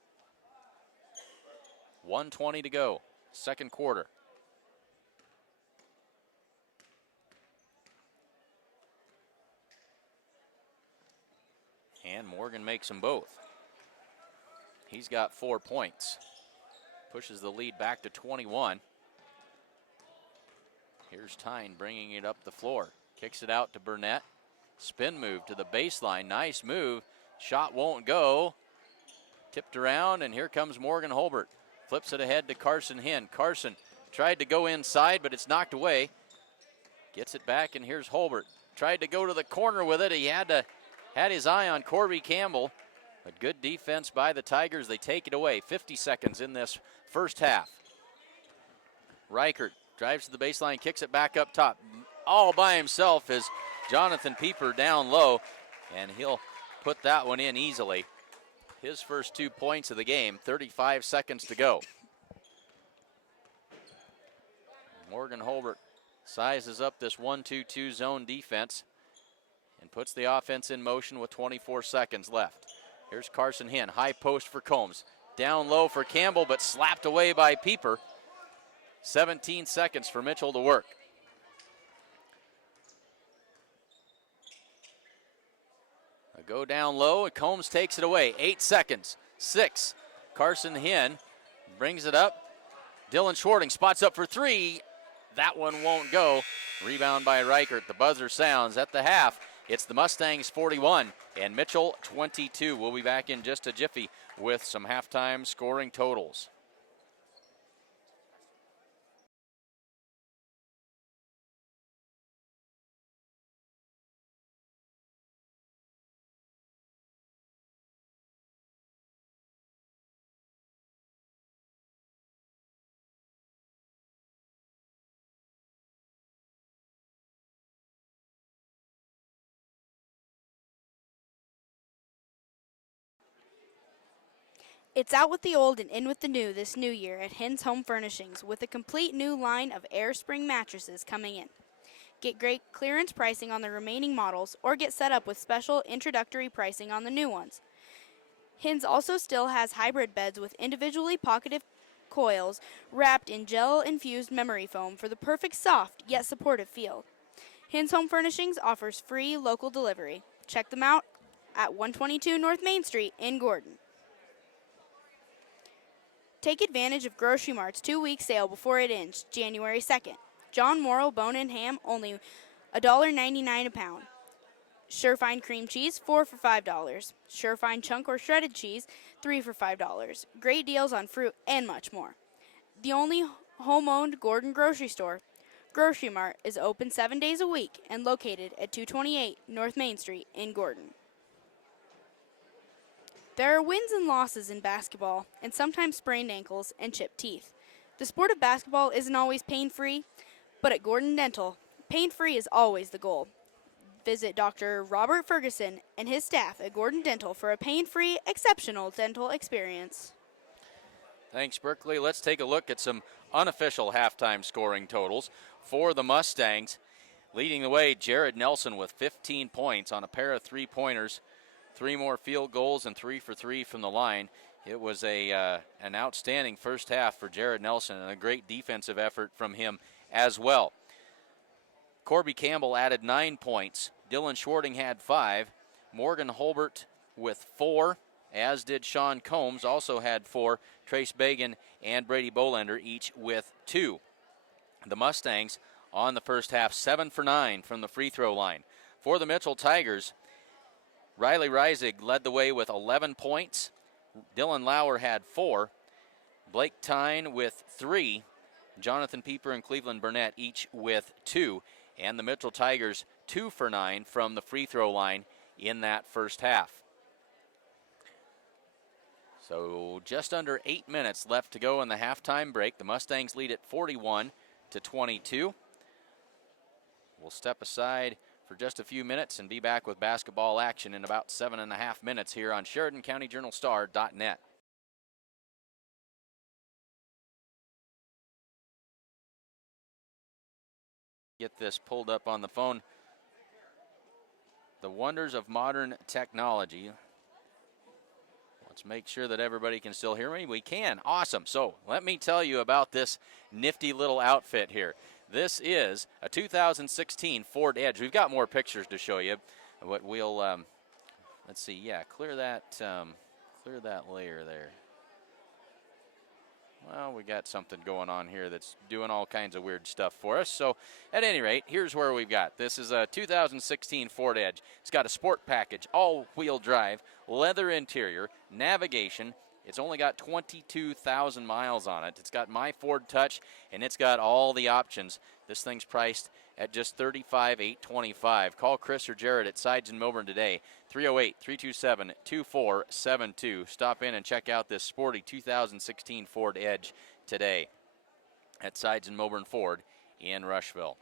1:20 to go, second quarter. And Morgan makes them both. He's got 4 points. Pushes the lead back to 21. Here's Tyne bringing it up the floor. Kicks it out to Burnett. Spin move to the baseline. Nice move. Shot won't go. Tipped around, and here comes Morgan Holbert. Flips it ahead to Carson Hinn. Carson tried to go inside, but it's knocked away. Gets it back, and here's Holbert. Tried to go to the corner with it. He had his eye on Corby Campbell. But good defense by the Tigers. They take it away. 50 seconds in this first half. Reichert drives to the baseline, kicks it back up top. All by himself is Jonathan Pieper down low, and he'll put that one in easily. His first 2 points of the game, 35 seconds to go. Morgan Holbert sizes up this 1-2-2 zone defense and puts the offense in motion with 24 seconds left. Here's Carson Hinn, high post for Combs. Down low for Campbell, but slapped away by Pieper. 17 seconds for Mitchell to work. A go down low, and Combs takes it away. 8 seconds, 6. Carson Hinn brings it up. Dylan Schwarting spots up for 3. That one won't go. Rebound by Reichert. The buzzer sounds at the half. It's the Mustangs 41 and Mitchell 22. We'll be back in just a jiffy with some halftime scoring totals. It's out with the old and in with the new this new year at Hin's Home Furnishings with a complete new line of air spring mattresses coming in. Get great clearance pricing on the remaining models or get set up with special introductory pricing on the new ones. Hin's also still has hybrid beds with individually pocketed coils wrapped in gel-infused memory foam for the perfect soft yet supportive feel. Hin's Home Furnishings offers free local delivery. Check them out at 122 North Main Street in Gordon. Take advantage of Grocery Mart's 2-week sale before it ends, January 2nd. John Morrow bone and ham, only $1.99 a pound. Surefine cream cheese, 4 for $5. Surefine chunk or shredded cheese, 3 for $5. Great deals on fruit and much more. The only home-owned Gordon grocery store, Grocery Mart, is open 7 days a week and located at 228 North Main Street in Gordon. There are wins and losses in basketball, and sometimes sprained ankles and chipped teeth. The sport of basketball isn't always pain-free, but at Gordon Dental, pain-free is always the goal. Visit Dr. Robert Ferguson and his staff at Gordon Dental for a pain-free, exceptional dental experience. Thanks, Berkeley. Let's take a look at some unofficial halftime scoring totals for the Mustangs. Leading the way, Jared Nelson with 15 points on a pair of three-pointers. 3 more field goals and 3 for 3 from the line. It was an outstanding first half for Jared Nelson and a great defensive effort from him as well. Corby Campbell added 9 points. Dylan Schwarting had 5. Morgan Holbert with 4, as did Sean Combs, also had 4. Trace Bagan and Brady Bolender each with 2. The Mustangs on the first half, 7 for 9 from the free throw line. For the Mitchell Tigers, Riley Reisig led the way with 11 points. Dylan Lauer had 4. Blake Tyne with 3. Jonathan Pieper and Cleveland Burnett each with 2. And the Mitchell Tigers 2 for 9 from the free throw line in that first half. So just under 8 minutes left to go in the halftime break. The Mustangs lead at 41-22. We'll step aside for just a few minutes and be back with basketball action in about 7.5 minutes here on SheridanCountyJournalStar.net. Get this pulled up on the phone. The wonders of modern technology. Let's make sure that everybody can still hear me. We can. Awesome. So let me tell you about this nifty little outfit here. This is a 2016 Ford Edge. We've got more pictures to show you. What we'll let's see. Yeah, clear that layer there. Well, we got something going on here that's doing all kinds of weird stuff for us. So at any rate, here's where we've got. This is a 2016 Ford Edge. It's got a sport package, all-wheel drive, leather interior, navigation. It's only got 22,000 miles on it. It's got My Ford Touch, and it's got all the options. This thing's priced at just $35,825. Call Chris or Jared at Sides in Milburn today, 308-327-2472. Stop in and check out this sporty 2016 Ford Edge today at Sides in Milburn Ford in Rushville.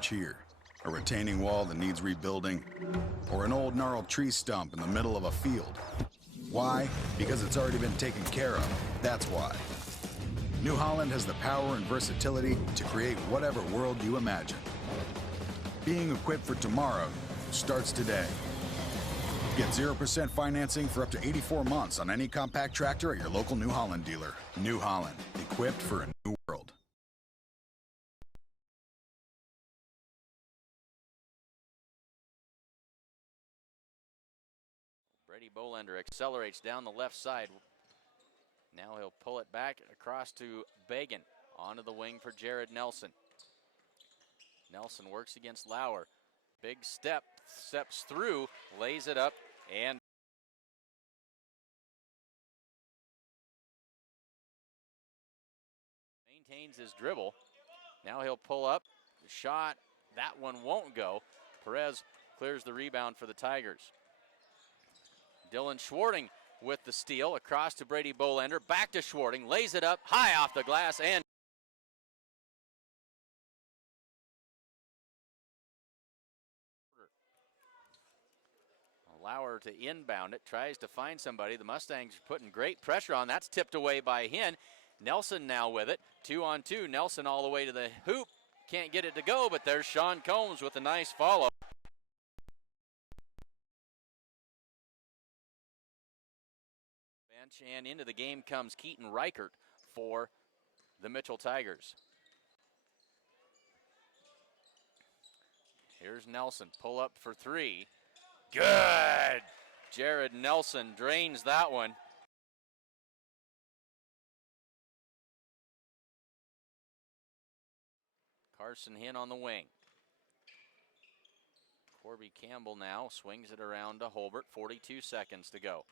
Here, a retaining wall that needs rebuilding, or an old gnarled tree stump in the middle of a field. Why? Because it's already been taken care of. That's why. New Holland has the power and versatility to create whatever world you imagine. Being equipped for tomorrow starts today. Get 0% financing for up to 84 months on any compact tractor at your local New Holland dealer. New Holland, equipped for a new world. Brady Bolender accelerates down the left side. Now he'll pull it back across to Bagan. Onto the wing for Jared Nelson. Nelson works against Lauer. Big step, steps through, lays it up, and maintains his dribble. Now he'll pull up. The shot, that one won't go. Perez clears the rebound for the Tigers. Dylan Schwarting with the steal across to Brady Bolender, back to Schwarting, lays it up high off the glass and Lauer to inbound it, tries to find somebody. The Mustangs are putting great pressure on. That's tipped away by Hinn. Nelson now with it, 2-on-2. Nelson all the way to the hoop. Can't get it to go, but there's Sean Combs with a nice follow. Bench, and into the game comes Keaton Reichert for the Mitchell Tigers. Here's Nelson, pull up for three. Good! Jared Nelson drains that one. Carson Hinn on the wing. Corby Campbell now swings it around to Holbert, 42 seconds to go.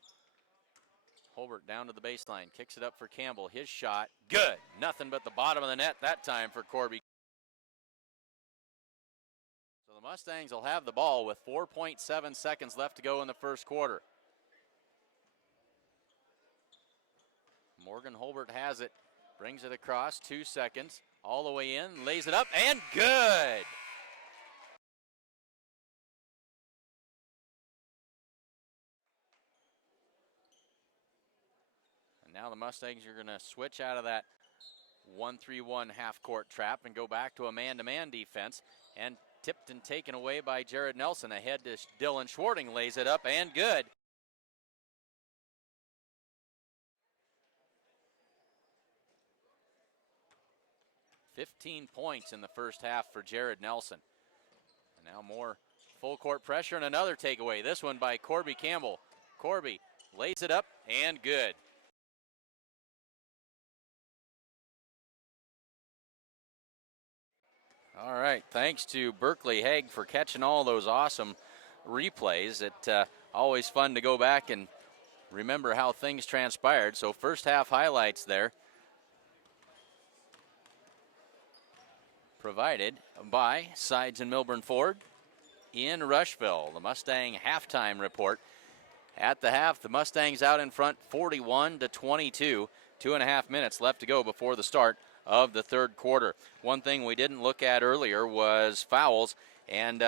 Holbert down to the baseline, kicks it up for Campbell. His shot, good! Nothing but the bottom of the net that time for Corby. So the Mustangs will have the ball with 4.7 seconds left to go in the first quarter. Morgan Holbert has it, brings it across, 2 seconds, all the way in, lays it up, and good! And now the Mustangs are going to switch out of that 1-3-1 half-court trap and go back to a man-to-man defense, and tipped and taken away by Jared Nelson. Ahead to Dylan Schwarting, lays it up, and good. 15 points in the first half for Jared Nelson. And now more full court pressure and another takeaway. This one by Corby Campbell. Corby lays it up and good. All right, thanks to Berkeley Haig for catching all those awesome replays. It's always fun to go back and remember how things transpired. So first half highlights there, provided by Sides and Milburn Ford in Rushville. The Mustang halftime report. At the half, the Mustangs out in front 41-22. 2.5 minutes left to go before the start of the third quarter. One thing we didn't look at earlier was fouls, and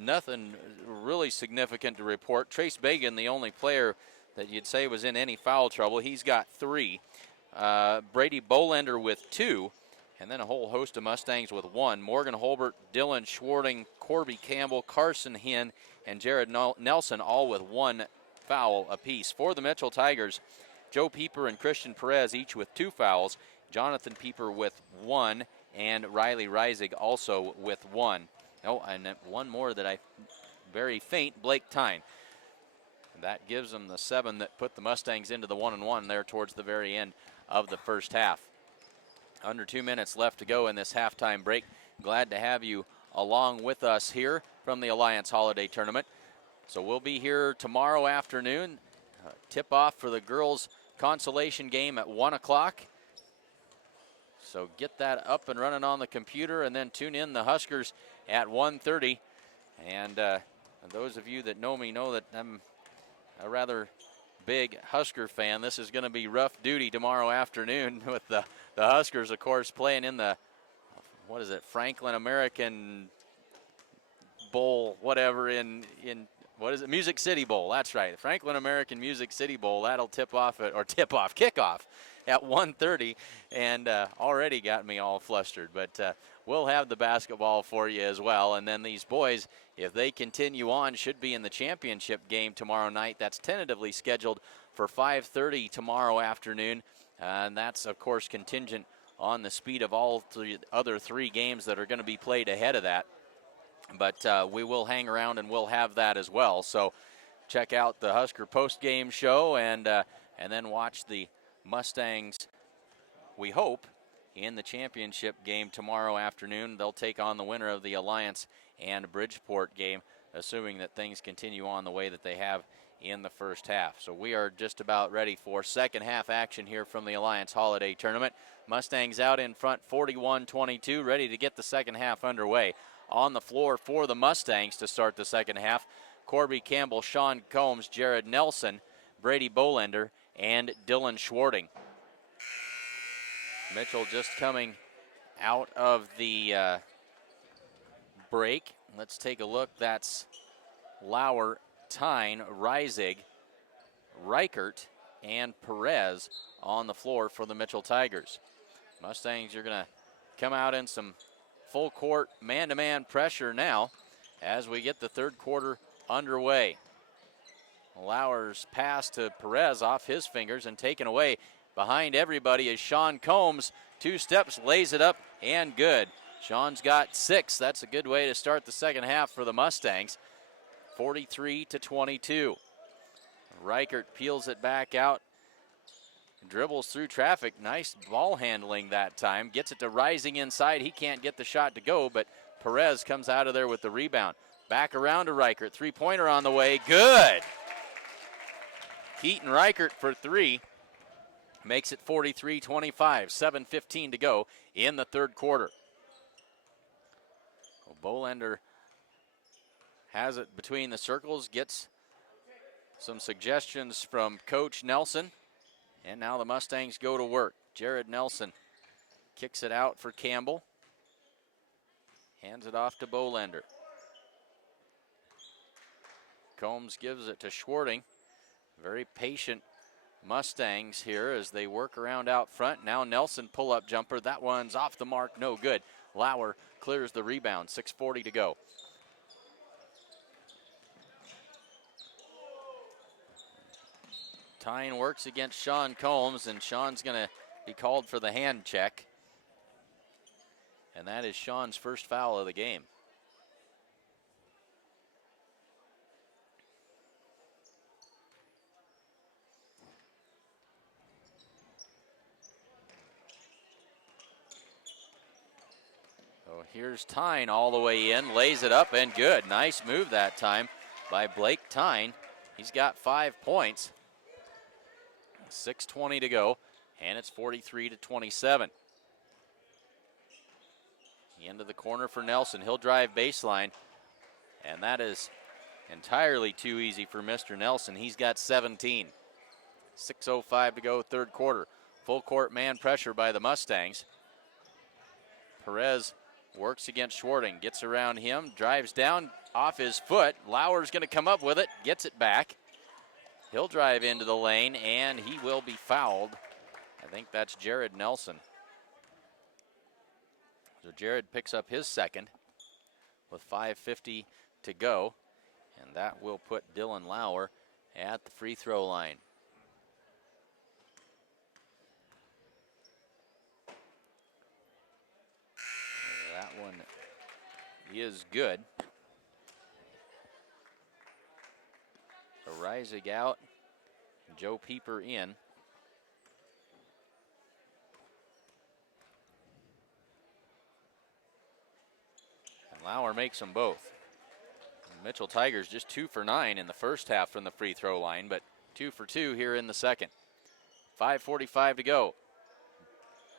nothing really significant to report. Trace Bagan, the only player that you'd say was in any foul trouble. He's got 3. Brady Bolender with 2. And then a whole host of Mustangs with 1. Morgan Holbert, Dylan Schwarting, Corby Campbell, Carson Hinn, and Jared Nelson all with 1 foul apiece. For the Mitchell Tigers, Joe Pieper and Christian Perez each with 2 fouls. Jonathan Pieper with 1, and Riley Reisig also with 1. Oh, and one more that very faint, Blake Tyne. That gives them the 7 that put the Mustangs into the 1-1 there towards the very end of the first half. Under 2 minutes left to go in this halftime break. Glad to have you along with us here from the Alliance Holiday Tournament. So we'll be here tomorrow afternoon. Tip-off for the girls' consolation game at 1 o'clock. So get that up and running on the computer, and then tune in the Huskers at 1:30. And those of you that know me know that I'm a rather big Husker fan. This is going to be rough duty tomorrow afternoon with the Huskers, of course, playing in the, what is it, Franklin American Bowl, whatever, in what is it, Music City Bowl. That's right, the Franklin American Music City Bowl. That'll kickoff at 1:30, and already got me all flustered. But we'll have the basketball for you as well. And then these boys, if they continue on, should be in the championship game tomorrow night. That's tentatively scheduled for 5:30 tomorrow afternoon. And that's, of course, contingent on the speed of all other 3 games that are going to be played ahead of that. But we will hang around and we'll have that as well. So check out the Husker post-game show and then watch the Mustangs, we hope, in the championship game tomorrow afternoon. They'll take on the winner of the Alliance and Bridgeport game, assuming that things continue on the way that they have in the first half. So we are just about ready for second half action here from the Alliance Holiday Tournament. Mustangs out in front 41-22, ready to get the second half underway. On the floor for the Mustangs to start the second half, Corby Campbell, Sean Combs, Jared Nelson, Brady Bolender, and Dylan Schwarting. Mitchell just coming out of the break. Let's take a look. That's Lauer, Tyne, Reisig, Reichert, and Perez on the floor for the Mitchell Tigers. Mustangs are going to come out in some full court man-to-man pressure now as we get the third quarter underway. Lauer's pass to Perez off his fingers and taken away. Behind everybody is Sean Combs. 2 steps, lays it up, and good. Sean's got 6. That's a good way to start the second half for the Mustangs. 43-22. Reichert peels it back out. Dribbles through traffic. Nice ball handling that time. Gets it to Rising inside. He can't get the shot to go, but Perez comes out of there with the rebound. Back around to Reichert. Three-pointer on the way. Good. Keaton Reichert for 3. Makes it 43-25. 7:15 to go in the third quarter. Bolender has it between the circles. Gets some suggestions from Coach Nelson. And now the Mustangs go to work. Jared Nelson kicks it out for Campbell. Hands it off to Bolender. Combs gives it to Schwarting. Very patient Mustangs here as they work around out front. Now Nelson pull-up jumper. That one's off the mark, no good. Lauer clears the rebound. 6:40 to go. Tyne works against Sean Combs, and Sean's going to be called for the hand check. And that is Sean's first foul of the game. So here's Tyne all the way in, lays it up, and good. Nice move that time by Blake Tyne. He's got 5 points. 6:20 to go, and it's 43-27. The end of the corner for Nelson. He'll drive baseline, and that is entirely too easy for Mr. Nelson. He's got 17. 6:05 to go, third quarter. Full court man pressure by the Mustangs. Perez works against Schwarting, gets around him, drives down off his foot. Lauer's going to come up with it, gets it back. He'll drive into the lane, and he will be fouled. I think that's Jared Nelson. So Jared picks up his second with 5:50 to go, and that will put Dylan Lauer at the free throw line. That one is good. So Reisig out, Joe Pieper in. And Lauer makes them both. Mitchell Tigers just 2 for 9 in the first half from the free throw line, but 2 for 2 here in the second. 5:45 to go.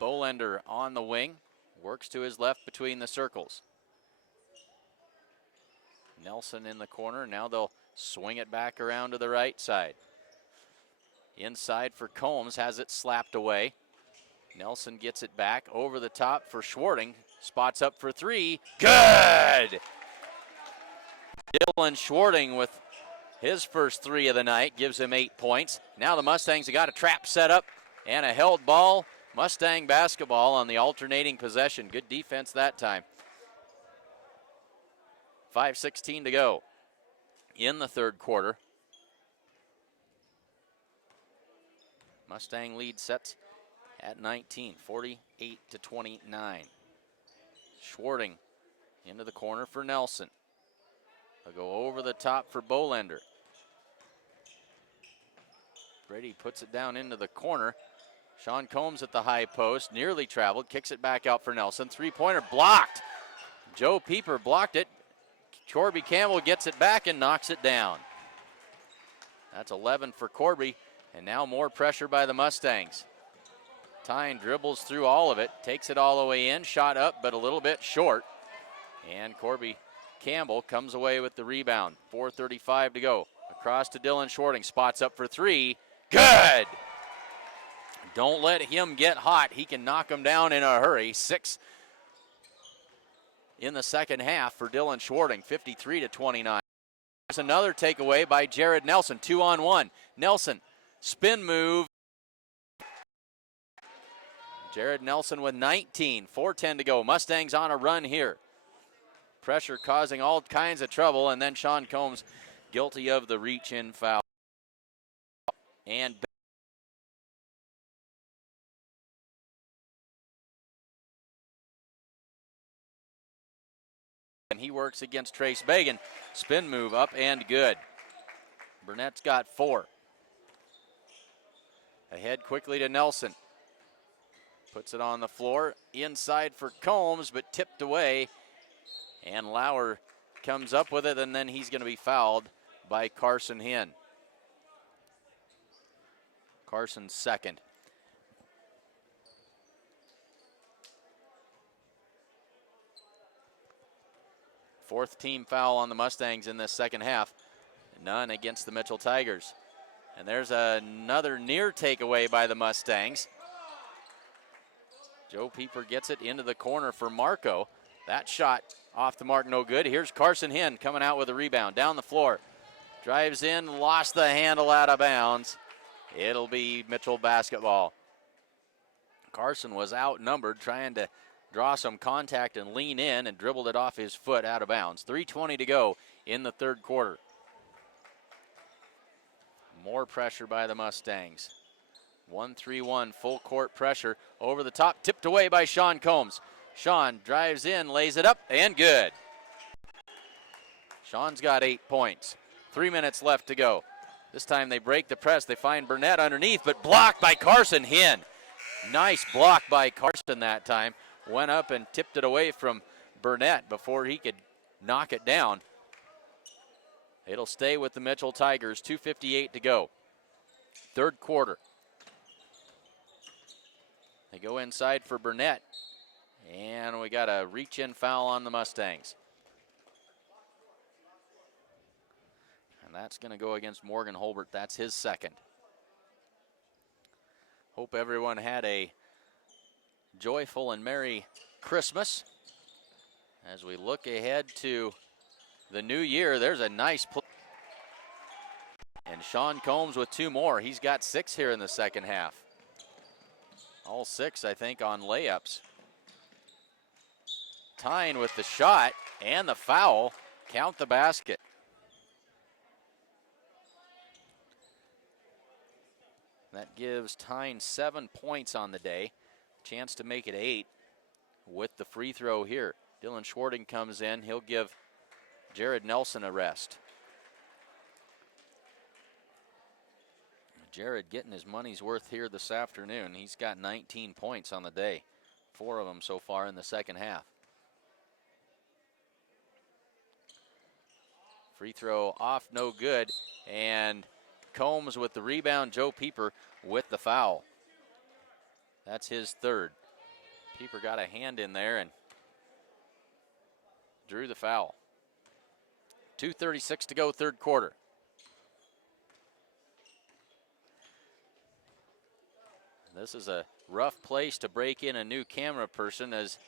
Bolender on the wing, works to his left between the circles. Nelson in the corner, now they'll swing it back around to the right side. Inside for Combs, has it slapped away. Nelson gets it back over the top for Schwarting. Spots up for 3. Good! Dylan Schwarting with his first 3 of the night gives him 8 points. Now the Mustangs have got a trap set up and a held ball. Mustang basketball on the alternating possession. Good defense that time. 5:16 to go in the third quarter. Mustang lead sets at 19, 48-29. Schwarting into the corner for Nelson. They'll go over the top for Bolender. Brady puts it down into the corner. Sean Combs at the high post, nearly traveled, kicks it back out for Nelson. Three-pointer blocked. Joe Pieper blocked it. Corby Campbell gets it back and knocks it down. That's 11 for Corby, and now more pressure by the Mustangs. Tyne dribbles through all of it, takes it all the way in, shot up, but a little bit short. And Corby Campbell comes away with the rebound. 4:35 to go. Across to Dylan Schwarting. Spots up for three. Good! Don't let him get hot. He can knock him down in a hurry. 6 in the second half for Dylan Schwarting. 53-29. There's another takeaway by Jared Nelson. 2-on-1. Nelson, spin move. Jared Nelson with 19. 4:10 to go. Mustangs on a run here. Pressure causing all kinds of trouble, and then Sean Combs guilty of the reach-in foul. And he works against Trace Bagan. Spin move up and good. Burnett's got 4. Ahead quickly to Nelson. Puts it on the floor. Inside for Combs, but tipped away. And Lauer comes up with it, and then he's going to be fouled by Carson Hinn. Carson's second. Fourth team foul on the Mustangs in this second half. None against the Mitchell Tigers. And there's another near takeaway by the Mustangs. Joe Pieper gets it into the corner for Marco. That shot off the mark, no good. Here's Carson Hinn coming out with a rebound. Down the floor. Drives in, lost the handle out of bounds. It'll be Mitchell basketball. Carson was outnumbered, trying to draw some contact and lean in, and dribbled it off his foot out of bounds. 3:20 to go in the third quarter. More pressure by the Mustangs. 1-3-1 full court pressure over the top, tipped away by Sean Combs. Sean drives in, lays it up, and good. Sean's got 8 points. 3 minutes left to go. This time they break the press. They find Burnett underneath, but blocked by Carson Hinn. Nice block by Carson that time. Went up and tipped it away from Burnett before he could knock it down. It'll stay with the Mitchell Tigers. 2:58 to go. Third quarter. They go inside for Burnett. And we got a reach-in foul on the Mustangs. And that's going to go against Morgan Holbert. That's his second. Hope everyone had a joyful and merry Christmas. As we look ahead to the new year, there's a nice play. And Sean Combs with 2 more. He's got 6 here in the second half. All 6, I think, on layups. Tyne with the shot and the foul. Count the basket. That gives Tyne 7 points on the day. Chance to make it 8 with the free throw here. Dylan Schwarting comes in. He'll give Jared Nelson a rest. Jared getting his money's worth here this afternoon. He's got 19 points on the day. 4 of them so far in the second half. Free throw off, no good. And Combs with the rebound. Joe Pieper with the foul. That's his third. Pieper got a hand in there and drew the foul. 2:36 to go, third quarter. This is a rough place to break in a new camera person, as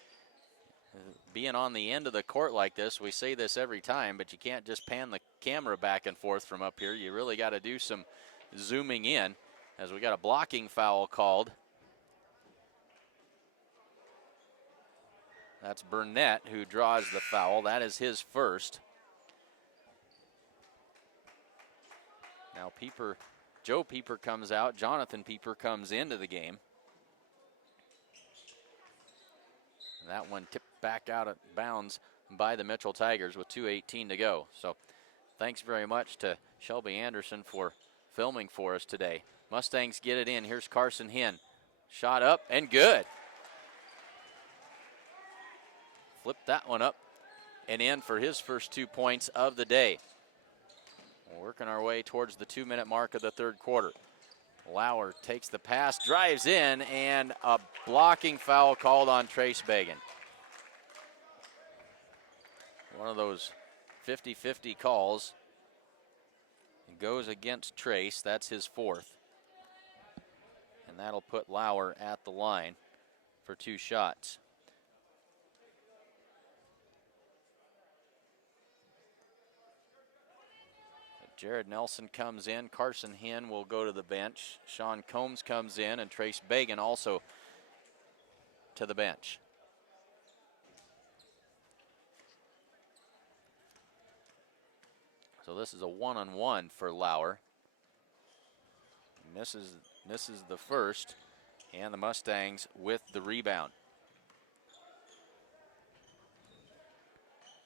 being on the end of the court like this, we say this every time, but you can't just pan the camera back and forth from up here. You really got to do some zooming in, as we got a blocking foul called. That's Burnett who draws the foul. That is his first. Now Joe Pieper comes out. Jonathan Pieper comes into the game. And that one tipped back out of bounds by the Mitchell Tigers with 2:18 to go. So thanks very much to Shelby Anderson for filming for us today. Mustangs get it in. Here's Carson Hinn. Shot up and good. Flipped that one up and in for his first 2 points of the day. Working our way towards the 2-minute mark of the third quarter. Lauer takes the pass, drives in, and a blocking foul called on Trace Bagan. One of those 50-50 calls. It goes against Trace. That's his fourth. And that'll put Lauer at the line for 2 shots. Jared Nelson comes in. Carson Hinn will go to the bench. Sean Combs comes in, and Trace Bagan also to the bench. So this is a 1-on-1 for Lauer. Misses the first, and the Mustangs with the rebound.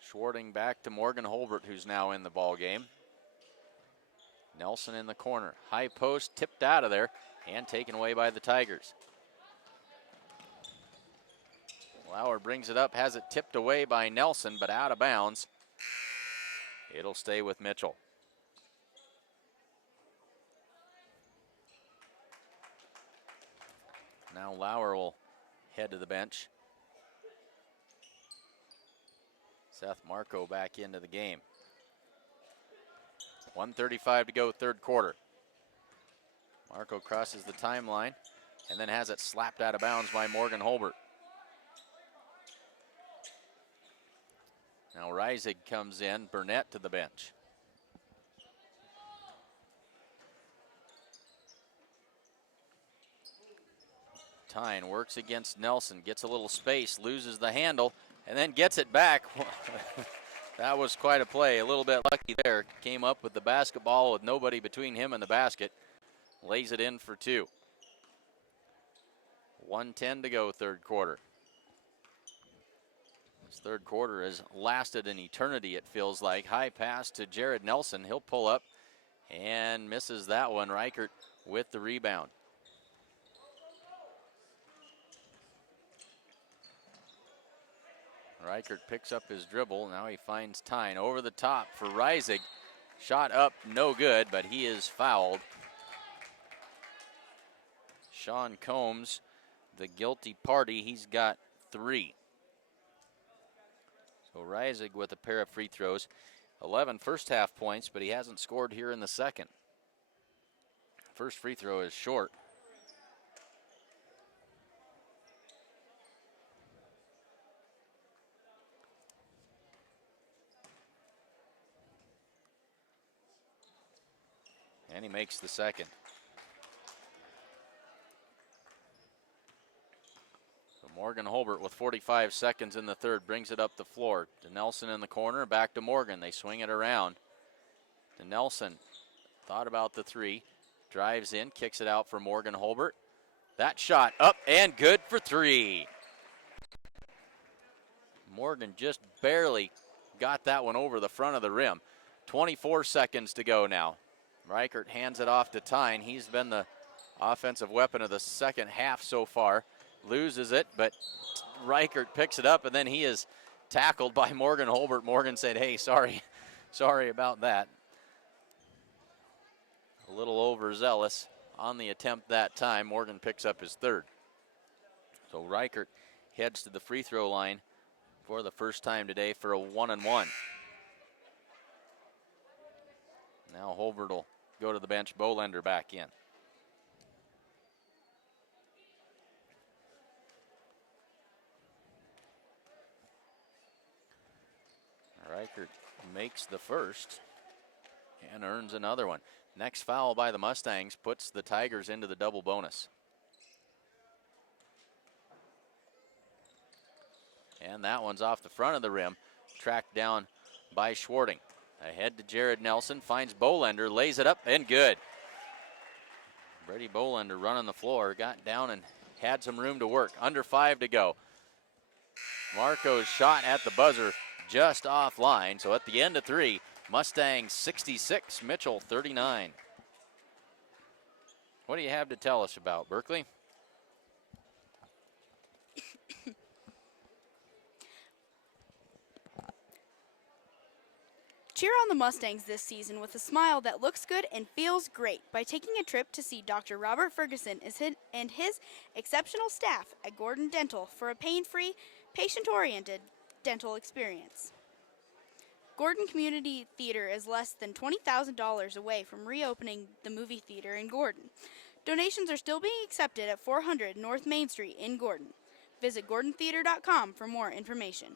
Schwarting back to Morgan Holbert, who's now in the ball game. Nelson in the corner. High post tipped out of there and taken away by the Tigers. Lauer brings it up, has it tipped away by Nelson, but out of bounds. It'll stay with Mitchell. Now Lauer will head to the bench. Seth Marco back into the game. 1:35 to go, third quarter. Marco crosses the timeline and then has it slapped out of bounds by Morgan Holbert. Now Reisig comes in, Burnett to the bench. Tyne works against Nelson, gets a little space, loses the handle, and then gets it back. That was quite a play. A little bit lucky there. Came up with the basketball with nobody between him and the basket. Lays it in for 2. 1:10 to go, third quarter. This third quarter has lasted an eternity, it feels like. High pass to Jared Nelson. He'll pull up and misses that one. Reichert with the rebound. Reichert picks up his dribble. Now he finds Tyne over the top for Reisig. Shot up, no good, but he is fouled. Sean Combs, the guilty party, he's got 3. So Reisig with a pair of free throws. 11 first half points, but he hasn't scored here in the second. First free throw is short. And he makes the second. So Morgan Holbert with 45 seconds in the third brings it up the floor to Nelson in the corner, back to Morgan. They swing it around to Nelson. Thought about the 3, drives in, kicks it out for Morgan Holbert. That shot up and good for 3. Morgan just barely got that one over the front of the rim. 24 seconds to go now. Reichert hands it off to Tyne. He's been the offensive weapon of the second half so far. Loses it, but Reichert picks it up, and then he is tackled by Morgan Holbert. Morgan said, hey, sorry about that. A little overzealous on the attempt that time. Morgan picks up his third. So Reichert heads to the free throw line for the first time today for a 1-on-1. Now Holbert will go to the bench. Bolender back in. Reichert makes the first and earns another one. Next foul by the Mustangs puts the Tigers into the double bonus. And that one's off the front of the rim, tracked down by Schwarting. Ahead to Jared Nelson, finds Bolender, lays it up, and good. Brady Bolender running the floor, got down and had some room to work. Under 5 to go. Marco's shot at the buzzer just offline, so at the end of 3, Mustangs 66, Mitchell 39. What do you have to tell us about Berkeley? Cheer on the Mustangs this season with a smile that looks good and feels great by taking a trip to see Dr. Robert Ferguson and his exceptional staff at Gordon Dental for a pain-free, patient-oriented dental experience. Gordon Community Theater is less than $20,000 away from reopening the movie theater in Gordon. Donations are still being accepted at 400 North Main Street in Gordon. Visit GordonTheater.com for more information.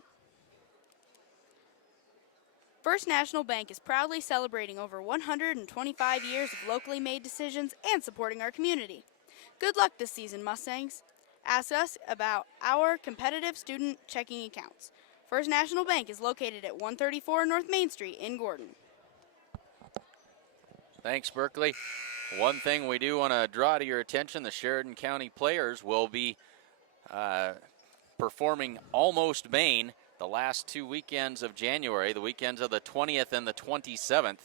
First National Bank is proudly celebrating over 125 years of locally made decisions and supporting our community. Good luck this season, Mustangs. Ask us about our competitive student checking accounts. First National Bank is located at 134 North Main Street in Gordon. Thanks, Berkeley. One thing we do want to draw to your attention, the Sheridan County players will be performing Almost Maine the last 2 weekends of January, the weekends of the 20th and the 27th.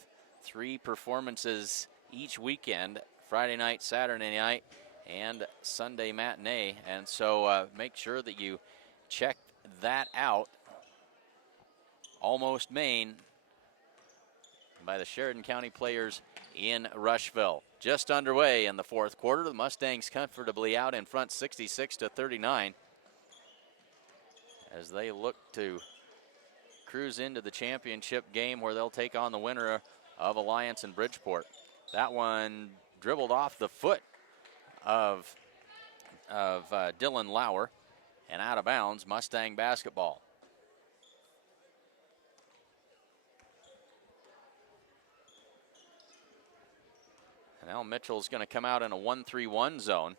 3 performances each weekend, Friday night, Saturday night, and Sunday matinee. And so make sure that you check that out. Almost Maine by the Sheridan County players in Rushville. Just underway in the fourth quarter. The Mustangs comfortably out in front 66-39 as they look to cruise into the championship game where they'll take on the winner of Alliance and Bridgeport. That one dribbled off the foot of Dylan Lauer and out of bounds. Mustang basketball. And now Mitchell's going to come out in a 1-3-1 zone.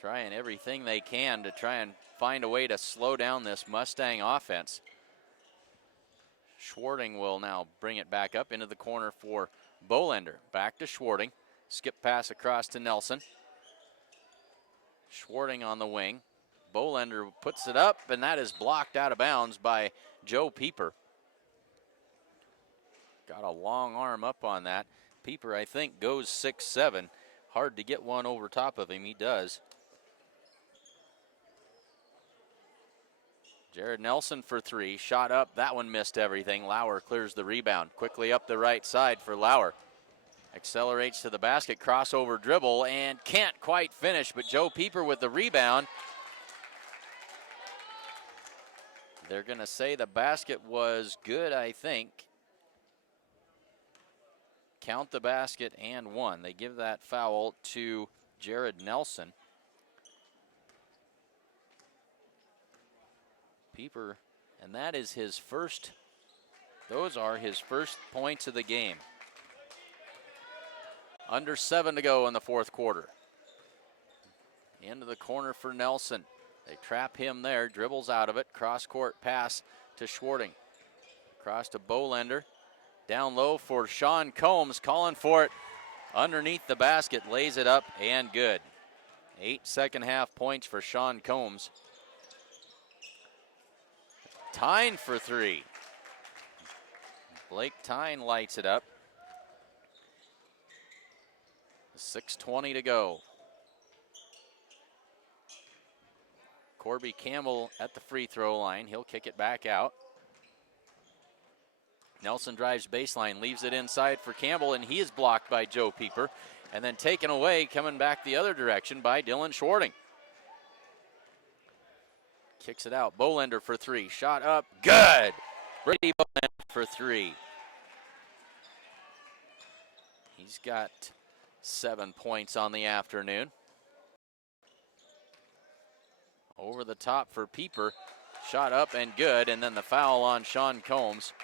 Trying everything they can to try and find a way to slow down this Mustang offense. Schwarting will now bring it back up into the corner for Bolender. Back to Schwarting. Skip pass across to Nelson. Schwarting on the wing. Bolender puts it up, and that is blocked out of bounds by Joe Pieper. Got a long arm up on that. Pieper, I think, goes 6'7". Hard to get one over top of him. He does. Jared Nelson for 3. Shot up. That one missed everything. Lauer clears the rebound. Quickly up the right side for Lauer. Accelerates to the basket. Crossover dribble and can't quite finish, but Joe Pieper with the rebound. They're going to say the basket was good, I think. Count the basket and 1. They give that foul to Jared Nelson. Pieper, and that is his first, those are his first points of the game. Under 7 to go in the fourth quarter. Into the corner for Nelson. They trap him there, dribbles out of it, cross-court pass to Schwarting. Across to Bolender. Down low for Sean Combs, calling for it underneath the basket, lays it up and good. 8 second half points for Sean Combs. Tyne for 3. Blake Tyne lights it up. 6:20 to go. Corby Campbell at the free throw line. He'll kick it back out. Nelson drives baseline, leaves it inside for Campbell, and he is blocked by Joe Pieper. And then taken away, coming back the other direction by Dylan Schwarting. Kicks it out. Bolender for 3. Shot up. Good. Brady Bolender for 3. He's got 7 points on the afternoon. Over the top for Pieper. Shot up and good. And then the foul on Sean Combs.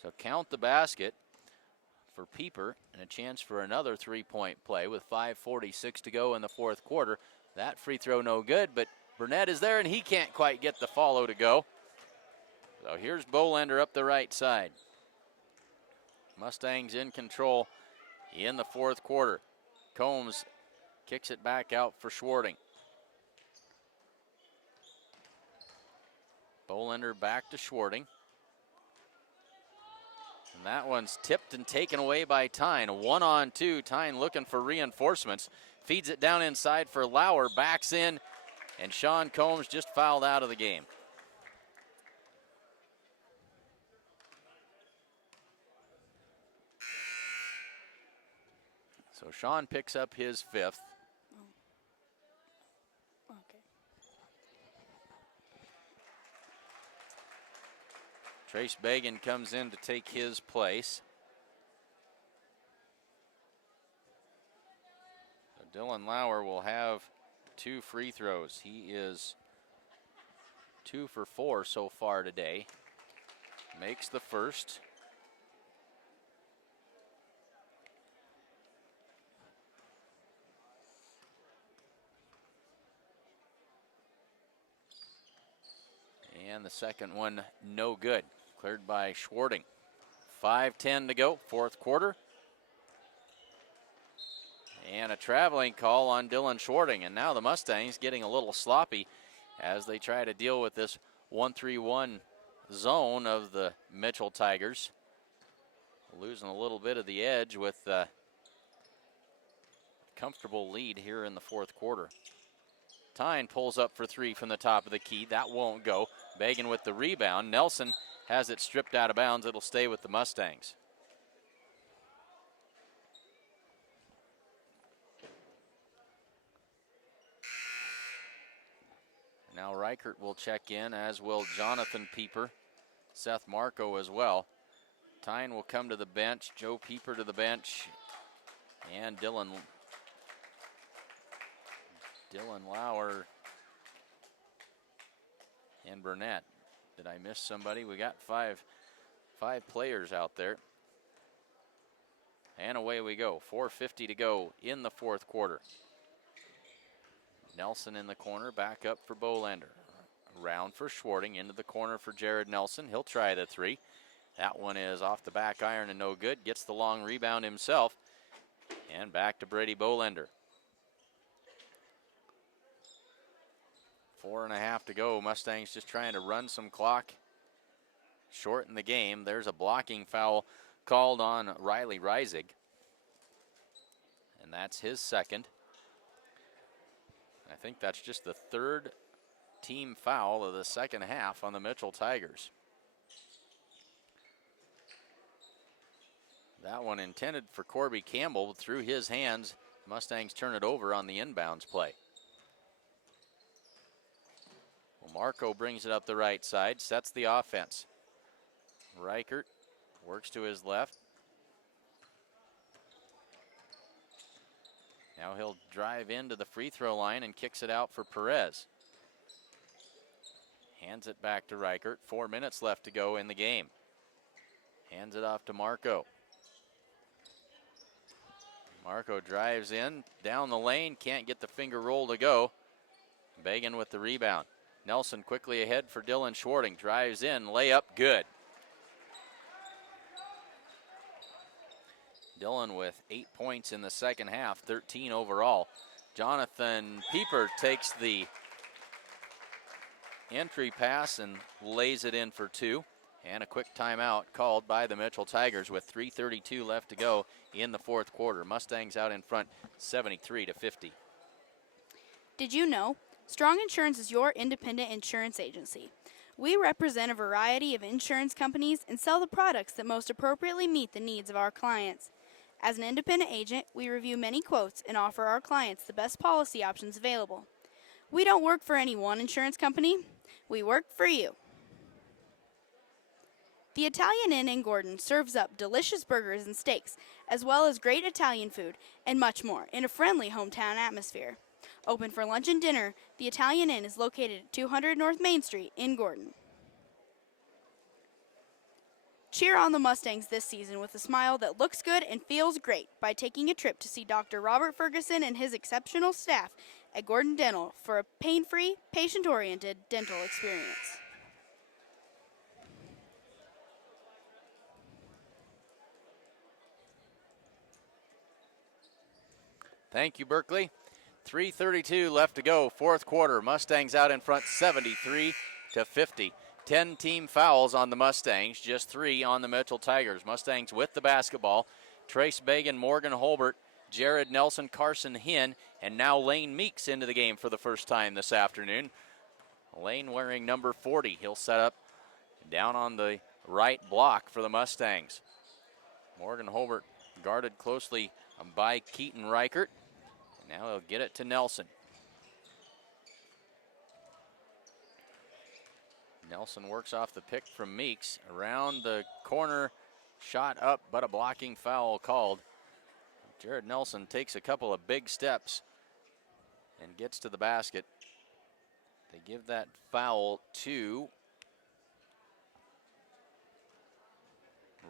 So count the basket for Pieper and a chance for another 3-point play with 5:46 to go in the fourth quarter. That free throw no good, but Burnett is there and he can't quite get the follow to go. So here's Bolender up the right side. Mustangs in control in the fourth quarter. Combs kicks it back out for Schwarting. Bolender back to Schwarting. And that one's tipped and taken away by Tyne. 1-on-2. Tyne looking for reinforcements. Feeds it down inside for Lauer. Backs in. And Sean Combs just fouled out of the game. So Sean picks up his 5th. Okay. Trace Bagan comes in to take his place. So Dylan Lauer will have 2 free throws. He is 2 for 4 so far today. Makes the first. And the second one, no good. Cleared by Schwarting. 5:10 to go, 4th quarter. And a traveling call on Dylan Schwarting. And now the Mustangs getting a little sloppy as they try to deal with this 1-3-1 zone of the Mitchell Tigers. Losing a little bit of the edge with a comfortable lead here in the 4th quarter. Tyne pulls up for 3 from the top of the key. That won't go. Bagan with the rebound. Nelson has it stripped out of bounds. It'll stay with the Mustangs. Now Reichert will check in, as will Jonathan Pieper. Seth Marco as well. Tyne will come to the bench. Joe Pieper to the bench. And Dylan Lauer and Burnett. Did I miss somebody? We got five players out there. And away we go. 4:50 to go in the 4th quarter. Nelson in the corner, back up for Bolander. Around for Schwarting, into the corner for Jared Nelson. He'll try the 3. That one is off the back iron and no good. Gets the long rebound himself. And back to Brady Bolander. 4.5 to go. Mustangs just trying to run some clock, shorten the game. There's a blocking foul called on Riley Reisig. And that's his 2nd. I think that's just the 3rd team foul of the 2nd half on the Mitchell Tigers. That one intended for Corby Campbell. Through his hands, Mustangs turn it over on the inbounds play. Well, Marco brings it up the right side, sets the offense. Reichert works to his left. Now he'll drive into the free throw line and kicks it out for Perez. Hands it back to Reichert. 4 minutes left to go in the game. Hands it off to Marco. Marco drives in, down the lane, can't get the finger roll to go. Bagan with the rebound. Nelson quickly ahead for Dylan Schwarting. Drives in, layup, good. Dylan with 8 points in the 2nd half, 13 overall. Jonathan Pieper takes the entry pass and lays it in for 2. And a quick timeout called by the Mitchell Tigers with 3:32 left to go in the 4th quarter. Mustangs out in front, 73-50. Did you know Strong Insurance is your independent insurance agency? We represent a variety of insurance companies and sell the products that most appropriately meet the needs of our clients. As an independent agent, we review many quotes and offer our clients the best policy options available. We don't work for any one insurance company. We work for you. The Italian Inn in Gordon serves up delicious burgers and steaks, as well as great Italian food and much more in a friendly hometown atmosphere. Open for lunch and dinner, the Italian Inn is located at 200 North Main Street in Gordon. Cheer on the Mustangs this season with a smile that looks good and feels great by taking a trip to see Dr. Robert Ferguson and his exceptional staff at Gordon Dental for a pain-free, patient-oriented dental experience. Thank you, Berkeley. 3:32 left to go, 4th quarter. Mustangs out in front, 73-50. 10 team fouls on the Mustangs, just 3 on the Mitchell Tigers. Mustangs with the basketball. Trace Bagan, Morgan Holbert, Jared Nelson, Carson Hinn, and now Lane Meeks into the game for the first time this afternoon. Lane wearing number 40. He'll set up down on the right block for the Mustangs. Morgan Holbert guarded closely by Keaton Reichert. Now he'll get it to Nelson. Nelson works off the pick from Meeks. Around the corner, shot up, but a blocking foul called. Jared Nelson takes a couple of big steps and gets to the basket. They give that foul to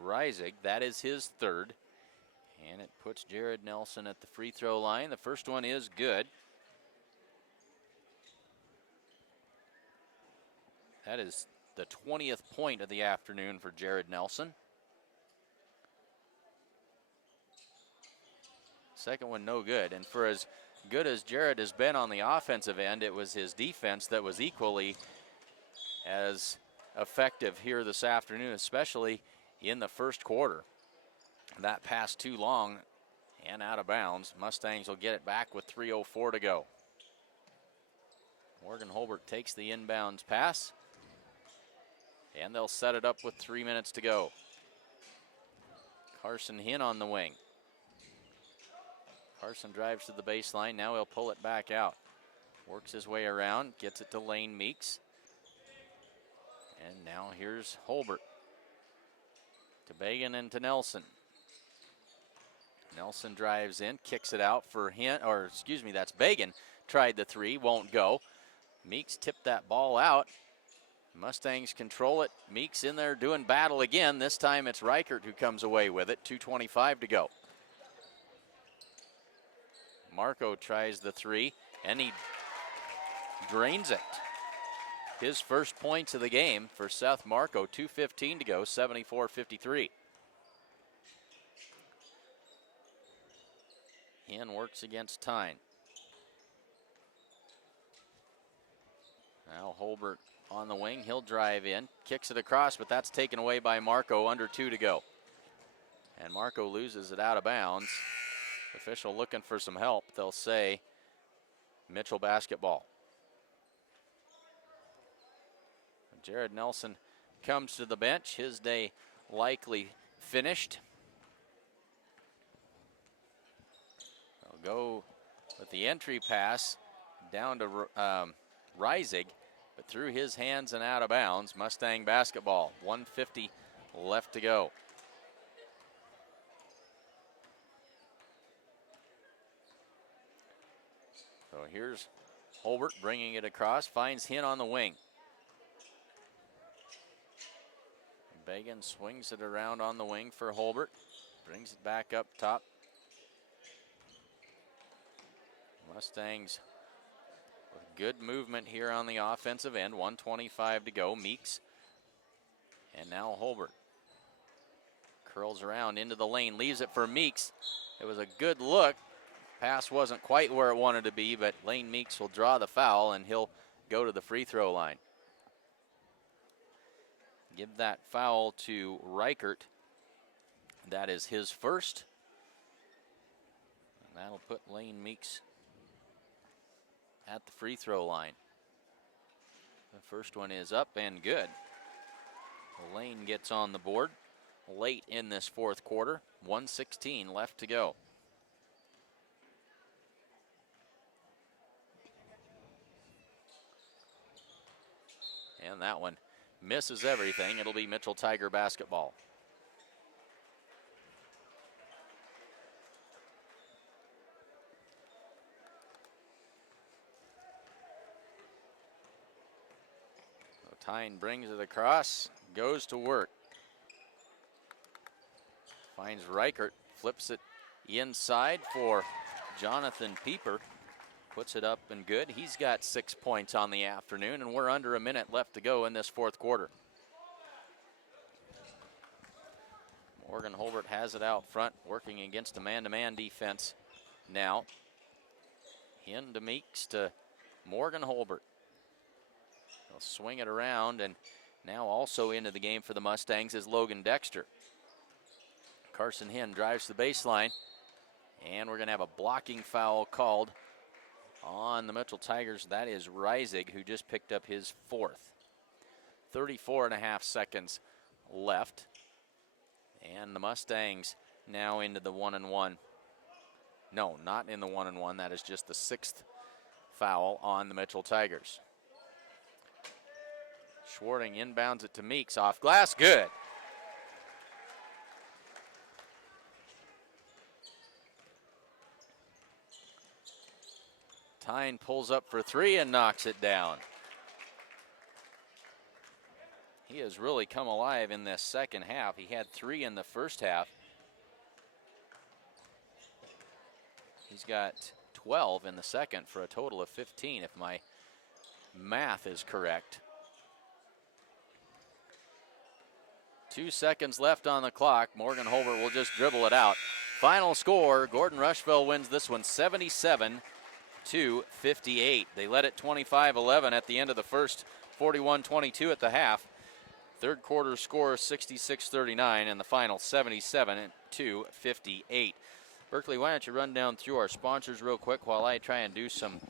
Reisig. That is his third. And it puts Jared Nelson at the free throw line. The first one is good. That is the 20th point of the afternoon for Jared Nelson. Second one no good. And for as good as Jared has been on the offensive end, it was his defense that was equally as effective here this afternoon, especially in the first quarter. That pass too long and out of bounds. Mustangs will get it back with 3:04 to go. Morgan Holbert takes the inbounds pass, and they'll set it up with 3 minutes to go. Carson Hinn on the wing. Carson drives to the baseline. Now he'll pull it back out. Works his way around, gets it to Lane Meeks. And now here's Holbert. To Bagan and to Nelson. Nelson drives in, kicks it out for Hinn, or excuse me, that's Bagan. Tried the three, won't go. Meeks tipped that ball out. Mustangs control it. Meeks in there doing battle again. This time it's Reichert who comes away with it. 2:25 to go. Marco tries the three, and he drains it. His first points of the game for Seth Marco. 2:15 to go, 74-53. Hinn works against Tyne. Now Holbert on the wing. He'll drive in, kicks it across, but that's taken away by Marco. Under 2 to go. And Marco loses it out of bounds. Official looking for some help. They'll say Mitchell basketball. Jared Nelson comes to the bench. His day likely finished. They'll go with the entry pass down to Reisig, but through his hands and out of bounds. Mustang basketball. 1:50 left to go. So here's Holbert bringing it across, finds Hinn on the wing. Bagan swings it around on the wing for Holbert, brings it back up top. Mustangs with good movement here on the offensive end. 1:25 to go. Meeks. And now Holbert curls around into the lane, leaves it for Meeks. It was a good look. Pass wasn't quite where it wanted to be, but Lane Meeks will draw the foul, and he'll go to the free throw line. Give that foul to Reichert. That is his first. And that'll put Lane Meeks at the free throw line. The first one is up and good. Lane gets on the board late in this fourth quarter. 1:16 left to go. And that one misses everything. It'll be Mitchell Tiger basketball. So Tyne brings it across, goes to work. Finds Reichert, flips it inside for Jonathan Pieper. Puts it up and good. He's got 6 points on the afternoon, and we're under a minute left to go in this fourth quarter. Morgan Holbert has it out front, working against a man-to-man defense now. Hinn to Meeks to Morgan Holbert. They'll swing it around, and now also into the game for the Mustangs is Logan Dexter. Carson Hinn drives the baseline, and we're going to have a blocking foul called on the Mitchell Tigers. That is Reisig, who just picked up his fourth. 34.5 seconds left. And the Mustangs now into the 1-and-1 No, not in the 1-and-1. That is just the 6th foul on the Mitchell Tigers. Schwarting inbounds it to Meeks. Off glass. Good. Tyne pulls up for 3 and knocks it down. He has really come alive in this second half. He had 3 in the first half. He's got 12 in the second for a total of 15, if my math is correct. 2 seconds left on the clock. Morgan Holbert will just dribble it out. Final score, Gordon-Rushville wins this one 77-58. They led it 25-11 at the end of the first, 41-22 at the half. Third quarter score 66-39 and the final 77-58. Berkeley, why don't you run down through our sponsors real quick while I try and do some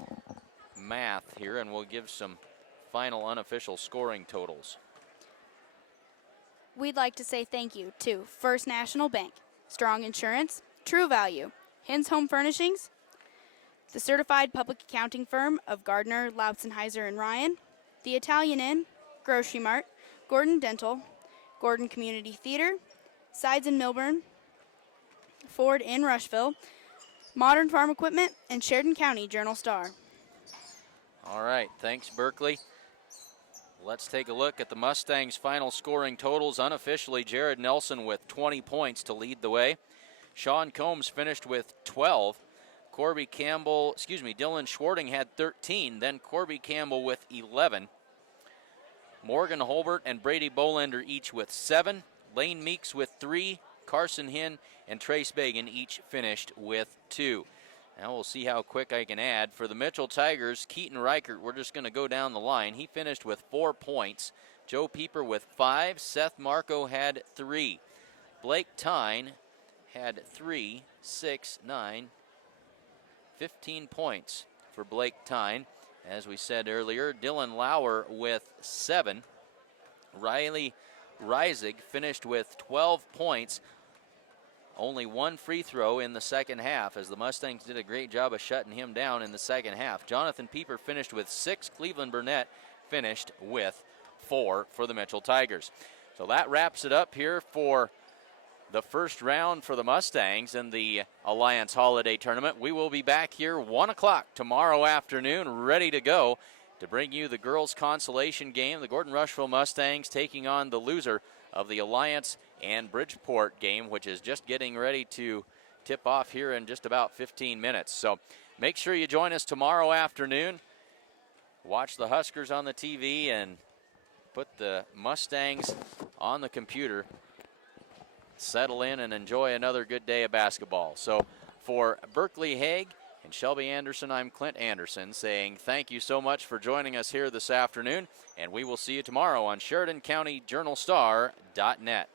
math here, and we'll give some final unofficial scoring totals. We'd like to say thank you to First National Bank, Strong Insurance, True Value, Hins Home Furnishings, the certified public accounting firm of Gardner, Lautzenheiser, and Ryan, the Italian Inn, Grocery Mart, Gordon Dental, Gordon Community Theater, Sides in Milburn, Ford in Rushville, Modern Farm Equipment, and Sheridan County Journal-Star. All right, thanks, Berkeley. Let's take a look at the Mustangs' final scoring totals. Unofficially, Jared Nelson with 20 points to lead the way. Sean Combs finished with 12. Dylan Schwarting had 13, then Corby Campbell with 11. Morgan Holbert and Brady Bolender each with 7. Lane Meeks with 3. Carson Hinn and Trace Bagan each finished with 2. Now we'll see how quick I can add. For the Mitchell Tigers, Keaton Reichert, we're just going to go down the line. He finished with 4 points. Joe Pieper with 5. Seth Marco had 3. Blake Tyne had 3, 6, 9, 15 points for Blake Tyne. As we said earlier, Dylan Lauer with 7. Riley Reisig finished with 12 points. Only 1 free throw in the second half, as the Mustangs did a great job of shutting him down in the second half. Jonathan Pieper finished with 6. Cleveland Burnett finished with 4 for the Mitchell Tigers. So that wraps it up here for the first round for the Mustangs in the Alliance Holiday Tournament. We will be back here 1 o'clock tomorrow afternoon, ready to go to bring you the girls' consolation game. The Gordon-Rushville Mustangs taking on the loser of the Alliance and Bridgeport game, which is just getting ready to tip off here in just about 15 minutes. So make sure you join us tomorrow afternoon. Watch the Huskers on the TV and put the Mustangs on the computer. Settle in and enjoy another good day of basketball. So for Berkeley Haig and Shelby Anderson, I'm Clint Anderson saying thank you so much for joining us here this afternoon, and we will see you tomorrow on SheridanCountyJournalStar.net.